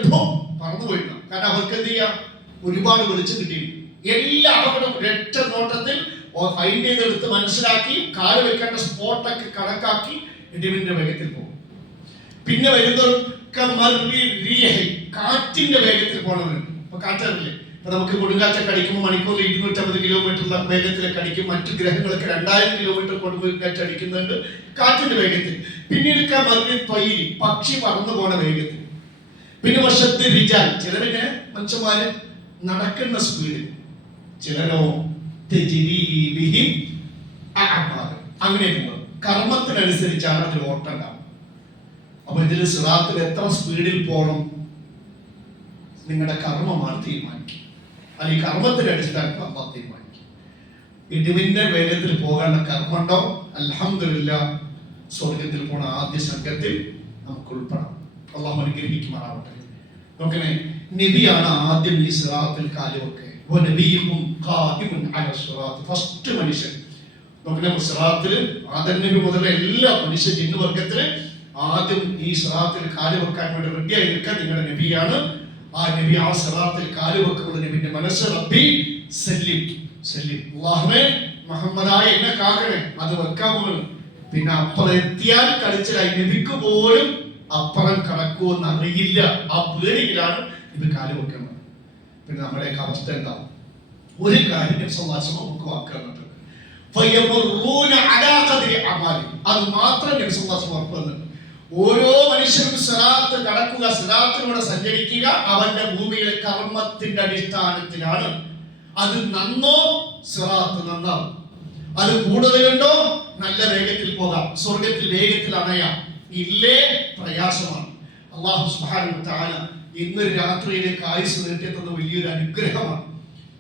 പറന്നു പോയില്ല. കാരണം അവർക്ക് എന്ത് ചെയ്യാം, ഒരുപാട് വെളിച്ചം കിട്ടിയിരുന്നു. എല്ലാ അപകടവും ഒരൊറ്റ നോട്ടത്തിൽ ഫൈൻഡ് ചെയ്തെടുത്ത് മനസ്സിലാക്കി കാല് വെക്കേണ്ട സ്പോട്ടൊക്കെ കണക്കാക്കി ഇടിമിന്നലിന്റെ വേഗത്തിൽ പോകും. പിന്നെ വരുന്നതും കാറ്റിന്റെ വേഗത്തിൽ പോകണവരുണ്ട്. ഇപ്പൊ കാറ്ററില്ലേ, ഇപ്പൊ നമുക്ക് കൊടുങ്കാറ്റൊക്കെ അടിക്കുമ്പോൾ മണിക്കൂറിൽ 250 കിലോമീറ്ററുള്ള വേഗത്തിലൊക്കെ അടിക്കും. മറ്റു ഗ്രഹങ്ങളൊക്കെ 2000 കിലോമീറ്റർ കൊടുങ്കാറ്റ് അടിക്കുന്നുണ്ട് കാറ്റിന്റെ വേഗത്തിൽ. പിന്നീട് പക്ഷി പറന്നു പോണ വേഗത്തിൽ. പിന്നെ വർഷത്തിൽ റിജാൽ, ചിലരിങ്ങനെ മനുഷ്യന്മാര് നടക്കുന്ന സ്പീഡിൽ, ചിലരോ അങ്ങനെ പോകും. കർമ്മത്തിനനുസരിച്ചാണ് അതിൽ ഓട്ടം ഉണ്ടാവും. അപ്പൊ ഇതിൽ സിറാത്തിൽ എത്ര സ്പീഡിൽ പോകണം നിങ്ങളുടെ കർമ്മമാണ് തീരുമാനിക്കുക, അല്ലെങ്കിൽ കർമ്മത്തിന്റെ അടിസ്ഥാനത്തിൽ അമ്മ തീരുമാനിക്കുക. ഇടിമിന്നൽ വേഗത്തിൽ പോകാനുള്ള കർമ്മമുണ്ടോ, അൽഹംദുലില്ലാഹ് സ്വർഗത്തിൽ പോണ ആദ്യ സംഘത്തിൽ നമുക്ക് ഉൾപ്പെടാം. അള്ളാഹു അനുഗ്രഹിക്കുമാറാവട്ടെ. നോക്കണേ, നബിയാണ് ആദ്യം ഈ സിറാത്തിൽ കാലുവെക്കെ. ഫസ്റ്റ് മനുഷ്യൻ നോക്കണേ, സിറാത്തിൽ ആദം നബി മുതൽ എല്ലാ മനുഷ്യ ജിന്ന് വർഗത്തില് ആദ്യം ഈ സിറാത്തിൽ കാല് വെക്കാൻ വേണ്ടി റെഡിയായി നിൽക്കാൻ നിങ്ങളുടെ നബിയാണ്. ആ നബി ആ സിറാത്തിൽ കാല് വെക്കുമ്പോൾ നബിന്റെ മനസ്സ് റബ്ബി സല്ലിം സല്ലിം, അല്ലാഹുവേ മുഹമ്മദായ എന്നെ കാക്കണേ, അത് വെക്കാമോ. പിന്നെ അപ്പുറം എത്തിയാൽ കളിച്ചിലായി, നബിക്ക് പോലും അപ്പുറം കടക്കുമെന്ന് അറിയില്ല. ആ പേടിയിലാണ് ഇത് കാല് വെക്കുന്നത്. പിന്നെ നമ്മുടെയൊക്കെ അവസ്ഥ എന്താ? ഒരു കാര്യം നമുക്ക് വാക്കുന്നുണ്ട്, അത് മാത്രം ഉറപ്പുന്നുണ്ട്. ഓരോ മനുഷ്യനും സിറാത്ത് കടക്കുക, സിറാത്തിലൂടെ സഞ്ചരിക്കുക അവന്റെ ഭൂമിയിലെ കർമ്മത്തിന്റെ അടിസ്ഥാനത്തിലാണ്. അത് നന്നോ സിറാത്ത് നന്നാവും, അത് കൂടുതലുണ്ടോ നല്ല വേഗത്തിൽ പോകാം, സ്വർഗത്തിൽ വേഗത്തിൽ അണയാം. ഇല്ലേ പ്രയാസമാണ്. അല്ലാഹു സുബ്ഹാനഹു വ തആല ഇന്നൊരു രാത്രിയിലേക്ക് ആയുസ് നീട്ടിയെത്തുന്ന വലിയൊരു അനുഗ്രഹമാണ്.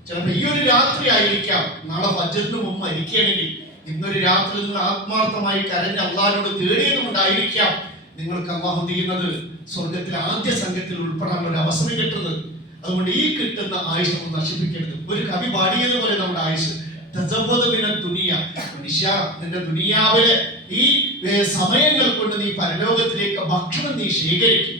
ചിലപ്പോൾ ഈ ഒരു രാത്രി ആയിരിക്കാം നാളെ ഫജ്റിന് മുമ്പ് മരിക്കുകയാണെങ്കിൽ ഇന്നൊരു രാത്രി നിങ്ങൾ ആത്മാർത്ഥമായി കരഞ്ഞ് അള്ളാഹിനോട് തേടിയത് കൊണ്ടായിരിക്കാം നിങ്ങൾക്ക് അള്ളാഹു ചെയ്യുന്നത് സ്വർഗത്തിലെ ആദ്യ സംഘത്തിൽ ഉൾപ്പെടാനുള്ള ഒരു അവസരം കിട്ടുന്നത്. അതുകൊണ്ട് ഈ കിട്ടുന്ന ആയുസ് നമ്മൾ നശിപ്പിക്കരുത്. ഒരു കവി പാടിയതുപോലെ നമ്മുടെ ആയുസ് നിന്റെ ദുനിയാവിലെ ഈ സമയങ്ങൾ കൊണ്ട് നീ പരലോകത്തിലേക്ക് ഭക്ഷണം നീ ശേഖരിക്കും.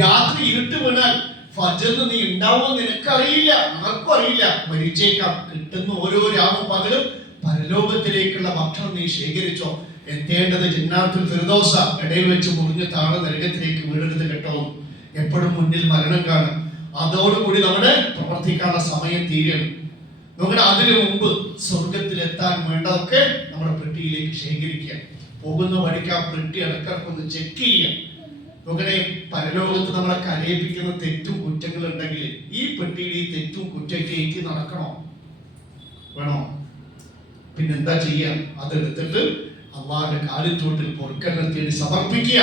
രാത്രി ഇരുട്ട് വീണാൽ ഫജ്റിന് നീ ഉണ്ടാവുമെന്ന് നിനക്കറിയില്ല, ആർക്കും അറിയില്ല. മരിച്ചേക്കാം. കിട്ടുന്ന ഓരോ രാവും പകലും പരലോകത്തിലേക്കുള്ള ഭക്ഷണം നീ ശേഖരിച്ചോ. എത്തേണ്ടത് ജന്നാത്തുൽ ഫിർദൗസ, ഇടയിൽ വെച്ച് മുറിഞ്ഞ് താഴെ നരകത്തിലേക്ക് വീഴരുത് കേട്ടോ. എപ്പോഴും മുന്നിൽ മരണം കാണും. അതോടുകൂടി നമ്മുടെ പ്രവർത്തിക്കാനുള്ള സമയം തീരണം. നമ്മുടെ അതിനു മുമ്പ് സ്വർഗത്തിലെത്താൻ വേണ്ടതൊക്കെ നമ്മുടെ പെട്ടിയിലേക്ക് ശേഖരിക്കുക. പോകുന്ന വഴിക്ക് ആ പെട്ടി ഇടക്കിടക്കൊന്ന് ചെക്ക് ചെയ്യാം. നോക്കണേ, പരലോകത്ത് നമ്മളെ കരയിപ്പിക്കുന്ന തെറ്റും കുറ്റങ്ങൾ ഉണ്ടെങ്കിൽ ഈ പെട്ടിയിൽ ഈ തെറ്റും കുറ്റമൊക്കെ ഏറ്റി നടക്കണോ? വേണോ? പിന്നെന്താ ചെയ്യാം? അതെടുത്തിട്ട് അള്ളാഹുവിന്റെ കാലിത്തോട്ടിൽ പൊറുക്കലിനെ തേടി സമർപ്പിക്കുക.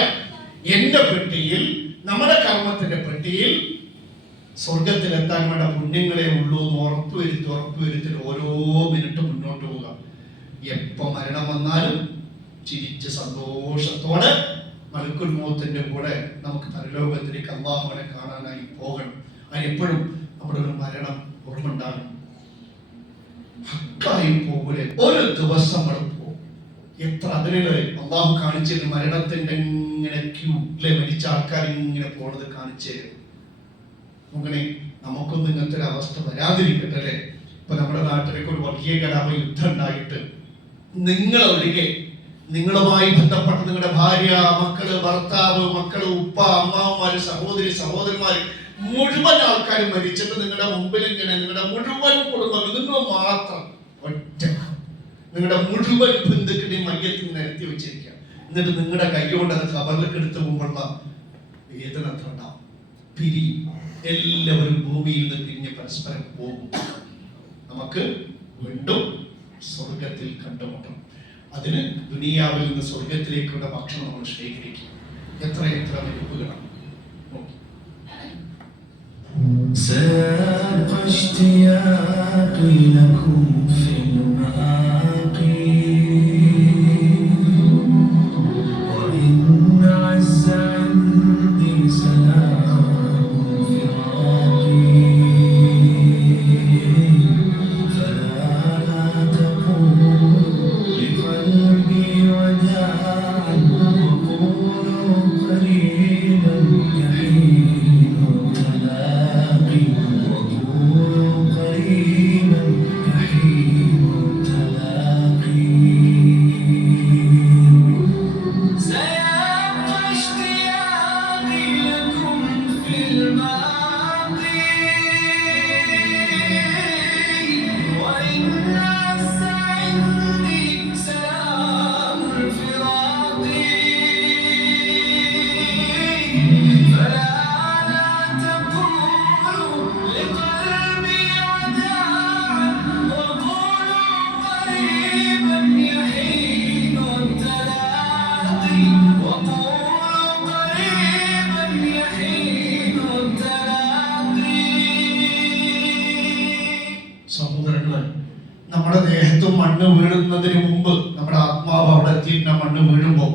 എന്റെ പെട്ടിയിൽ, നമ്മുടെ കർമ്മത്തിന്റെ പെട്ടിയിൽ സ്വർഗത്തിലെത്താൻ വേണ്ട പുണ്യങ്ങളെ ഉള്ളൂ എന്ന് ഉറപ്പുവരുത്തി ഓരോ മിനിറ്റും മുന്നോട്ട് പോവുക. എപ്പോ മരണം വന്നാലും ചിരിച്ച് സന്തോഷത്തോടെ മലക്കുൽ മൗത്തിന്റെ കൂടെ നമുക്ക് പരലോകത്തിലേക്ക് അല്ലാഹുവിനെ കാണാനായി പോകണം. അതിനെപ്പോഴും നമ്മുടെ ഒരു മരണം ഓർമ്മ ഉണ്ടാകണം. ഹക്കായി പോകൂലെ ഒരു ദിവസം പോകും. എത്ര അതിനുകളെ അള്ളാഹു കാണിച്ചു മരണത്തിന്റെ ഇങ്ങനെ ക്യൂ അല്ലെ, മരിച്ച ആൾക്കാർ ഇങ്ങനെ പോണത് കാണിച്ചു തരും. അങ്ങനെ നമുക്കൊന്നും ഇങ്ങനത്തെ ഒരു അവസ്ഥ വരാതിരിക്കട്ടെ അല്ലെ. ഇപ്പൊ നമ്മുടെ നാട്ടിലേക്ക് ഒരു വർഗീയ കലാപ യുദ്ധം ഉണ്ടായിട്ട് നിങ്ങളൊഴികെ നിങ്ങളുമായി ബന്ധപ്പെട്ട നിങ്ങളുടെ ഭാര്യ, മക്കള്, ഭർത്താവ്, മക്കള്, ഉപ്പ, അമ്മാവന്മാര്, സഹോദരി, സഹോദരന്മാര് മുഴുവൻ ആൾക്കാരും മരിച്ചിട്ട് നിങ്ങളുടെ മുമ്പിൽ ഇങ്ങനെ നിങ്ങളുടെ മുഴുവൻ കുടുംബം, നിങ്ങൾ മാത്രം ഒറ്റ, നിങ്ങളുടെ മുഴുവൻ ബന്ധുക്കളുടെയും മയ്യത്തിൽ നിരത്തി വെച്ചിരിക്കുക. എന്നിട്ട് നിങ്ങളുടെ കൈ കൊണ്ട് അത് കബറിലേക്ക് എടുത്ത് മുമ്പുള്ള വേദന എത്ര ഉണ്ടാവും. പിരിയും. എല്ലാവരും ഭൂമിയിൽ നിന്ന് തിരിഞ്ഞ് പരസ്പരം പോകും. നമുക്ക് വീണ്ടും സ്വർഗത്തിൽ കണ്ടുമുട്ടും. അതിന് ദുനിയാവിൽ നിന്ന് സ്വർഗത്തിലേക്കുള്ള ഭക്ഷണം നമ്മൾ ശേഖരിക്കും. എത്ര എത്ര വെറുപ്പുകളാണ്. ساق اشتياقي لكم في المآقي وإن عز عندي سلام فراقي فلا تقول لقلبي وداعا وقولوا قريبا يحين التلاقي وقولوا قريبا يحين التلاقي سيبقى اشتياقي لكم في الماضي وإن عز عندي سلام الفراق فلا تقولوا لقلبي وداعا وقولوا قريبا يحين التلاقي وقولوا قريبا يحين التلاقي സഹോദരങ്ങളെ, നമ്മുടെ ദേഹത്തും മണ്ണ് വീഴുന്നതിന് മുമ്പ് നമ്മുടെ ആത്മാവ് അവിടെ എത്തിയിട്ട് മണ്ണ് വീഴുമ്പോൾ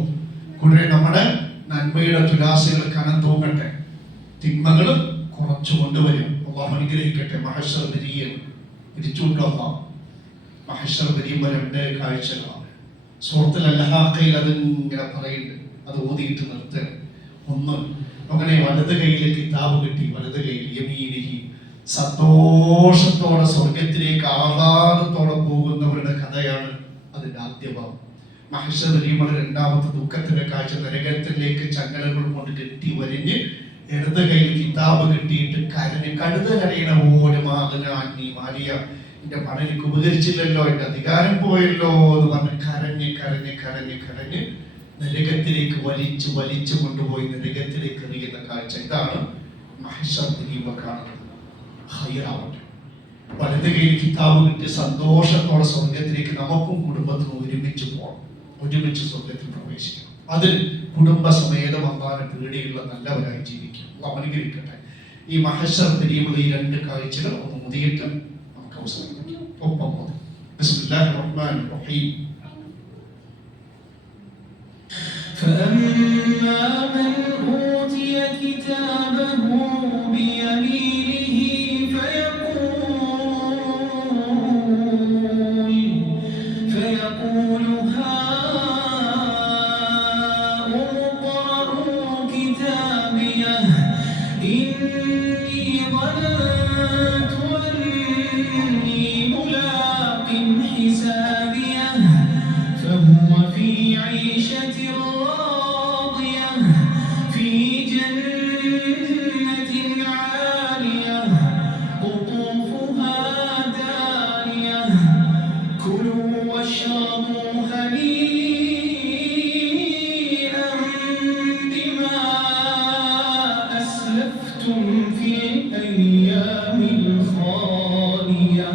കൂടെ നമ്മുടെ നന്മയുടെ തുലാസികൾ കനം തൂങ്ങട്ടെ, തിന്മകൾ കുറച്ചു കൊണ്ടുവരും. അള്ളാഹു അനുഗ്രഹിക്കട്ടെ. മഹശർ ബരിയിൽ ഇരിച്ചുകൊണ്ടുള്ള മഹശർ ബരിയുമ്പോൾ രണ്ട് കാഴ്ചകളാണ്. സൂറത്തുൽ അൽഹാഖയിൽ അതിങ്ങനെ പറയുന്നുണ്ട്. അത് ഓതിയിട്ട് നിർത്തുക. ഒന്ന്, അങ്ങനെ വലത് കയ്യിൽ കിതാബ് കിട്ടി, വലത് കയ്യിൽ യമീനിഹി, സന്തോഷത്തോടെ സ്വർഗത്തിലേക്ക് ആഹ്ലാദത്തോടെ പോകുന്നവരുടെ കഥയാണ് അതിന്റെ ആദ്യ ഭാഗം. മഹശർ ബരിയുമ്പോൾ രണ്ടാമത്തെ ദുഃഖത്തിന്റെ കാഴ്ച, നരകത്തിലേക്ക് ചങ്ങലകൾ കൊണ്ട് കെട്ടി വരിഞ്ഞ് ഇടത് കയ്യിൽ കിതാബ് കിട്ടിയിട്ട് കരഞ്ഞ് കഴുത കരയണ പോലെ മാതനാന്നി മാരിയ, എന്റെ പണം എനിക്ക് ഉപകരിച്ചില്ലല്ലോ, എന്റെ അധികാരം പോയല്ലോ എന്ന് പറഞ്ഞ് കരഞ്ഞ് കരഞ്ഞ് കരഞ്ഞ് കരഞ്ഞ് നരകത്തിലേക്ക് വലിച്ചു വലിച്ചു കൊണ്ടുപോയി നരകത്തിലേക്ക് എറിയുന്ന കാഴ്ച. ഇതാണ് മഹശർ ബരിയുമ്പോൾ കാണുന്നത്. ഹൈറാവട്ടെ. വലത് കയ്യിൽ കിതാബ് കിട്ടി സന്തോഷത്തോടെ സ്വർഗത്തിലേക്ക് നമുക്കും കുടുംബത്തിനും ഒരുമിച്ച് പോകണം, ഒരുമിച്ച് സ്വർഗത്തിൽ പ്രവേശിക്കണം. അതിൽ കുടുംബസമേതം അള്ളാഹുവിനെ പേടിയുള്ള നല്ലവരായി ജീവിക്കും. അള്ളാഹു അനുഗ്രഹിക്കട്ടെ. ഈ മഹശർ ബരിയുള്ള ഈ രണ്ട് കാഴ്ചകൾ ഒന്ന് മുതിയിട്ട് നമുക്ക് അവസാനിപ്പിക്കാം. ഒപ്പം ബിസ്മില്ലാഹിർ റഹ്മാനിർ റഹീം. فأما من أوتي كتابه بيمينه فيقول هاؤم اقرءوا كتابيه إني ظننت أني ملاق حسابيه فهو في عيشة راضية في جنة عالية قطوفها دانية كلوا واشربوا هنيئا بما أسلفتم في الأيام الخالية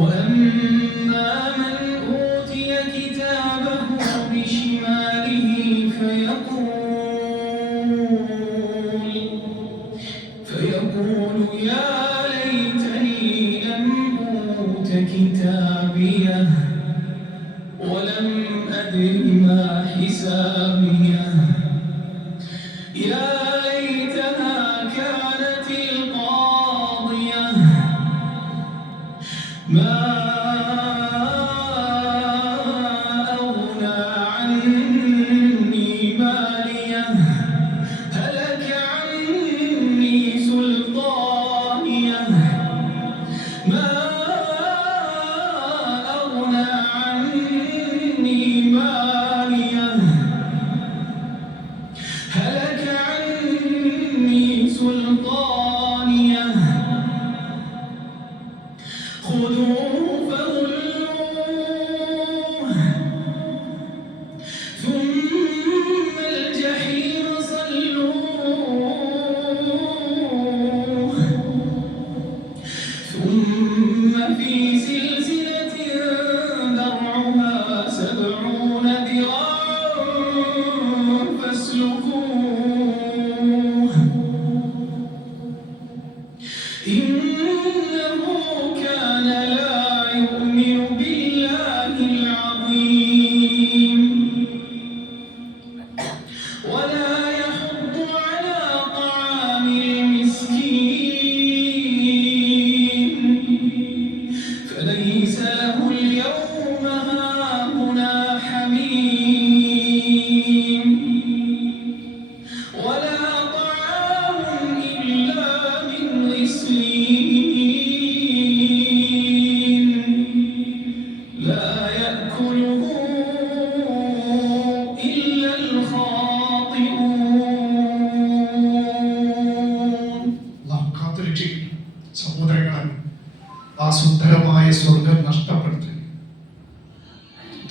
وأما من أوتي كتابه بشماله فيقول يا ليتني لم أوت كتابيه ولم أدر ما حسابيه يا ليتها كانت القاضية ما أغنى عني ماليه هلك عني سلطانيه ما أغنى عني ماليه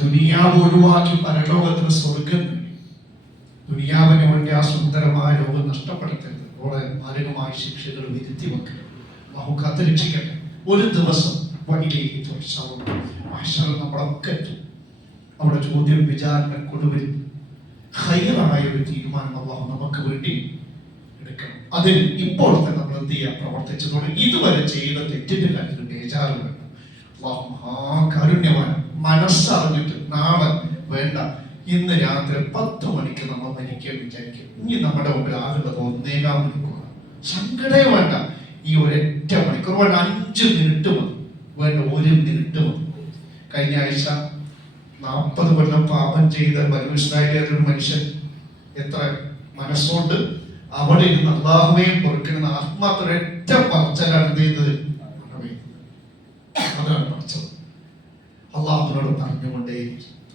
ദുനിയാവ് ഒഴിവാക്കി പരലോകത്തിന് സ്വർഗം നേടി. ദുനിയാവിന് വേണ്ടി ആ സുന്ദരമായ ലോകം നഷ്ടപ്പെടുത്തരുത്. അവിടെ മാരകമായ ശിക്ഷകൾ വിരുത്തി വെക്കരുത്. നമുക്ക് കാത്തുരക്ഷിക്കട്ടെ. ഒരു ദിവസം വഴിയിലേക്ക് നമ്മളൊക്കെ എത്തും. അവിടെ ചോദ്യം വിചാരണക്കൊടുവിൽ ഹൈറായ ഒരു തീരുമാനം അല്ലാഹു നമുക്ക് വേണ്ടി എടുക്കണം. അതിന് ഇപ്പോൾ തന്നെ നമ്മൾ എന്ത് ചെയ്യാൻ പ്രവർത്തിച്ചതോടെ ഇതുവരെ ചെയ്ത തെറ്റിന്റെ കാര്യത്തിൽ ബേജാറ് വേണ്ട. അല്ലാഹു മഹാകാരുണ്യവാൻ. മനസ്സറിഞ്ഞിട്ട് നാളെ വേണ്ട, ഇന്ന് രാത്രി 10 മണിക്ക് നമ്മൾ മരിക്കാൻ വിചാരിക്കും. ഇനി നമ്മുടെ മുമ്പിൽ ആകുന്നത് 1.25 മണിക്കൂറാണ്. സങ്കടേ വേണ്ട. ഈ ഒരൊറ്റ മണിക്കൂർ വേണ്ട, 5 മിനിറ്റ് മതി, വേണ്ട 1 മിനിറ്റ് മതി. കഴിഞ്ഞ ആഴ്ച 40 കൊല്ലം പാപം ചെയ്ത ബനൂ ഇസ്രായേലിലെ ഒരു മനുഷ്യൻ എത്ര മനസ്സുകൊണ്ട് അവിടെ ഇരുന്ന് അല്ലാഹുവേ പൊറുക്കുന്ന ആത്മാർത്ഥ പറച്ചലാണ് എന്ത് ചെയ്തത്? അതാണ് പറച്ചത്. അള്ളാഹുവിനോട് പറഞ്ഞുകൊണ്ടേ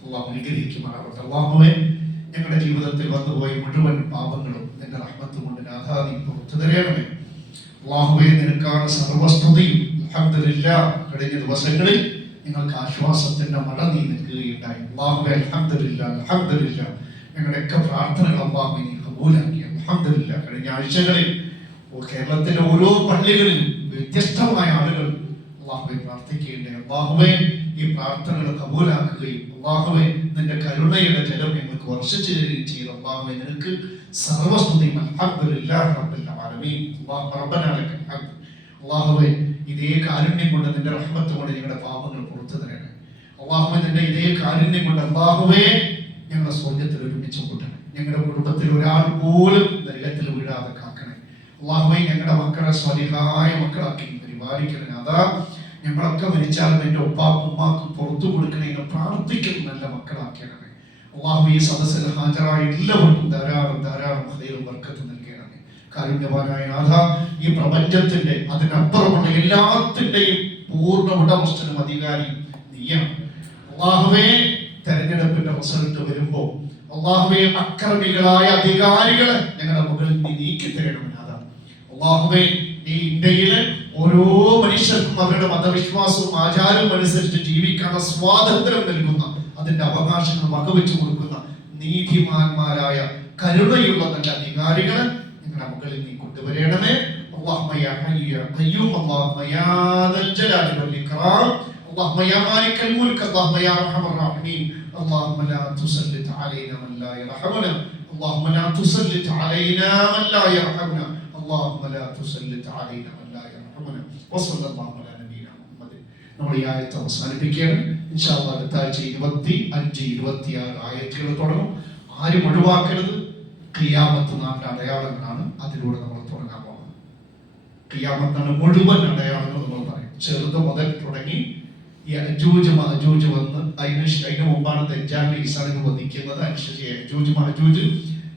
അള്ളാഹു അനുഗ്രഹിക്കുമാറാവട്ടെ. അള്ളാഹുവേ, ഞങ്ങളുടെ ജീവിതത്തിൽ വന്നുപോയ മുഴുവൻ പാപങ്ങളും നിന്റെ റഹ്മത്ത് കൊണ്ട് നാഥാ നീ പുറത്തു തരണമേ. അള്ളാഹുവേ, നിനക്കാണ് സർവസ്തുതിയും. അൽഹംദുലില്ലാഹ്, കഴിഞ്ഞ ദിവസങ്ങളിൽ നിങ്ങൾക്ക് ആശ്വാസത്തിന്റെ മഴ നീ നിൽക്കുകയുണ്ടായി. അല്ലാഹുവേ, അൽഹംദുലില്ലാഹ് അൽഹംദുലില്ലാഹ്. ഞങ്ങളുടെയൊക്കെ പ്രാർത്ഥനകൾ അല്ലാഹു നീ കബൂലാക്കി. അൽഹംദുലില്ലാഹ്. കഴിഞ്ഞ ആഴ്ചകളിൽ കേരളത്തിലെ ഓരോ പള്ളികളിലും വ്യത്യസ്തമായ ആളുകൾ അല്ലാഹുവേ പ്രാർത്ഥിക്കുകയുണ്ടായി. അല്ലാഹുവേ, ഈ പ്രാർത്ഥനകൾ കബൂലാക്കുകയും അല്ലാഹുവേ നിന്റെ കരുണയുടെ ജലം ഞങ്ങൾക്ക് വർഷിച്ചു തരികയും ചെയ്തു. അല്ലാഹുവേ, നിനക്ക് സർവസ്തുതിയും. അൽഹംദുലില്ലാഹി റബ്ബിൽ ആലമീൻ. റബ്ബനാ ലക്കൽ ഹംദ്. അല്ലാഹുവേ, ഇതേ കാരുണ്യം കൊണ്ട് നിന്റെ റഹ്മത്ത് കൊണ്ട് ഞങ്ങളുടെ പാപങ്ങൾ പുറത്തു തരണേ. അല്ലാഹുവേ, നിന്റെ ഇതേ കാരുണ്യം കൊണ്ട് അല്ലാഹുവേ ഞങ്ങളുടെ സ്വർഗ്ഗത്തിൽ ഒരുമിച്ച് കൂട്ടണേ. ഞങ്ങളുടെ കുടുംബത്തിൽ ഒരാൾ പോലും നരകത്തിൽ വീഴാതെ കാക്കണേ. അല്ലാഹുവേ, ഞങ്ങളുടെ മക്കളെ സ്വലിഹായ മക്കളാക്കി പരിപാലിക്കണേ. അതാ ഞങ്ങളൊക്കെ മരിച്ചാലും എൻ്റെ ഉപ്പാക്കും ഉമ്മാക്കും പുറത്തു കൊടുക്കണേ എന്ന് പ്രാർത്ഥിക്കുന്ന നല്ല മക്കളാക്കണമേ. അല്ലാഹുവേ, ഈ സദസ്സിൽ ഹാജരായ എല്ലാവർക്കും ധാരാളം ധാരാളം ഹൈറും ബർക്കത്തും നൽകണമേ. കാരുണ്യവാനായ നാഥ, ഈ പ്രപഞ്ചത്തിന്റെ അതിനപ്പുറമുള്ള എല്ലാത്തിന്റെയും പൂർണ്ണ ഉടമസ്ഥനും അധികാരിയും നീയാണ്. അല്ലാഹുവേ, തെരഞ്ഞെടുപ്പിന്റെ റിസൾട്ട് വരുമ്പോ അല്ലാഹുവേ, അക്രമികളായ അധികാരികളെ ഞങ്ങളുടെ മുകളിൽ നീ നീക്കി തരണമെന്ന്. അതാണ് അല്ലാഹുവേ, ഈ ഇന്ത്യയിലെ ഓരോ മനുഷ്യർക്കും അവരുടെ മതവിശ്വാസവും ആചാരവും അനുസരിച്ച് ജീവിക്കാനുള്ള സ്വാതന്ത്ര്യം നൽകുന്ന, അതിന്റെ അവകാശങ്ങൾ വകവെച്ചു കൊടുക്കുന്ന നീതിമാന്മാരായ കരുണയുള്ള നല്ല അധികാരികളെ നിങ്ങളുടെ മുകളിൽ നീ കൊണ്ടുവരണമേ. اللهم يا حي يا قيوم اللهم يا ذا الجلال والإكرام اللهم يا مالك الملك اللهم يا أرحم الراحمين اللهم لا تسلط علينا من لا يرحمنا اللهم لا تسلط علينا من لا يرحمنا اللهم لا تسلط علينا من لا يرحمنا وصلى الله على نبينا محمد. നമ്മൾ ഈ ആയത്ത് അവസാനിപ്പിക്കുകയാണ്. ഇൻഷാ അല്ലാഹ് അടുത്ത ആഴ്ച 25, 26 ആയത്തുകൾ തുടങ്ങും. ആരും ഒഴിവാക്കരുത്. ഖിയാമത്ത് നാളിന്റെ അടയാളങ്ങളാണ് അതിലൂടെ നമ്മൾ തുടങ്ങാൻ പോകുന്നത്. ഖിയാമത്താണ് മുഴുവൻ അടയാളങ്ങൾ നമ്മൾ പറയും. ചെറുത് മുതൽ തുടങ്ങി യജൂജ് മഅജൂജ് വന്ന് അതിന് മുമ്പാണ് ദജ്ജാൽ ഈസാനെ വധിക്കുന്നത്. അനുസരിച്ച് യജൂജ് മഅജൂജ്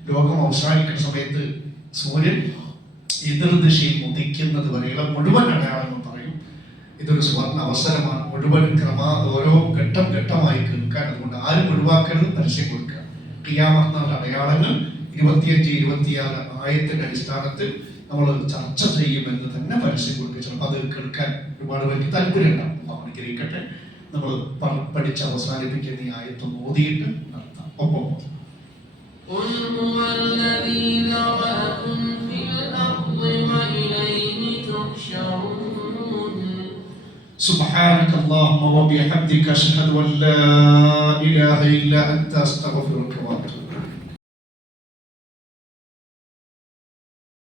ലോകം അവസാനിക്കുന്ന സമയത്ത് സൂര്യൻ എതിർദിശയിൽ ഉദിക്കുന്നത് വരെയുള്ള മുഴുവൻ അടയാളങ്ങൾ പറയും. ഇതൊരു സുവർണ്ണ അവസരമാണ്. മുഴുവൻ ഓരോ ഘട്ടം ഘട്ടമായി കേൾക്കാൻ. അതുകൊണ്ട് ആരും ഒഴിവാക്കരുത്, പരസ്യം കൊടുക്കുക. ഖിയാമത്ത് നാളിന്റെ അടയാളങ്ങൾ 25, 26 ആയത്തിന്റെ അടിസ്ഥാനത്തിൽ നമ്മൾ ചർച്ച ചെയ്യുമെന്ന് തന്നെ പരസ്യം കൊടുക്കുക. ചിലപ്പോൾ അത് കേൾക്കാൻ ഒരുപാട് പേർക്ക് താല്പര്യം ഉണ്ടാവും. അനുഗ്രഹിക്കട്ടെ. നമ്മൾ പഠിച്ച് അവസാനിപ്പിക്കുന്ന ഈ ആയത്ത് ഓതിയിട്ട് നടത്താം. ഒപ്പം سبحانك اللهم وبحمدك أشهد أن لا إله إلا أنت أستغفرك